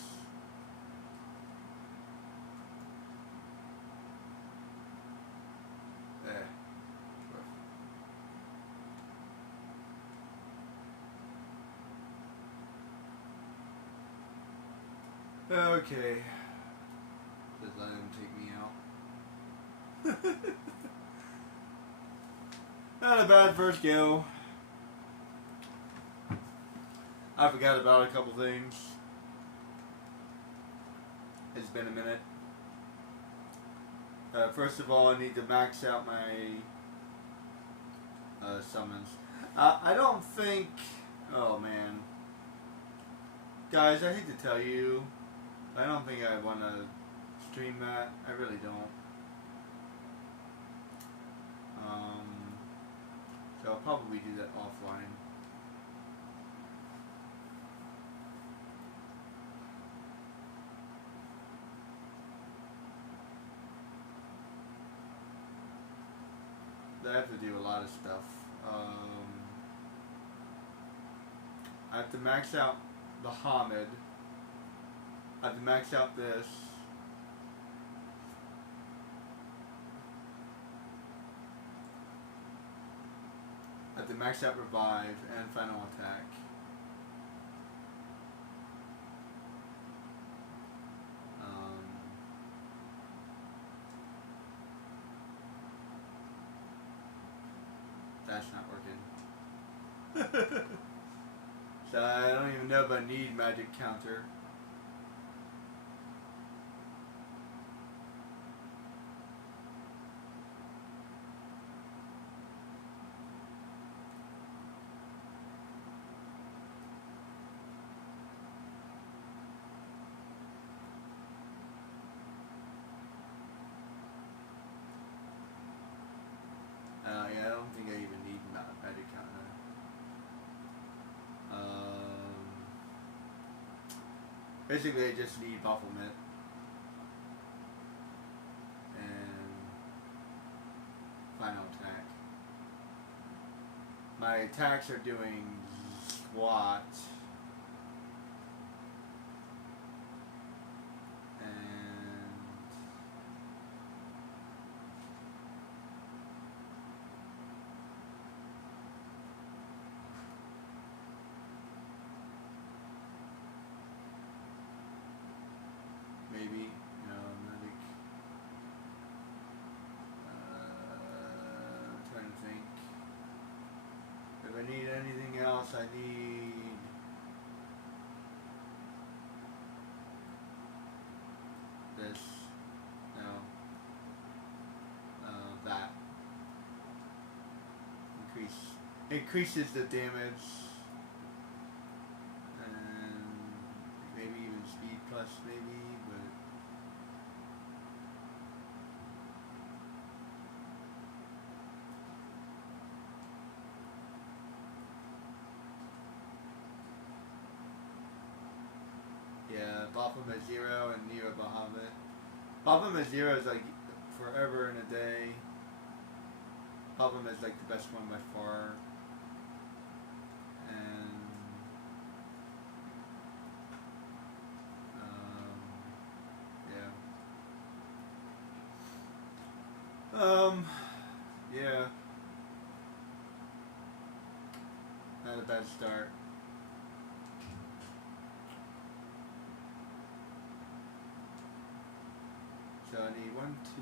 Okay. Just let him take me out. Not a bad first go. I forgot about a couple things. It's been a minute. First of all, I need to max out my summons. I don't think... Oh, man. Guys, I hate to tell you, I don't think I want to stream that. I really don't. So I'll probably do that offline. I have to do a lot of stuff. I have to max out the Hamid. I have to max out this. I have to max out Revive and Final Attack. That's not working. So I don't even know if I need magic counter. Yeah, I don't think I even need magic counter. Basically, I just need Baphomet and Final Attack. My attacks are doing SWAT and maybe, medic. I'm trying to think. If I need anything else, I need this. No. That. Increases the damage. And maybe even speed plus, maybe, but Baphomet 0 and Nero Bahamut. Baphomet 0 is like forever and a day. Baphomet is like the best one by far. And yeah. Not a bad start. So I need 1, 2.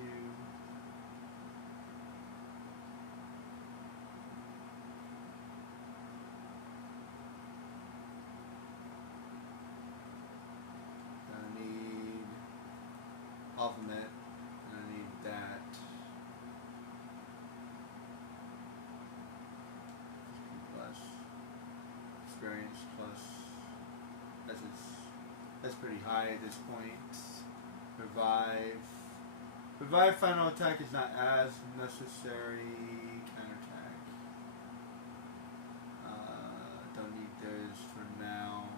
I need Alphabet, and I need that. Plus experience plus that's pretty high at this point. Revive. Revive final attack is not as necessary. Counterattack. Don't need those for now.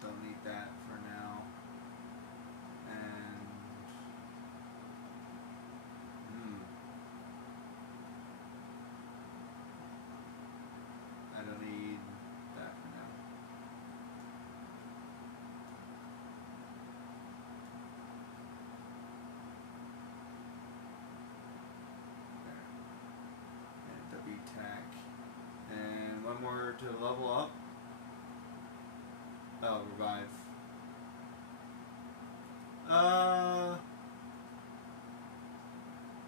Don't need that for now. And I don't need that for now. Attack, and one more to level up. Oh, revive.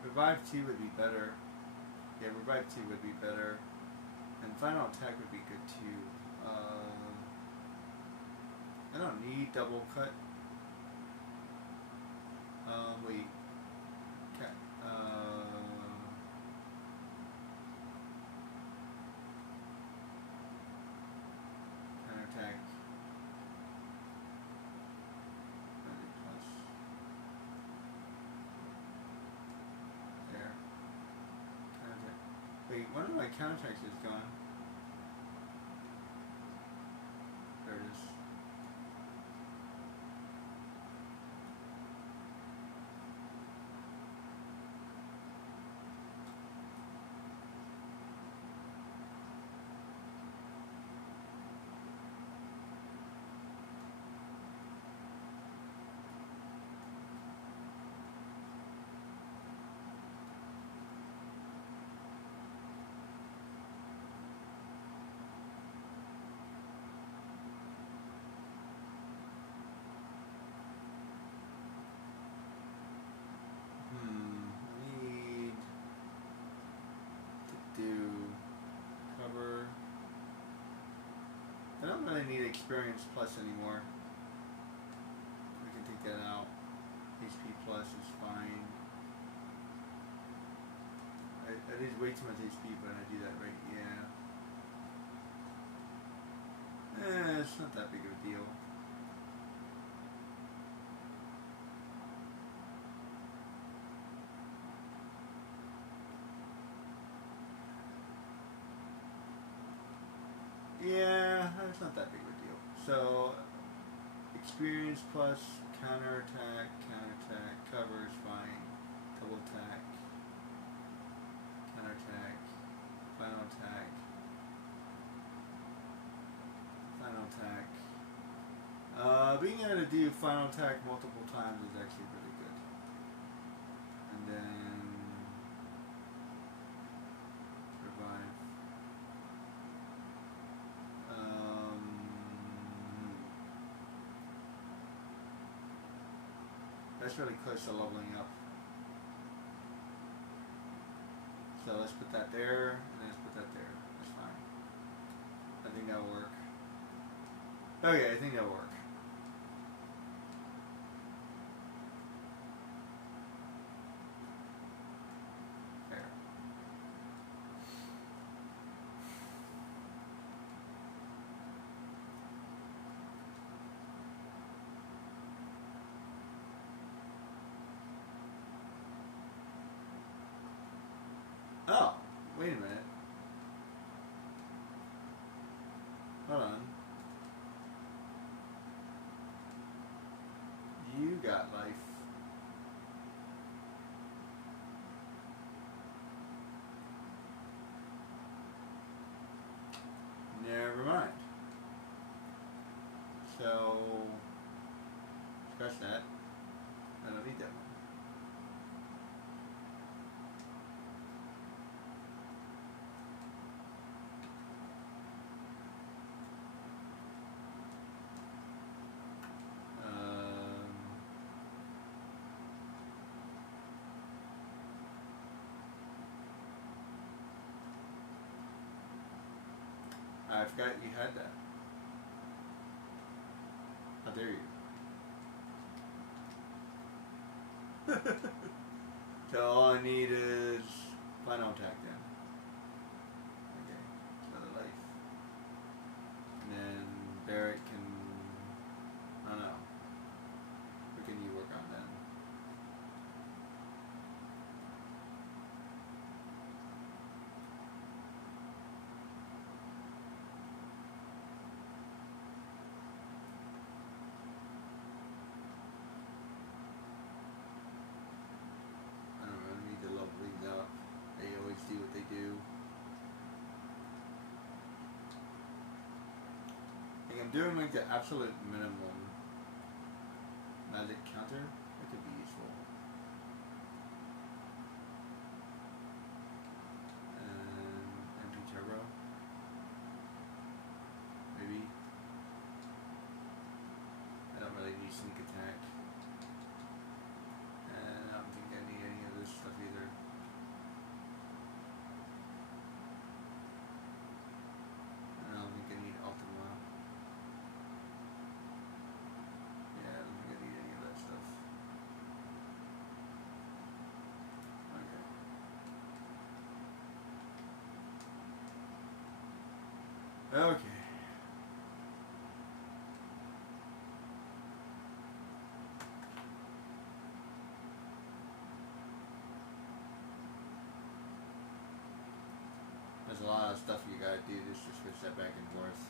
Revive 2 would be better. Yeah, revive 2 would be better, and final attack would be good too. I don't need double cut. Wait. Okay. Attack. Plus. There. Counterattack. Wait, one of my counterattacks is gone. There it is. Do cover. I don't really need experience plus anymore. We can take that out. HP plus is fine. I did way too much HP, but I do that right. Yeah. It's not that big of a deal. Yeah, it's not that big of a deal. So, experience plus counterattack, cover is fine. Double attack, counterattack, final attack, final attack. Being able to do final attack multiple times is actually really good. And then revive. That's really close to leveling up. So let's put that there, and let's put that there. That's fine. I think that'll work. Okay, I think that'll work. There. Oh, wait a minute. Hold on. that life. Never mind. So, scratch that. I don't need that one. I forgot you had that. How dare you? So all I need is final attack then. Okay, another life. And then Barrett can, I don't know. What can you work on then? I don't know, I need to level these up. They always do what they do. I think I'm doing like the absolute minimum. Magic counter? That could be useful. And MP turbo. Maybe. I don't really need sneak attack. And I don't think I need any of this stuff either. I don't think I need Ultima. Yeah, I don't think I need any of that stuff. Okay. Okay. There's a lot of stuff you gotta do just to switch that back and forth.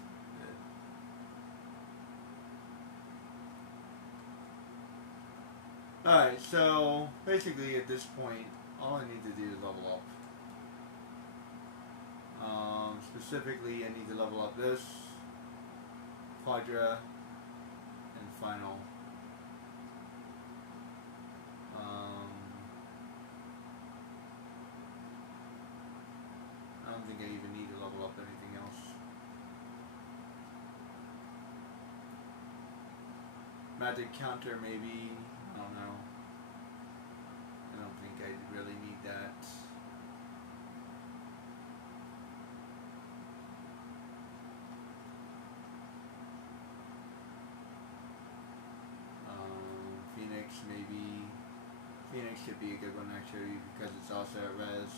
Alright, so basically at this point, all I need to do is level up. Specifically, I need to level up this, Quadra, and Final. I don't think I even need to level up anything else. Magic counter maybe, I don't know. I don't think I really need that. Phoenix maybe. Phoenix should be a good one actually because it's also a res.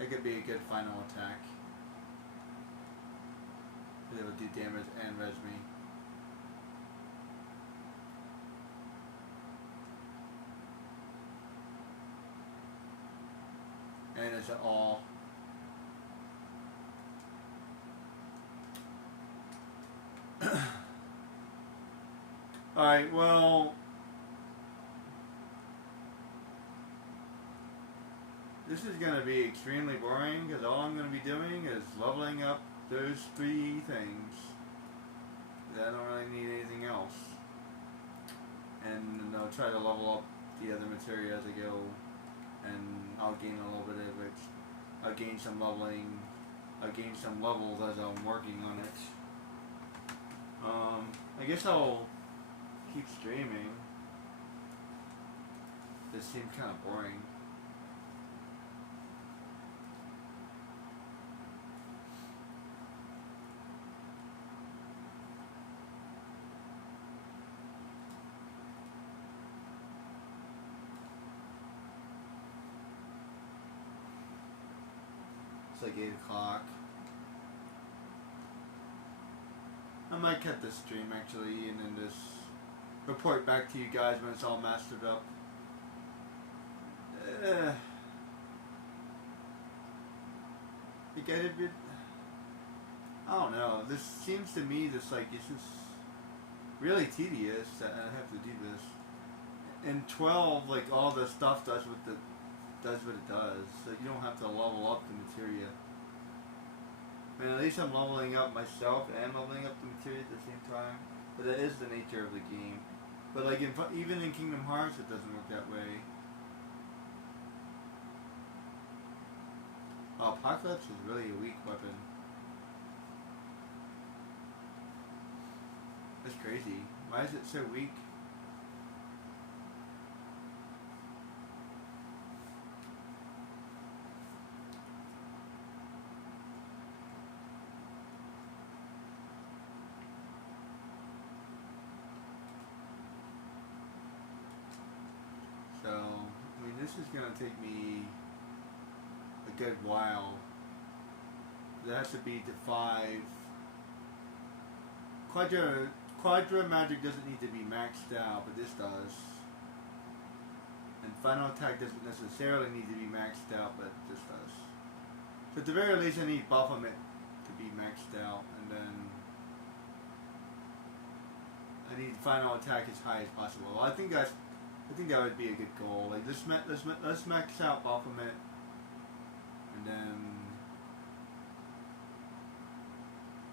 It could be a good final attack. It will do damage and res me. And it's all. Alright, well. This is going to be extremely boring because all I'm going to be doing is leveling up those 3 things. I don't really need anything else. And I'll try to level up the other material as I go. And I'll gain a little bit of it. I'll gain some leveling. I'll gain some levels as I'm working on it. I guess I'll keep streaming. This seems kind of boring. It's like 8 o'clock. I might cut this stream actually and then just report back to you guys when it's all mastered up. I get a bit. I I don't know. This seems to me just like it's just really tedious that I have to do this. In 12, like all the stuff does what it does. So you don't have to level up the materia. I mean, at least I'm leveling up myself and leveling up the materia at the same time. But that is the nature of the game. But like even in Kingdom Hearts, it doesn't work that way. Oh, Apocalypse is really a weak weapon. That's crazy. Why is it so weak? So, I mean, this is going to take me a good while. That has to be to 5. Quadra Magic doesn't need to be maxed out, but this does. And Final Attack doesn't necessarily need to be maxed out, but this does. So at the very least, I need Baphomet to be maxed out, and then I need Final Attack as high as possible. I think that would be a good goal. Like let's max out Baphomet, and then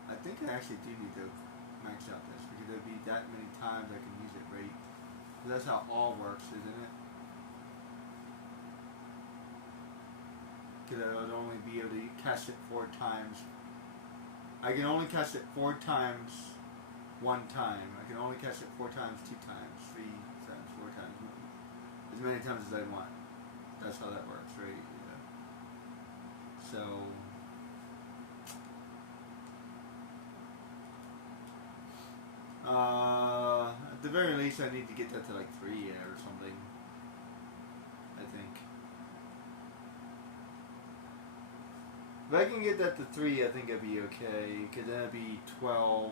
I think I actually do need to max out this because there'll be that many times I can use it, right? So that's how all works, isn't it? Because I would only be able to cast it 4 times. I can only cast it 4 times 1 time. I can only cast it 4 times 2 times, 3 times, 4 times, as many times as I want. That's how that works, right? Yeah. So at the very least, I need to get that to like 3 or something. I think. If I can get that to 3, I think I'd be okay. Because then it'd be 12.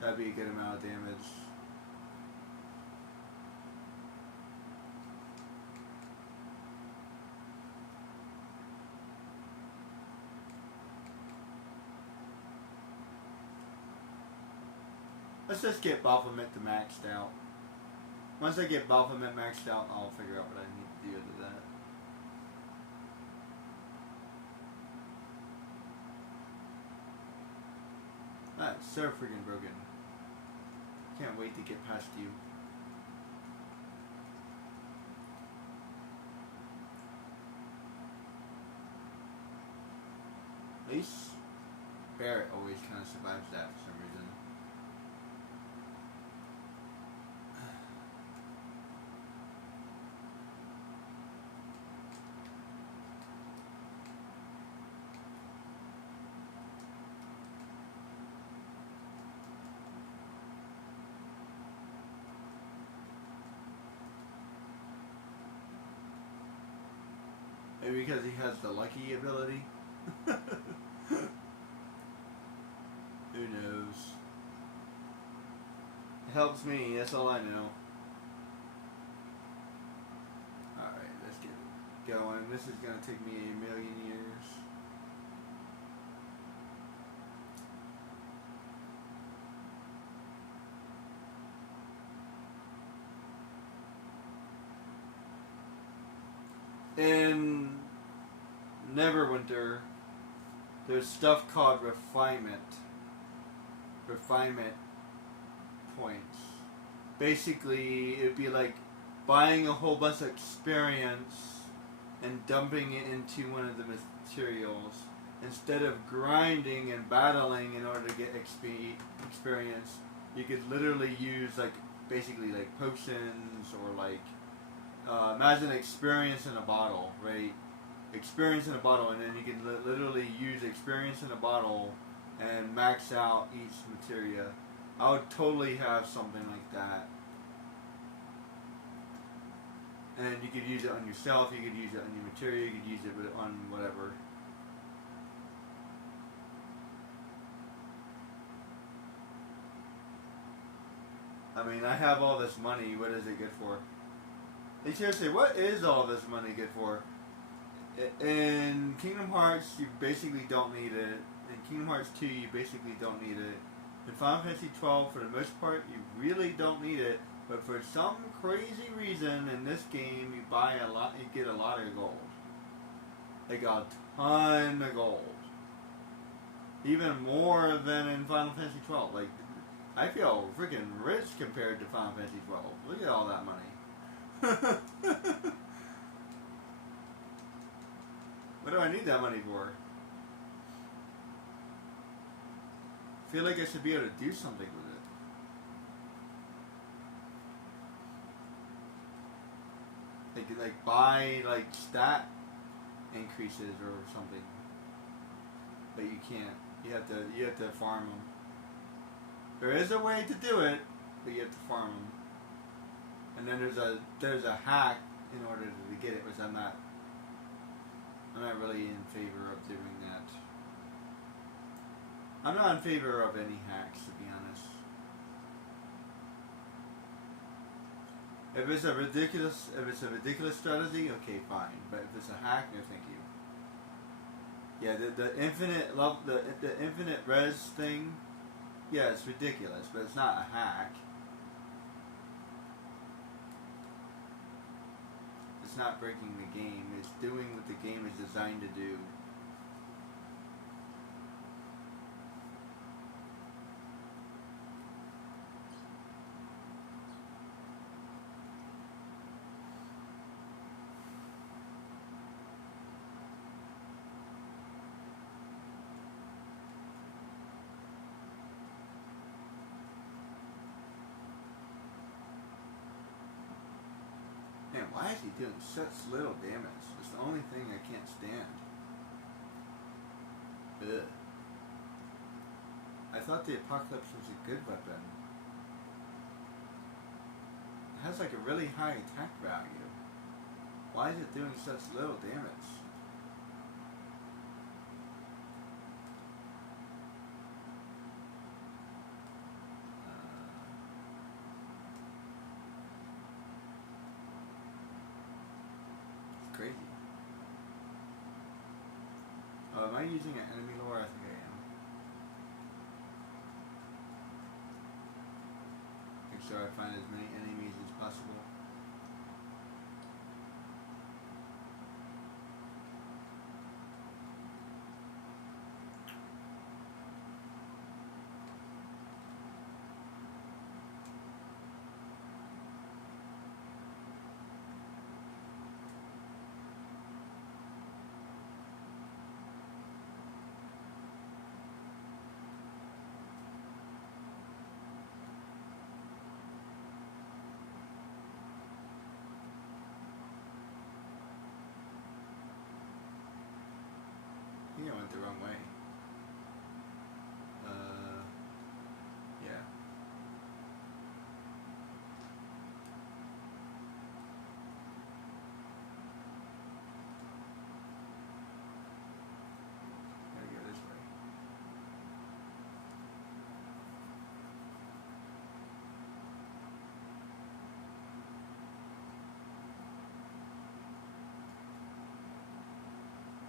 That'd be a good amount of damage. Let's just get Baphomet to maxed out. Once I get Baphomet maxed out, I'll figure out what I need to do with that. That's so freaking broken. Can't wait to get past you. At least Barrett always kind of survives that for some reason. Maybe because he has the lucky ability? Who knows? It helps me, that's all I know. Alright, let's get it going. This is going to take me a million years. In Neverwinter, there's stuff called refinement points. Basically, it'd be like buying a whole bunch of experience and dumping it into one of the materials instead of grinding and battling in order to get experience. You could literally use like basically like potions or like imagine experience in a bottle, right? Experience in a bottle, and then you can literally use experience in a bottle and max out each materia. I would totally have something like that. And you could use it on yourself, you could use it on your materia, you could use it on whatever. I mean, I have all this money, what is it good for? Hey, seriously, what is all this money good for? In Kingdom Hearts, you basically don't need it. In Kingdom Hearts 2, you basically don't need it. In Final Fantasy 12, for the most part, you really don't need it. But for some crazy reason, in this game, you buy a lot. You get a lot of gold. Like a ton of gold. Even more than in Final Fantasy 12. Like, I feel freaking rich compared to Final Fantasy 12. Look at all that money. What do I need that money for? I feel like I should be able to do something with it. Like buy like stat increases or something. But you can't. You have to farm them. There is a way to do it, but you have to farm them. And then there's a hack in order to get it, which I'm not really in favor of doing that. I'm not in favor of any hacks, to be honest. If it's a ridiculous strategy, okay, fine. But if it's a hack, no, thank you. Yeah, the infinite love, the infinite res thing. Yeah, it's ridiculous, but it's not a hack. It's not breaking the game. It's doing what the game is designed to do. Man, why is he doing such little damage? It's the only thing I can't stand. Ugh. I thought the Apocalypse was a good weapon. It has like a really high attack value. Why is it doing such little damage? Crazy. Oh, am I using an enemy lore? I think I am. Make sure I find as many enemies as possible. I think I went the wrong way. Yeah. Gotta go this way.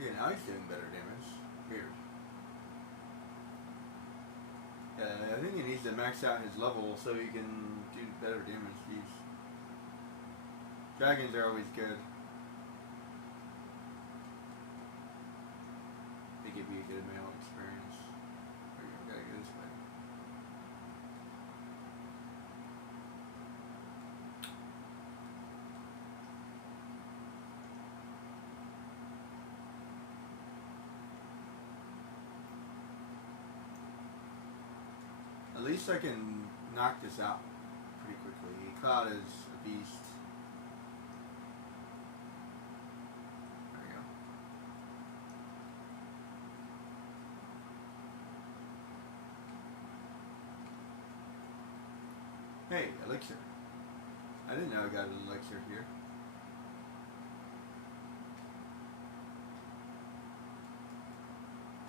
Yeah, now he's doing better damage. Weird. I think he needs to max out his level so he can do better damage. Jeez. Dragons are always good. They give you a good male experience. There you go, gotta go this way. At least I can knock this out pretty quickly. Cloud is a beast. There we go. Hey, elixir. I didn't know I got an elixir here.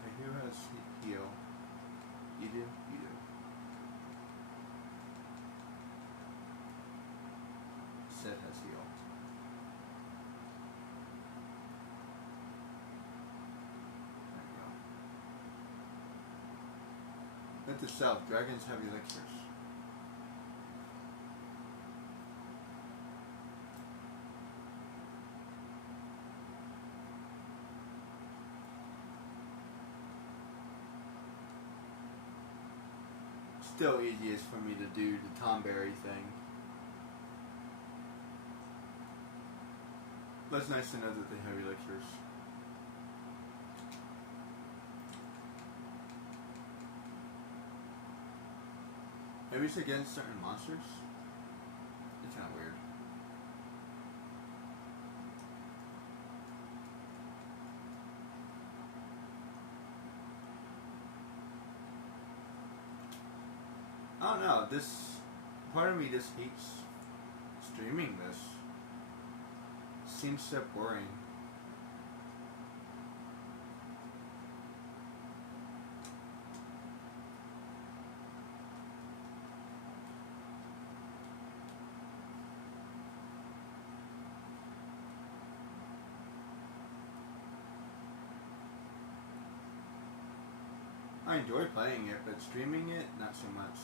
Okay, who has heal? You do? You do. Set has heal. There Hit the south. Dragons have elixirs. Still easiest for me to do the Tomberry thing. But it's nice to know that they have elixirs. Maybe it's against certain monsters? It's kind of weird. I don't know, this, part of me just hates streaming this. It seems so boring. I enjoy playing it, but streaming it, not so much.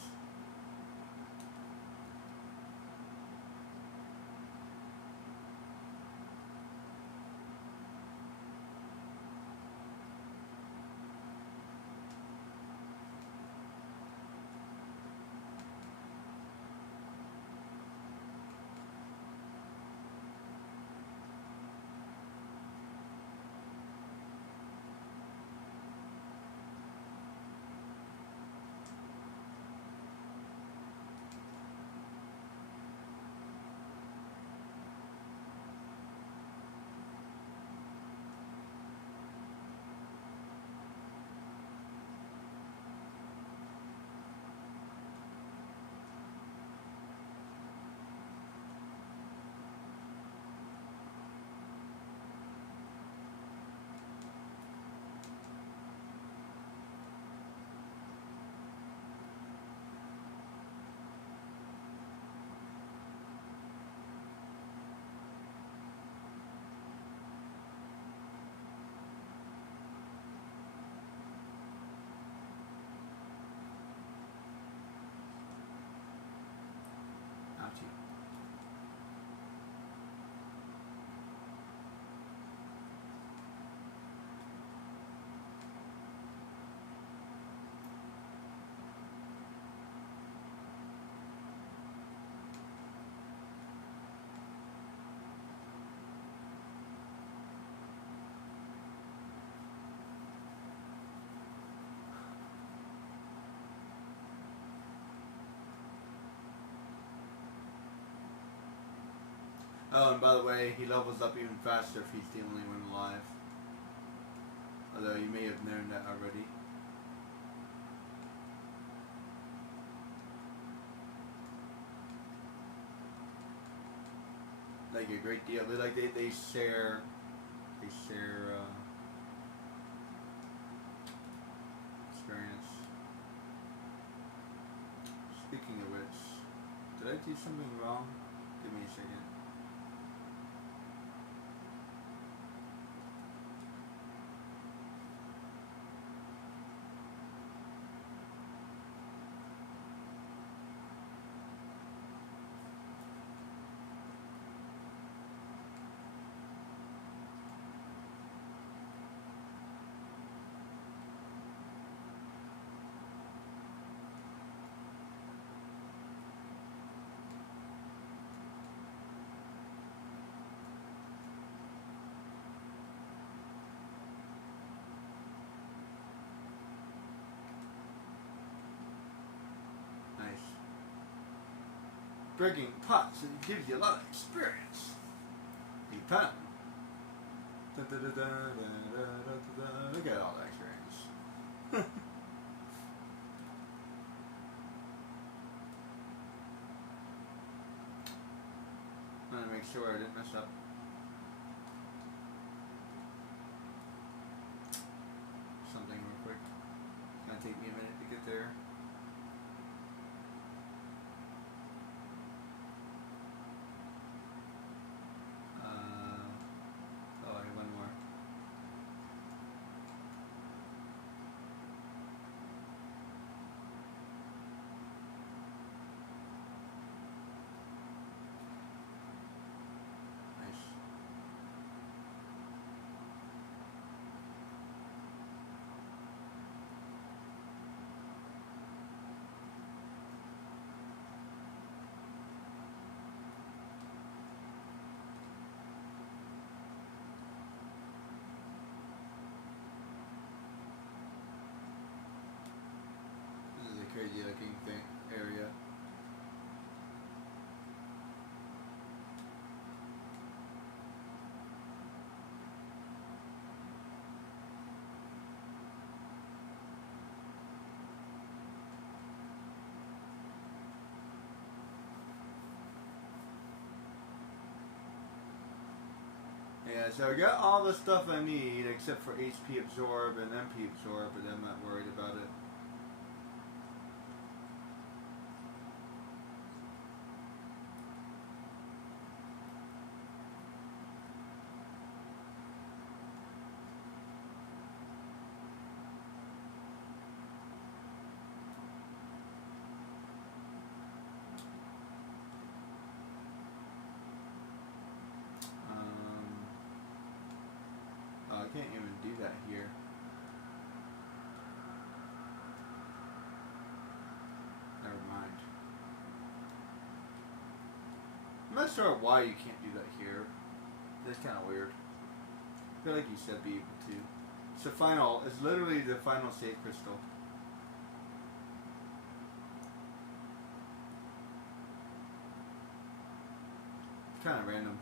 Ouchie. Oh, and by the way, he levels up even faster if he's the only one alive. Although you may have known that already. Like a great deal. They share experience. Speaking of which, did I do something wrong? Give me a second. Nice. Breaking pots, it gives you a lot of experience. Be fun. Look at all that experience. I'm gonna make sure I didn't mess up. Something real quick. It's gonna take me a minute to get there. Oh, I have one more. crazy looking thing area. Yeah, so I got all the stuff I need except for HP absorb and MP absorb, but I'm not worried about it. I can't even do that here. Never mind. I'm not sure why you can't do that here. That's kind of weird. I feel like you should be able to. It's the final. It's literally the final save crystal. It's kind of random.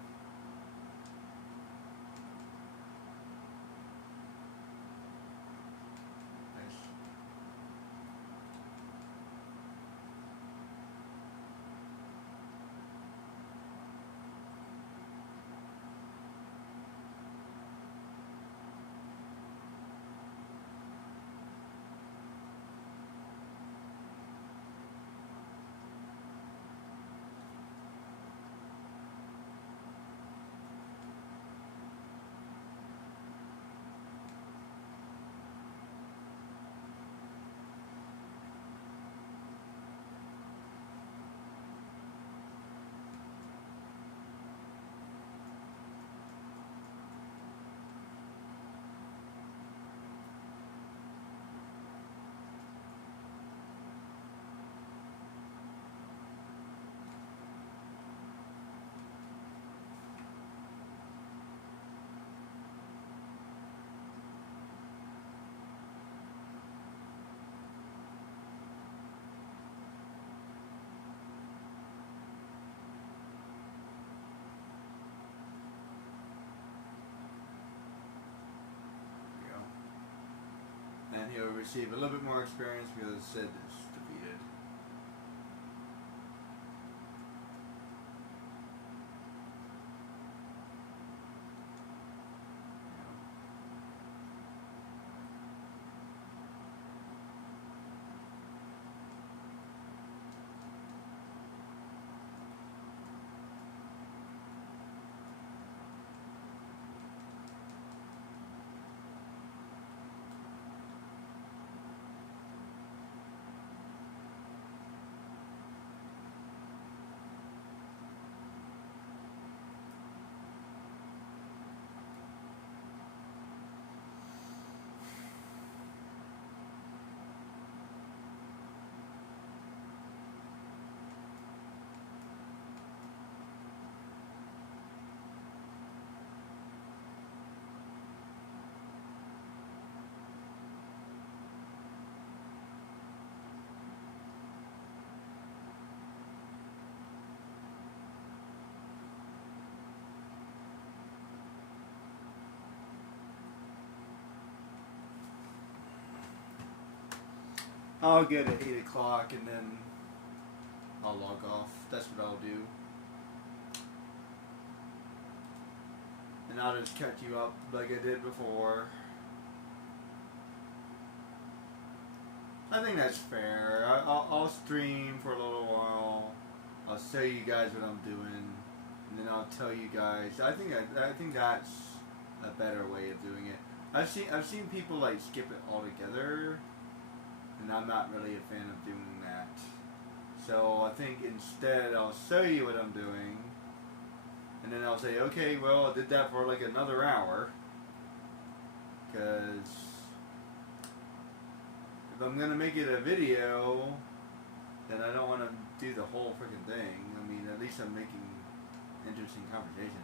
And he'll receive a little bit more experience because Sid is defeated. I'll get at 8 o'clock and then I'll log off. That's what I'll do. And I'll just catch you up like I did before. I think that's fair. I'll stream for a little while. I'll show you guys what I'm doing, and then I'll tell you guys. I think that's a better way of doing it. I've seen people like skip it altogether, and I'm not really a fan of doing that. So I think instead I'll show you what I'm doing, and then I'll say, okay, well I did that for like another hour, because if I'm gonna make it a video, then I don't want to do the whole freaking thing. I mean, at least I'm making interesting conversation.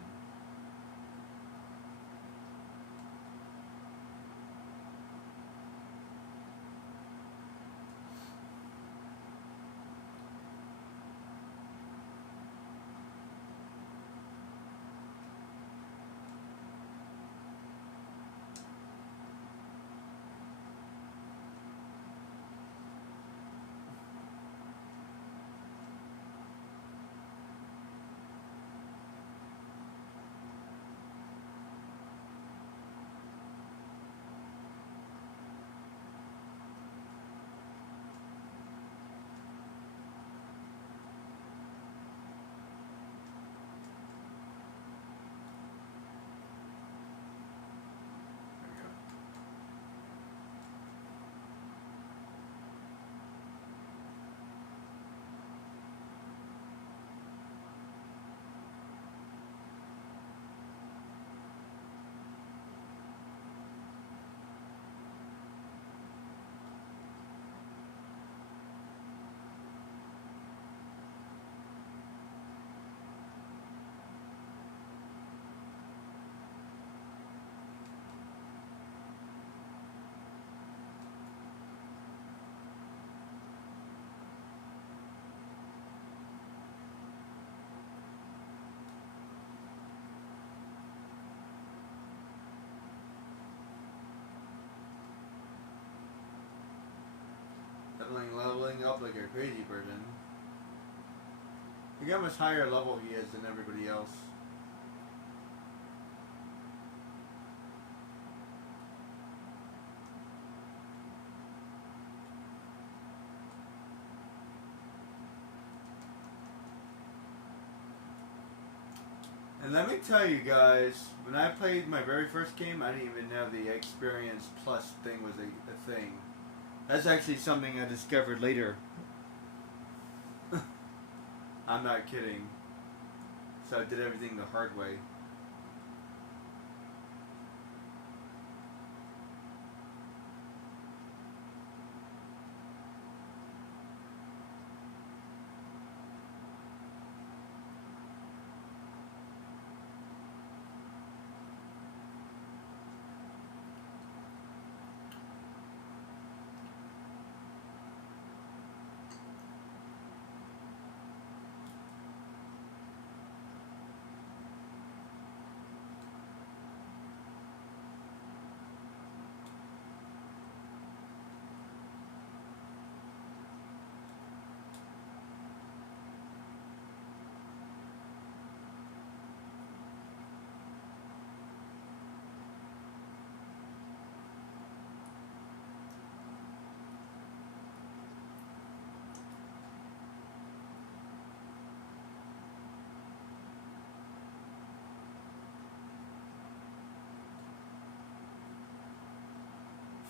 leveling up like a crazy person. Look how much higher level he is than everybody else. And let me tell you guys, when I played my very first game, I didn't even know the experience plus thing was a thing. That's actually something I discovered later. I'm not kidding. So I did everything the hard way.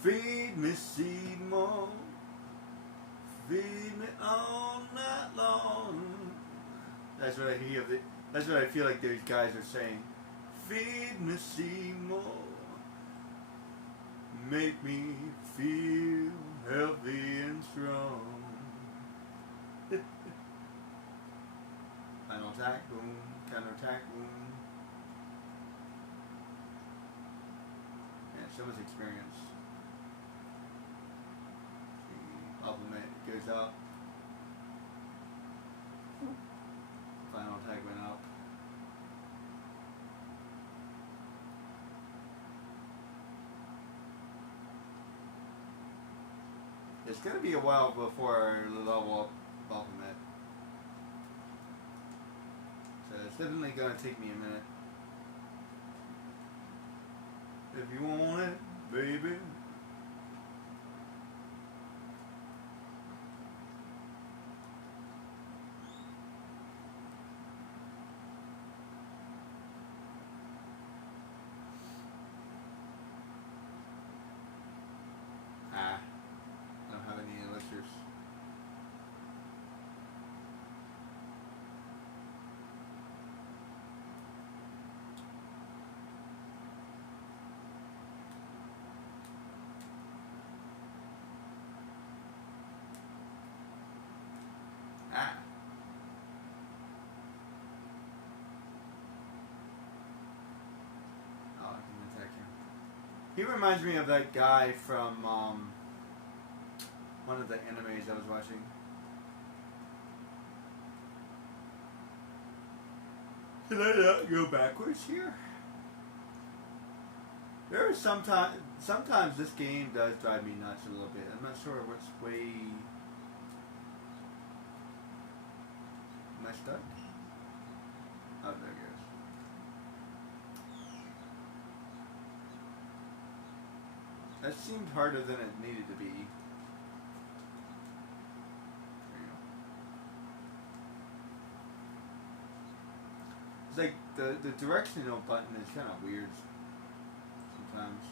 Feed me, Seymour. Feed me all night long. That's what I hear. That's what I feel like those guys are saying. Feed me, Seymour. Make me feel healthy and strong. Final attack, boom. Counter attack, boom. Yeah, so much experience. Ultimate goes up. Final attack went up. It's gonna be a while before I level up Ultimate. So it's definitely gonna take me a minute. If you want it, baby. I don't have any elixirs. Oh, I can attack him. He reminds me of that guy from one of the animes I was watching. Did I not go backwards here? There is sometimes this game does drive me nuts a little bit. I'm not sure which way. Am I stuck? Oh, there it goes. That seemed harder than it needed to be. There you go. It's like the directional button is kind of weird sometimes.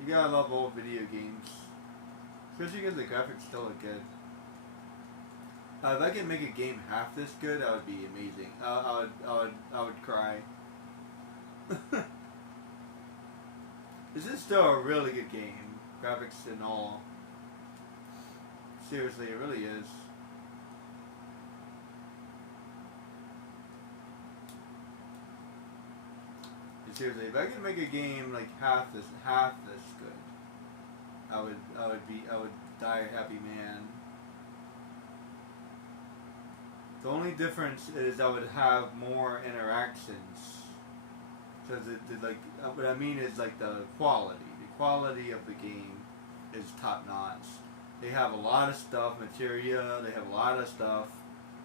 You gotta love old video games, especially because the graphics still look good. If I could make a game half this good, that would be amazing. I would cry. This is still a really good game, graphics and all. Seriously, it really is. Seriously, if I could make a game like half this good, I would die a happy man. The only difference is I would have more interactions. So like what I mean is like the quality quality of the game is top notch. They have a lot of stuff, materia. They have a lot of stuff,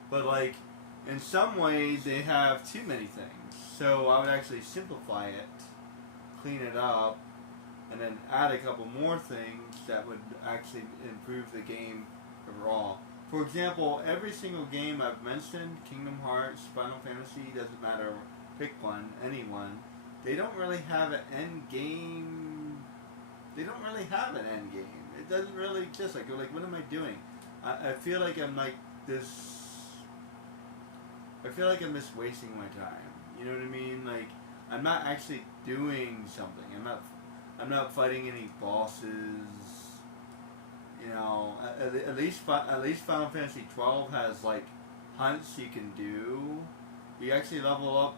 but like in some ways they have too many things. So I would actually simplify it, clean it up, and then add a couple more things that would actually improve the game overall. For example, every single game I've mentioned, Kingdom Hearts, Final Fantasy, doesn't matter, pick one, anyone, they don't really have an end game. They don't really have an end game. It doesn't really exist. Like, what am I doing? I feel like I'm like this. I feel like I'm just wasting my time. You know what I mean? Like, I'm not actually doing something. I'm not fighting any bosses. You know, at least Final Fantasy 12 has like hunts you can do. You actually level up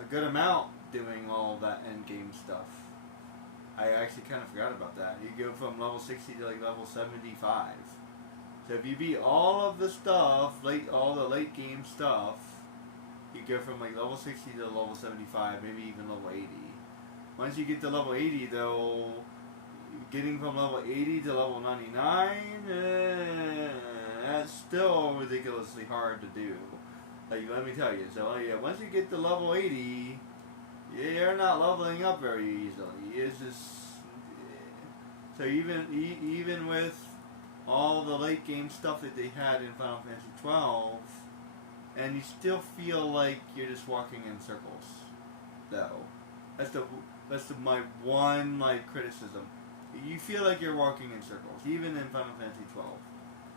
a good amount doing all that end game stuff. I actually kind of forgot about that. You go from level 60 to like level 75. So if you beat all of the stuff, all the late game stuff, you go from like level 60 to level 75, maybe even level 80. Once you get to level 80 though, getting from level 80 to level 99, that's still ridiculously hard to do. Like, let me tell you. So yeah, once you get to level 80, you're not leveling up very easily. It's just so even with all the late game stuff that they had in Final Fantasy 12, and you still feel like you're just walking in circles. Though, that's my one like criticism. You feel like you're walking in circles, even in Final Fantasy 12.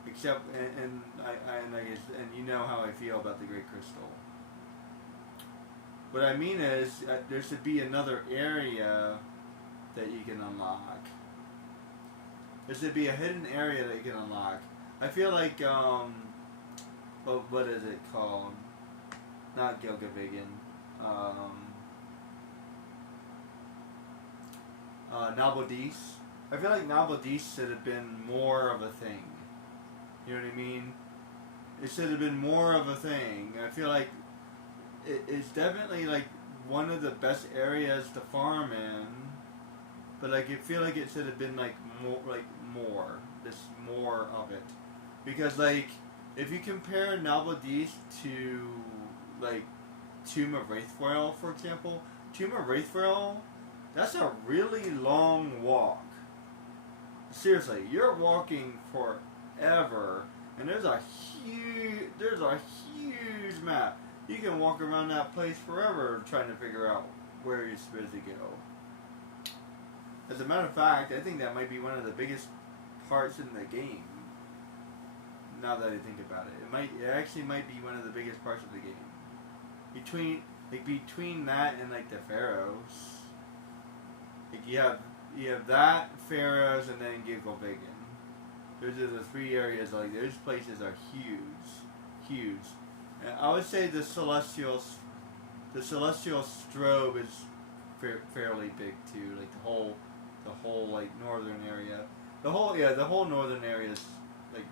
Except, and I guess, and you know how I feel about the Great Crystal. What I mean is, there should be another area that you can unlock. There should be a hidden area that you can unlock. I feel like, what is it called? Not Gilgavigan. Nabodis. I feel like Nabodis should have been more of a thing. You know what I mean? It should have been more of a thing. I feel like it's definitely like one of the best areas to farm in, but like I feel like it should have been like more, just more of it, because like if you compare Nabodis to like Tomb of Wraithfell, for example, Tomb of Wraithfell, that's a really long walk. Seriously, you're walking forever, and there's a huge map. You can walk around that place forever trying to figure out where you're supposed to go. As a matter of fact, I think that might be one of the biggest parts in the game. Now that I think about it, it actually might be one of the biggest parts of the game. Between that and like the Pharaohs, like you have that, Pharaohs, and then Gilgavigan. Those are the three areas. Like those places are huge. And I would say the celestial strobe is fairly big too. Like the whole like northern area. The whole northern area is like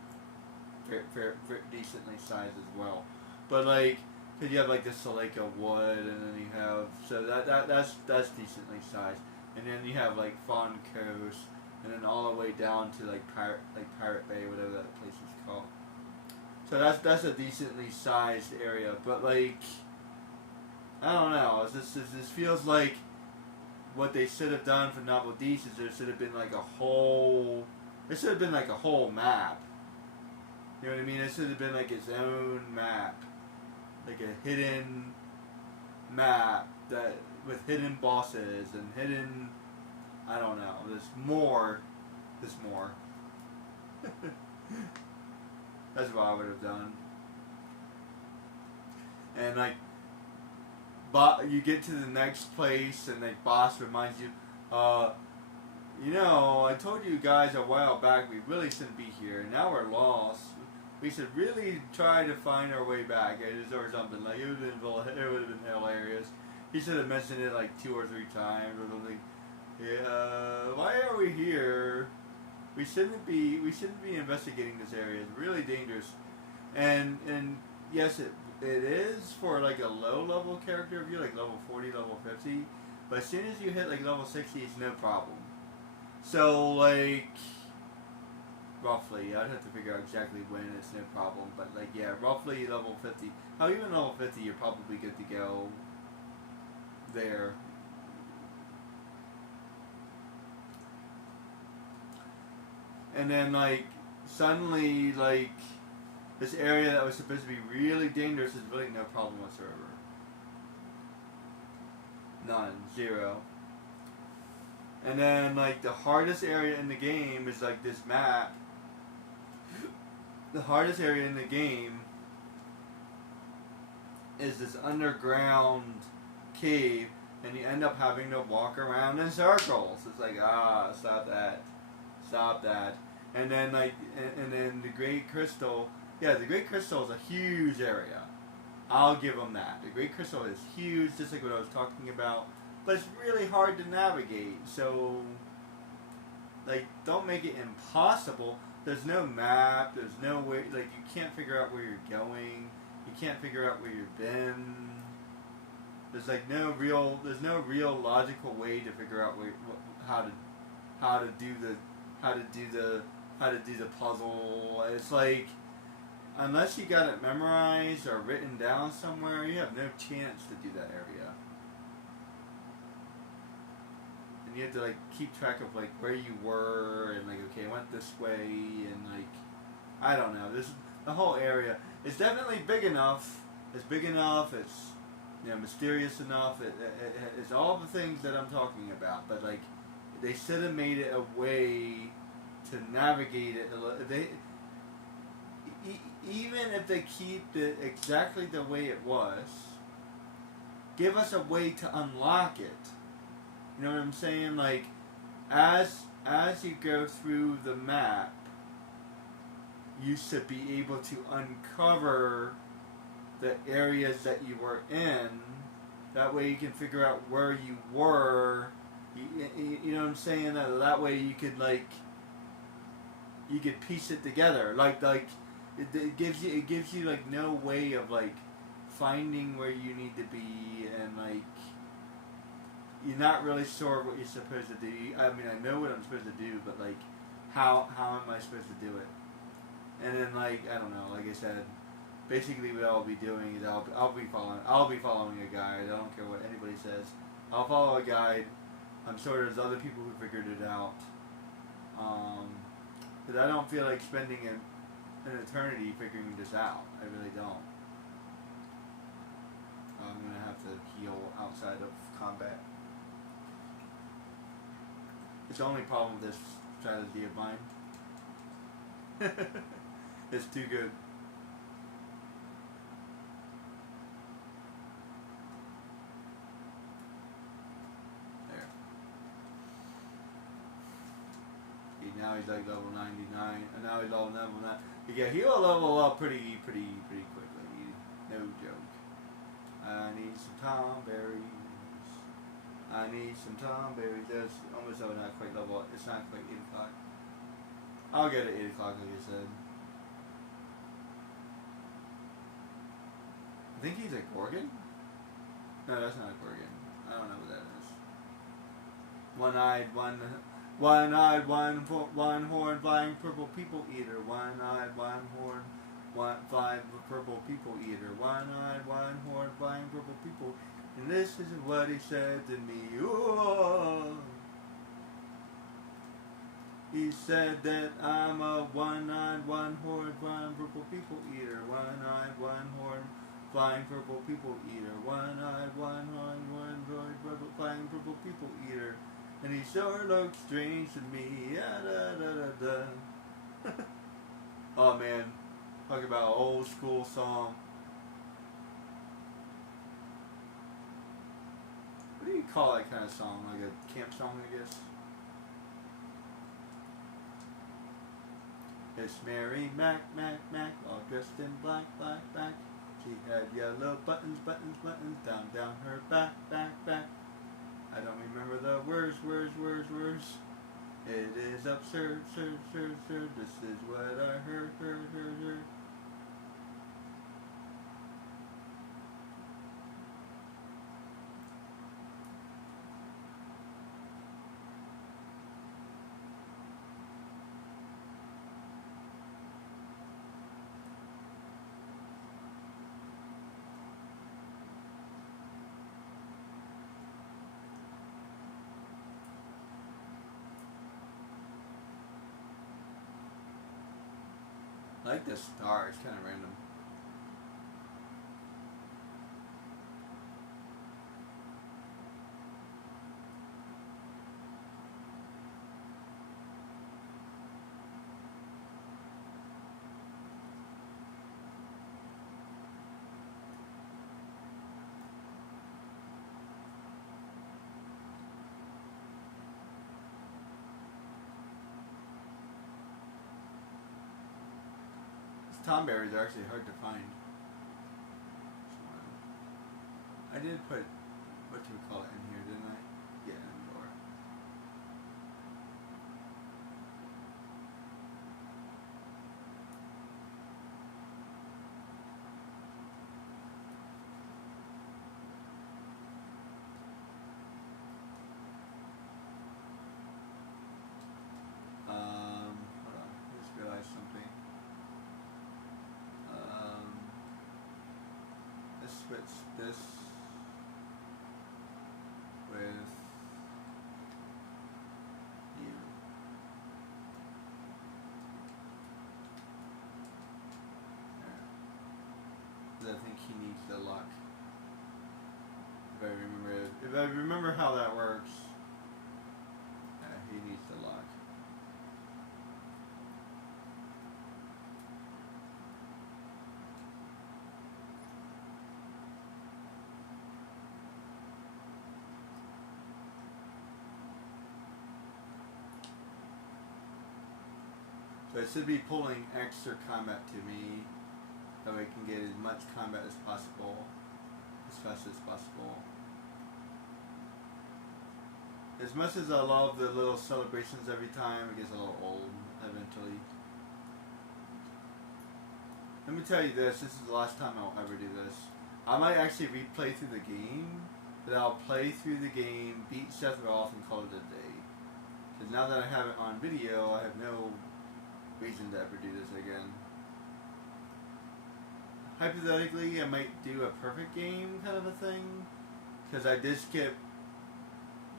fair, decently sized as well. But like, cause you have like the Saleka wood, and then you have that's decently sized. And then you have like Fawn Coast, and then all the way down to like Pirate Bay, whatever that place is called. So that's a decently sized area, but like I don't know. This feels like what they should have done for Nabodis is there should have been like a whole. It should have been like a whole map. You know what I mean? It should have been like its own map, like a hidden map that with hidden bosses and hidden. I don't know. There's more. That's what I would have done. And like, but you get to the next place, and the boss reminds you, you know, I told you guys a while back we really shouldn't be here. Now we're lost. We should really try to find our way back, or something. Like it would have been hilarious. He should have mentioned it like 2 or 3 times or something. Yeah, why are we here? We shouldn't be investigating this area. It's really dangerous. And yes, it is for like a low level character view, like level 40, level 50. But as soon as you hit like level 60, it's no problem. So, like, roughly, I'd have to figure out exactly when, it's no problem, but, like, yeah, roughly level 50. Oh, even level 50, you're probably good to go there. And then, like, suddenly, like, this area that was supposed to be really dangerous is really no problem whatsoever. None. Zero. And then, like, the hardest area in the game is, like, this map. The hardest area in the game is this underground cave, and you end up having to walk around in circles. It's like, stop that. Stop that. And then, like, and then the Great Crystal. Yeah, the Great Crystal is a huge area. I'll give them that. The Great Crystal is huge, just like what I was talking about. But it's really hard to navigate. So, like, don't make it impossible. There's no map. There's no way. Like, you can't figure out where you're going. You can't figure out where you've been. There's like no real. There's no real logical way to figure out how to do the puzzle. It's like, unless you got it memorized or written down somewhere, you have no chance to do that area. And you have to, like, keep track of, like, where you were and, like, okay, I went this way, and, like, I don't know. The whole area is definitely big enough. It's big enough. It's, you know, mysterious enough. It's all the things that I'm talking about. But, like, they should have made it a way to navigate it. Even if they keep it exactly the way it was, give us a way to unlock it. You know what I'm saying? Like, as you go through the map, you should be able to uncover the areas that you were in. That way you can figure out where you were. You know what I'm saying? That way you could, like, you could piece it together. Like it gives you like no way of, like, finding where you need to be, and, like, you're not really sure what you're supposed to do. I mean, I know what I'm supposed to do, but, like, how am I supposed to do it? And then, like, I don't know. Like I said, basically what I'll be doing is I'll be following a guide. I don't care what anybody says. I'll follow a guide. I'm sure there's other people who figured it out. But I don't feel like spending an eternity figuring this out. I really don't. I'm gonna have to heal outside of combat. It's the only problem with this strategy of mine. It's too good. There. See, now he's like level 99, and now he's level 9. Yeah, he'll level up pretty quickly. No joke. I need some tomberries. I need some tomberries. That's almost not quite level up. It's not quite 8 o'clock. I'll get it 8 o'clock, like I said. I think he's a Gorgon? No, that's not a Gorgon. I don't know what that is. One-eyed, one horn, flying purple people eater. One-eyed, one horn, flying purple people eater. One-eyed, one horn, flying purple people. And this is what he said to me. Ooh. He said that I'm a one-eyed, one horn, flying purple people eater. One-eyed, one horn, flying purple people eater. One-eyed, one horn, flying purple people eater. And he sure looks strange to me. Da. Oh man, talk about an old school song. What do you call that kind of song? Like a camp song, I guess? It's Mary Mac, all dressed in black. She had yellow buttons down her back. I don't remember the words. It is absurd, sir. This is what I heard. like this star, it's kind of random. Tomberries are actually hard to find. I did put, what do we call it in here, didn't I? Yeah, indoor. Hold on, I just realized something. Let's switch this with you. Because I think he needs the lock. If I remember how that works, he needs the lock. So it should be pulling extra combat to me, that way I can get as much combat as possible, as fast as possible. As much as I love the little celebrations every time, it gets a little old eventually. Let me tell you this is the last time I'll ever do this. I might actually replay through the game, but I'll play through the game, beat Seth Roth, and call it a day. Because now that I have it on video, I have no reason to ever do this again. Hypothetically, I might do a perfect game kind of a thing, because I did skip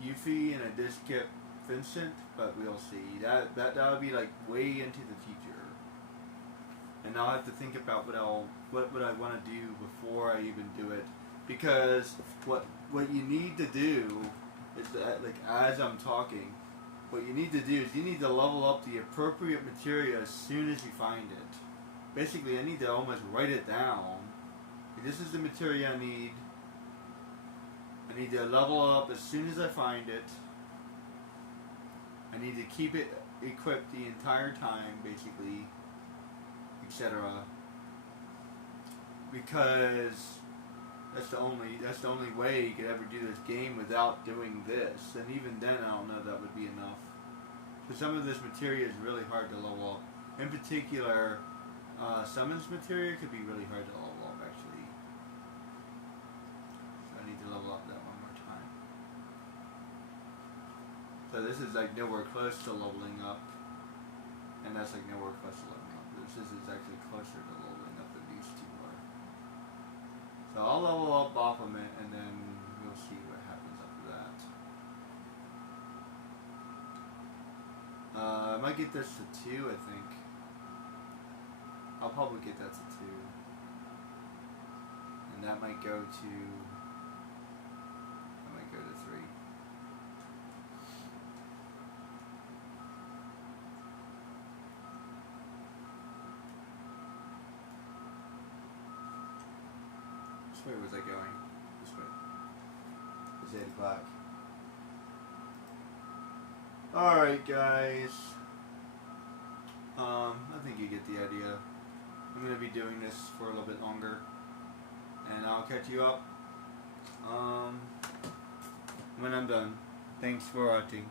Yuffie and I did skip Vincent, but we'll see. That would be like way into the future, and I'll have to think about what I want to do before I even do it, because what you need to do is that, like, as I'm talking, what you need to do is you need to level up the appropriate material as soon as you find it. Basically, I need to almost write it down. This is the material I need. I need to level up as soon as I find it. I need to keep it equipped the entire time, basically, etc. Because that's the only way you could ever do this game without doing this. And even then, I don't know if that would be enough. Because some of this material is really hard to level up. In particular, summons material could be really hard to level up, actually. So I need to level up that one more time. So this is like nowhere close to leveling up. And that's like nowhere close to leveling up. This is actually closer to leveling up than these two are. So I'll level up Baphomet, and then we'll see what happens after that. I might get this to 2, I think. I'll probably get that to 2. And that might go to 3. Which way was I going? This way. It's 8 o'clock. Alright, guys. I think you get the idea. I'm going to be doing this for a little bit longer. And I'll catch you up when I'm done. Thanks for watching.